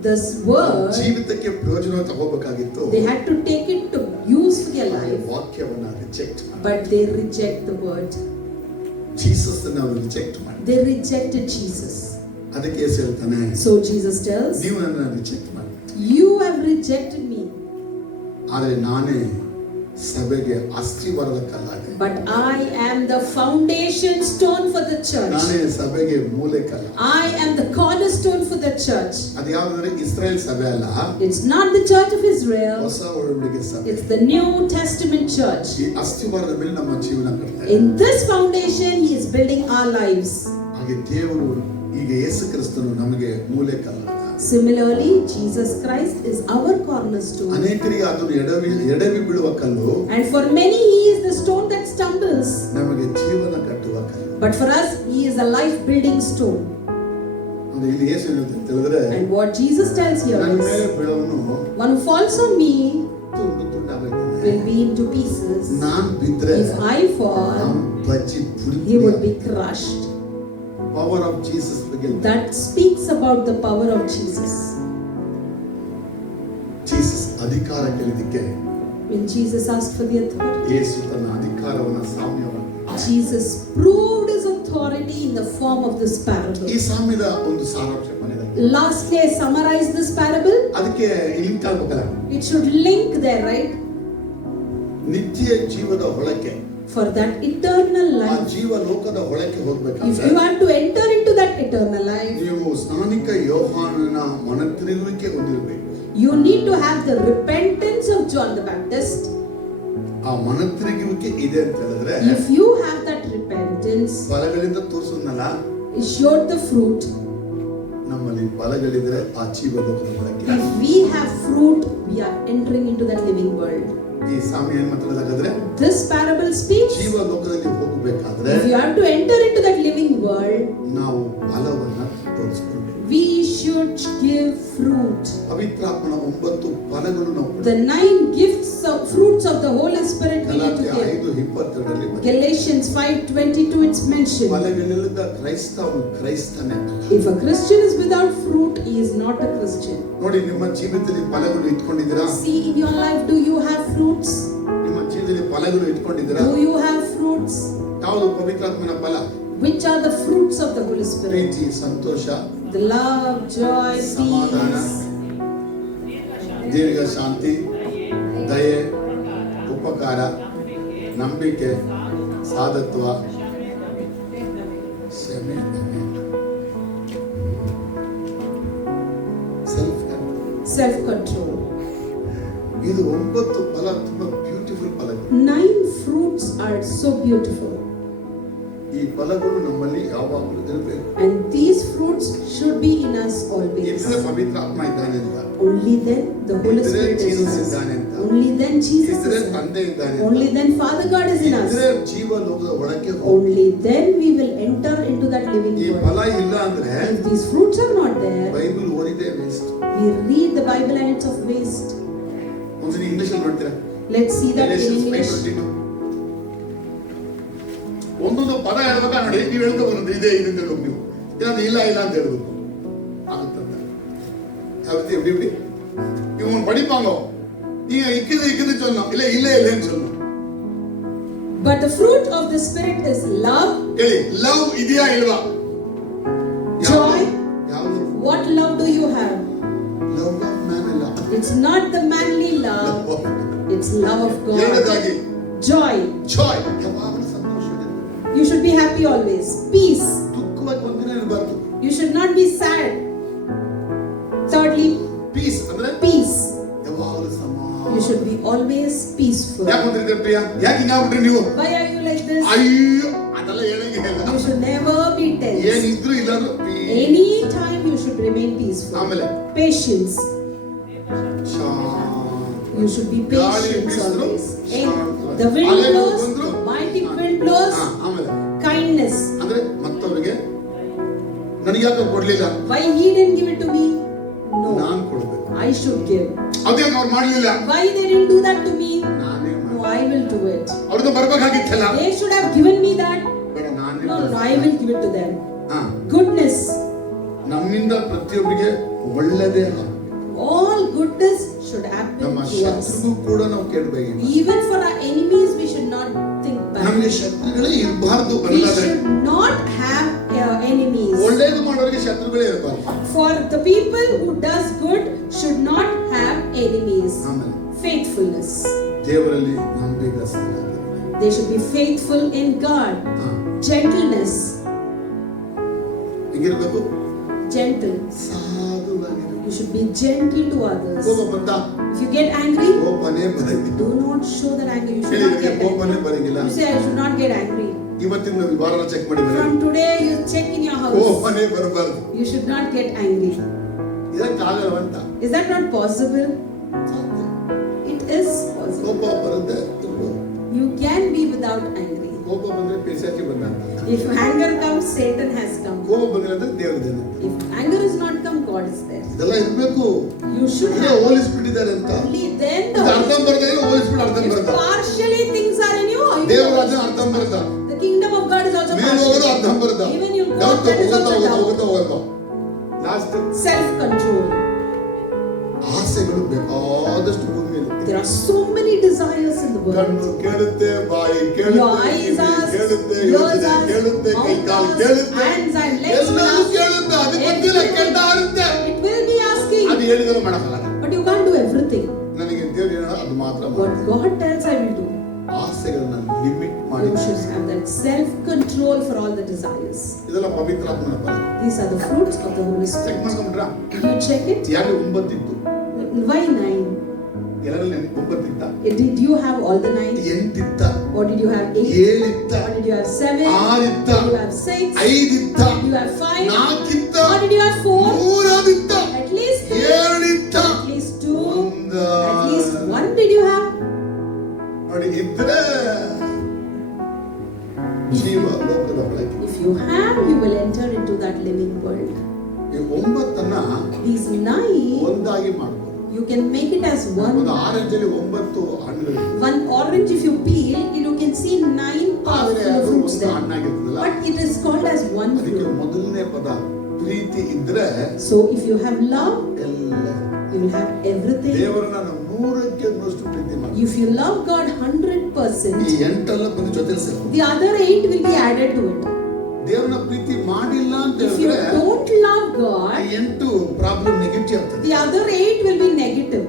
This word, ಜೀವಿತಕ್ಕೆ ಪ್ರಯೋಜನ ತಗೋಬೇಕಾಗಿತ್ತು. they had to take it to use for their life, ವಾಕ್ಯವನ್ನ ರಿಜೆಕ್ಟ್ ಮಾಡಿ. but they reject the word. Jesus ಅನ್ನು ಅವರು ರಿಜೆಕ್ಟ್ ಮಾಡಿ. They rejected Jesus. ಅದಕ್ಕೆ ಯೇಸು ಹೇಳ್ತಾನೆ, So Jesus tells, ನೀವು ನನ್ನ ರಿಜೆಕ್ಟ್ ಮಾಡಿ. you have rejected me, ಆದರೆ ನಾನೇ ಸಭೆಗೆ ಅಸ್ಥಿವಾರದ ಕಲ್ಲಾದೆ. but I am the foundation stone for the church. ನಾನೇ ಸಭೆಗೆ ಮೂಲೆ ಕಲ್ಲ. I am the cornerstone for the church. ಅದು ಯಾವ್ದಂದ್ರೆ ಇಸ್ರಾಯೇಲ್ ಸಭೆ ಅಲ್ಲ, It's not the church of Israel. ಹೊಸ ಒಡಂಬಡಿಕೆ ಸಭೆ. It's the New Testament church. ಈ ಅಸ್ಥಿವಾರದ ಮೇಲೆ ನಮ್ಮ ಜೀವನ ಕಟ್ತಾರೆ. In this foundation, He is building our lives. ಹಾಗೆ ದೇವರು ಈಗ ಯೇಸು ಕ್ರಿಸ್ತನು ನಮಗೆ ಮೂಲೆ ಕಲ್ಲ. Similarly, Jesus Christ is our cornerstone. ಅನೇಕರಿಗೆ ಅದನ್ನು ಎಡವಿ ಬಿಡುವ ಕಲ್ಲು. And for many, He is the stone that stumbles. ನಮಗೆ ಜೀವನ ಕಟ್ಟುವ ಕಲ್ಲು. But for us, He is a life-building stone. ಅಂದ್ರೆ ಇಲ್ಲಿ ಯೇಸು ಹೇಳುತ್ತೆ ಅಂತ ಹೇಳಿದ್ರೆ, And what Jesus tells here ನನ್ನ ಮೇಲೆ is, ಬೀಳೋನು one who falls on me ತುಂಡು ತುಂಡಾಗ್ತಾನೆ. will be into pieces. ನಾನ್ ಬಿದ್ರೆ If I fall, ನಾನು ಬಜ್ಜಿ he would ಪುಡಿ. be crushed. Power of Jesus ಬಗ್ಗೆ That speaks about the power of Jesus. Jesus ಅಧಿಕಾರ ಕೇಳಿದಕ್ಕೆ When Jesus asked for the authority, ಯೇಸು ತನ್ನ ಅಧಿಕಾರವನ್ನ ಸಾಮ್ಯವಾಗಿ Jesus proved His authority in the form of this parable. ಈ ಸಾಮ್ಯದ ಒಂದು ಸಾರಾಂಶ ಮಾಡಿದ. Lastly, I summarize this parable. ಅದಕ್ಕೆ ಲಿಂಕ್ ಆಗ್ಬೇಕಲ್ಲ, It should link there, right? ನಿತ್ಯ ಜೀವದ ಹೊಳಕೆ, For that eternal ಆ life. ಜೀವ ಲೋಕದ ಹೊಳಕೆ If ಹೋಗ್ಬೇಕಾದ್ರೆ you are to enter into that eternal life, ನೀವು ಸ್ನಾನಿಕ ಯೋಹಾನನ ಮನತಿರುವಿಕೆ ಹೊಂದಿರಬೇಕು. you need to have the repentance of John the Baptist. ಆ ಮನತಿರುಗುವಿಕೆ ಇದೆ ಅಂತ ಹೇಳಿದ್ರೆ If you have that repentance, ಫಲಗಳಿಂದ ತೋರಿಸೋದ್ನಲ್ಲ, it showed the fruit. ನಮ್ಮಲ್ಲಿ ನಮ್ಮಲ್ಲಿ ಫಲಗಳಿದ್ರೆ ಆ ಜೀವಲೋಕದ ಒಳಗೆ If we have fruit, we are entering into that living world. ಈ ಸಾಮ್ಯ ಏನ್ ಮಾತಾಡೋದಾದ್ರೆ This parable speaks, ಜೀವಲೋಕದಲ್ಲಿ ಹೋಗಬೇಕಾದ್ರೆ if you have to enter into that living world, ನಾವು ಫಲವನ್ನ ತೋರಿಸ್ಕೊಳ್ಬೇಕು. we should give fruit. ಪವಿತ್ರಾತ್ಮನ 9 ಫಲಗಳು ನಾವು The 9 gifts of fruits of the Holy Spirit we need to Galatia give. 5:22ರಲ್ಲಿ Galatians 5:22 it's mentioned. ಫಲಗಳಿಲ್ಲದ ಕ್ರೈಸ್ತವನು ಕ್ರೈಸ್ತನೇ ಅಲ್ಲ. If a Christian is without fruit, he is not a Christian. ನೋಡಿ, ನಿಮ್ಮ ಜೀವಿತದಲ್ಲಿ ಫಲಗಳು ಇಟ್ಕೊಂಡಿದ್ದೀರಾ? See, in your life, do you have fruits? ನಿಮ್ಮ ಜೀವಿತದಲ್ಲಿ ಫಲಗಳು ಇಟ್ಕೊಂಡಿದ್ದೀರಾ? Do you have fruits? ಯಾವುದು ಪವಿತ್ರಾತ್ಮನ ಫಲ? Which are the fruits of the Holy Spirit? Preethi, Santhosh, The love, joy, ಸಮಾಧಾನ, peace, ದೀರ್ಘ ಶಾಂತಿ, ದಯೆ, ಉಪಕಾರ, ನಂಬಿಕೆ, ಸಾಧತ್ವ, ಕ್ಷಮೆ, self-control. ಇದು 9 ಫಲ ತುಂಬಾ ಬ್ಯೂಟಿಫುಲ್ ಫಲಗಳು. 9 fruits are so beautiful. ಈ ಫಲಗಳು ನಮ್ಮಲ್ಲಿ ಯಾವಾಗಲೂ ಇರಬೇಕು. And these fruits should be in us always. ಇದ್ರೆ ಪವಿತ್ರಾತ್ಮ ಇದ್ದಾನೆ ಅಂತ. Only then the Holy Spirit is in us. Only then Jesus ಇದ್ರೆ is in us. ತಂದೆ ಇದ್ದಾನೆ. Only then Father God is in us. ಇದ್ರೆ ಜೀವಲೋಕದ ಒಳಗೆ ಹೋಗಿ. Only then we will enter into that living ಈ world. ಫಲ ಇಲ್ಲ ಅಂದ್ರೆ If these fruits are not there, Bible ಓದಿದೆ waste. we read the Bible and it's of waste. ಒಂದ್ಸರಿ ಇಂಗ್ಲಿಷ್ ಅಲ್ಲಿ ನೋಡ್ತೀರಾ? Let's see that in Galatians English. 5:22. ಒಂದೊಂದು ಪದ ಹೇಳ್ಬೇಕಾ ನೋಡಿ, ನೀವು ಹೇಳ್ತಾ ಬರೋದು ಇದೇ ಇದು ಅಂತ ಹೇಳೋದು ನೀವು. ಇಲ್ಲಾಂದ್ರೆ ಇಲ್ಲ ಇಲ್ಲ ಅಂತ ಹೇಳ್ಬೇಕು ಆಗುತ್ತಂತ. ಯಾವತ್ತಿ எப்படி எப்படி இவங்க படிப்பாங்க, நீங்க இக்குது சொல்லணும், இல்ல இல்ல இல்லன்னு சொல்லணும். But the fruit of the Spirit is love. ಹೇಳಿ, ಲವ್ ಇದೆಯಾ ಇಲ್ವಾ? Joy. ಯಾವುದು? What love do you have? Love of man ಅಲ್ಲ. It's not the manly love. It's love of God. ಎರಡದಾಗಿ Joy. ಜಾಯ್, ಯಾವಾಗಲೂ ಸಂತೋಷವಿದೆ. You should be happy always. Peace. ದುಃಖವಾಗಿ ಒಂದಿನ ಇರಬಾರ್ದು. You should not be sad. Thirdly, peace ಅಂದ್ರೆ peace. ಯಾವಾಗಲೂ ಸಮಾಧಾನ. You should be always peaceful. ಯಾಕೆ ಬಂದ್ರಿ ಪ್ರಿಯ? ಯಾಕೆ ಹಿಂಗಾಗ್ಬಿಟ್ರಿ ನೀವು? Why are you like this? ಅಯ್ಯೋ, ಅದೆಲ್ಲ ಹೇಳಂಗೆ ಇಲ್ಲ. You should never be tense. ಏನಿದ್ರು ಇಲ್ಲಾಂದ್ರೂ Any time you should remain peaceful. ಆಮೇಲೆ Patience. You should be patient always. The wind blows, the mighty wind blows. ಆಮೇಲೆ Kindness. ಅಂದ್ರೆ ಮತ್ತವರಿಗೆ ನನಗೆ ಯಾಕೆ ಕೊಡ್ಲಿಲ್ಲ? Why he didn't give it to me? No. ನಾನು ಕೊಡ್ಬೇಕು. I should give. ಅದೇನು ಅವ್ರು ಮಾಡಲಿಲ್ಲ? Why they didn't do that to me? ನಾನೇ No, I will do it. ಅವ್ರದ್ದು ಬರ್ಬೇಕಾಗಿತ್ತಲ್ಲ. They should have given me that. ಬೇಡ, ನಾನೇ No, I will give it to them. Goodness. ನಮ್ಮಿಂದ ಪ್ರತಿಯೊಬ್ಬರಿಗೆ ಒಳ್ಳೆದೇ ಆಗಬೇಕು. All goodness should happen ನಮ್ಮ to us. ಶತ್ರುಗೂ ಕೂಡ ನಾವು ಕೇಳಬೇಕು. Even for our enemies, we should not think bad. ನಮಗೆ ಶತ್ರುಗಳೇ ಇರಬಾರ್ದು. We should not have enemies. ಒಳ್ಳೇದು ಮಾಡೋರಿಗೆ ಶತ್ರುಗಳೇ ಇರಬಾರ್ದು. For the people who does good should not have enemies. ಆಮೇಲೆ Faithfulness. ದೇವರಲ್ಲಿ ನಂಬಿಗಸ್ತರಾಗಿರಬೇಕು. They should be faithful in God. Gentleness. ಹೇಗಿರಬೇಕು? Gentle. ಸಾಧುವಾಗಿರಬೇಕು. You should be gentle to others. ಕೋಪ ಬಂತಾ? If you get angry, ಕೋಪನೇ ಬರಂಗಿಲ್ಲ. do not show that anger. You should ಹೇಳಿ, not get ಕೋಪನೇ angry. ಬರಂಗಿಲ್ಲ. You say, I should not get angry. ಇವತ್ತಿನ ವಾರನ ಚೆಕ್ ಮಾಡಿ ಬನ್ನಿ. From today, you check in your house. ಕೋಪನೇ ಬರಬಾರದು. You should not get angry. ಇದಕ್ಕಾಗಲ್ಲವಂತ. Is that not possible? It is possible. ಕೋಪ ಬರುತ್ತೆ ಇರ್ಬೋದು. You can be without angry. ಕೋಪ ಬಂದ್ರೆ ಪಿಶಾಚಿ ಬಂದಂತ. If anger comes, Satan has come. ಕೋಪ ಬಂದ್ರೆ ಅಂದ್ರೆ ದೇವರದೇನೆ. If anger is not come, God is there. ಇದೆಲ್ಲ ಇರಬೇಕು. You should ಇದ್ರೆ have. ಹೋಲಿ ಸ್ಪಿರಿಟ್ ಇದ್ದಾರೆ ಅಂತ. Only then ಇದು ಅರ್ಥ ಬರದೇ ಇರೋ ಹೋಲಿ ಸ್ಪಿರಿಟ್ ಅರ್ಥ If ಬರುತ್ತೆ. partially things are in you, ದೇವರ ರಾಜ್ಯ ಅರ್ಥ ಬರುತ್ತೆ. the kingdom of God is also ಮೇಲೆ ಹೋಗೋದು ಅರ್ಥ partial. ಬರುತ್ತೆ. Even you go, that is also down. Last Self-control. ಆಸೆಗಳು ಬೇಕಾದಷ್ಟು ಭೂಮಿಯಲ್ಲಿ. There are so many desires in the world. ಕಣ್ಣು ಕೇಳುತ್ತೆ, ಬಾಯಿ Your ಕೇಳುತ್ತೆ, eyes ask, ಕೇಳುತ್ತೆ, ears ಯೋಚನೆ ask, ಕೇಳುತ್ತೆ, ಕೈ mouth ಕಾಲು ask, ಕೇಳುತ್ತೆ, hands and legs will ಎಲ್ಲವೂ ask. ಕೇಳುತ್ತೆ. ಅದು ಗೊತ್ತಿಲ್ಲ, ಕೆಟ್ಟ ಆರುತ್ತೆ. It will be asking, ಅದು ಹೇಳಿದ್ರೆ ಮಾಡಲ್ಲ. but you can't do everything. ನನಗೆ ದೇವರು ಹೇಳೋ ಅದು ಮಾತ್ರ What God tells, I will do. ಆಸೆಗಳನ್ನ ಲಿಮಿಟ್ ಮಾಡಿ. You should have that self-control for all the desires. ಇದೆಲ್ಲ ಪವಿತ್ರಾತ್ಮನ ಫಲ. These are the fruits of the Holy check Spirit. ಮಾಡ್ಕೊಂಡ್ರಾ? Did you check it? ಯಾಕೆ 9 ಇತ್ತು? Why 9? ಎಲ್ಲರಲ್ಲಿ 9 Did you have all the 9? 8 Or did you have 8? 7 Or did you have 7? 6 Did you have 6? 5 Did you have 5? 4 Or did you have 4? 3 At least 2. 7 At least 2. At least 1 did you have? ನೋಡಿ ಇದ್ರೆ ಜೀವ ಲೋಕದ ಒಳಗೆ If you have, you will enter into that living world. ಈ 9 These 9, ಒಂದಾಗಿ ಮಾಡಬಹುದು. you can make it as ಒಂದು one. Orange ಅಲ್ಲಿ 9 ಹಣ್ಣುಗಳಿವೆ. One orange, if you peel, you can see 9 ಆದರೆ ಅದು fruits ಒಂದು there. ಹಣ್ಣಾಗಿರ್ತದಲ್ಲ. But it is called as one ಅದಕ್ಕೆ fruit. ಮೊದಲನೇ ಪದ ಪ್ರೀತಿ ಇದ್ರೆ So if you have love, ಎಲ್ಲ you will have everything. ದೇವರನ್ನ ನಾವು 100ಕ್ಕೆ 100 ಪ್ರೀತಿ ಮಾಡ್ತೀವಿ. If you love God ಈ 100%, 8 ಬಂದು ಜೊತೆಲಿ ಸೇರ್ಕೊಂಡು the other 8 will be added to it. ದೇವರನ್ನ ಪ್ರೀತಿ ಮಾಡಿಲ್ಲ ಅಂತ If you ಹೇಳಿದ್ರೆ don't love ಆ God, 8 ಪ್ರಾಬ್ಲಮ್ ನೆಗೆಟಿವ್ ಆಗ್ತದೆ. the other 8 will be negative.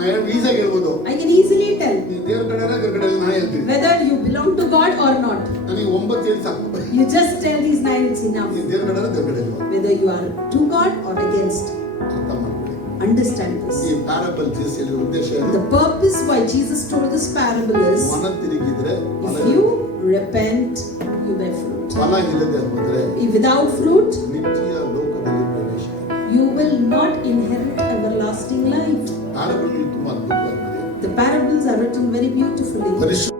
ನಾವು ಈಸಿಯಾಗಿ ಹೇಳ್ಬೋದು, I can easily tell ನೀವು ದೇವರ ಕಡೆ ದೇವರ ಕಡೆ ನಾನು ಹೇಳ್ತೀನಿ, whether you belong to God or not. ನನಗೆ 9 ಹೇಳಿ ಸಾಕು. You just tell these 9, it's enough. ನೀವು ದೇವರ ಕಡೆ ದೇವರ ಕಡೆ ಇಲ್ವಾ Whether you are to God or against. ಅರ್ಥ ಮಾಡ್ಕೊಳ್ಳಿ. Understand ಈ this. ಪ್ಯಾರಬಲ್ ಜೀಸಸ್ ಹೇಳಿದ ಉದ್ದೇಶ ಏನು? The purpose why Jesus told this parable is, ಮನ ತಿರುಗಿದ್ರೆ ಫಲ if you repent, you bear fruit. ಫಲ ಇಲ್ಲದೆ ಹೋದ್ರೆ If without fruit, ನಿತ್ಯ ಲೋಕದಲ್ಲಿ ಪ್ರವೇಶ. you will not inherit everlasting life. Parable ತುಂಬಾ ಅದ್ಭುತವಾಗಿದೆ. The parables are written very beautifully. ಪರಿಶುದ್ಧ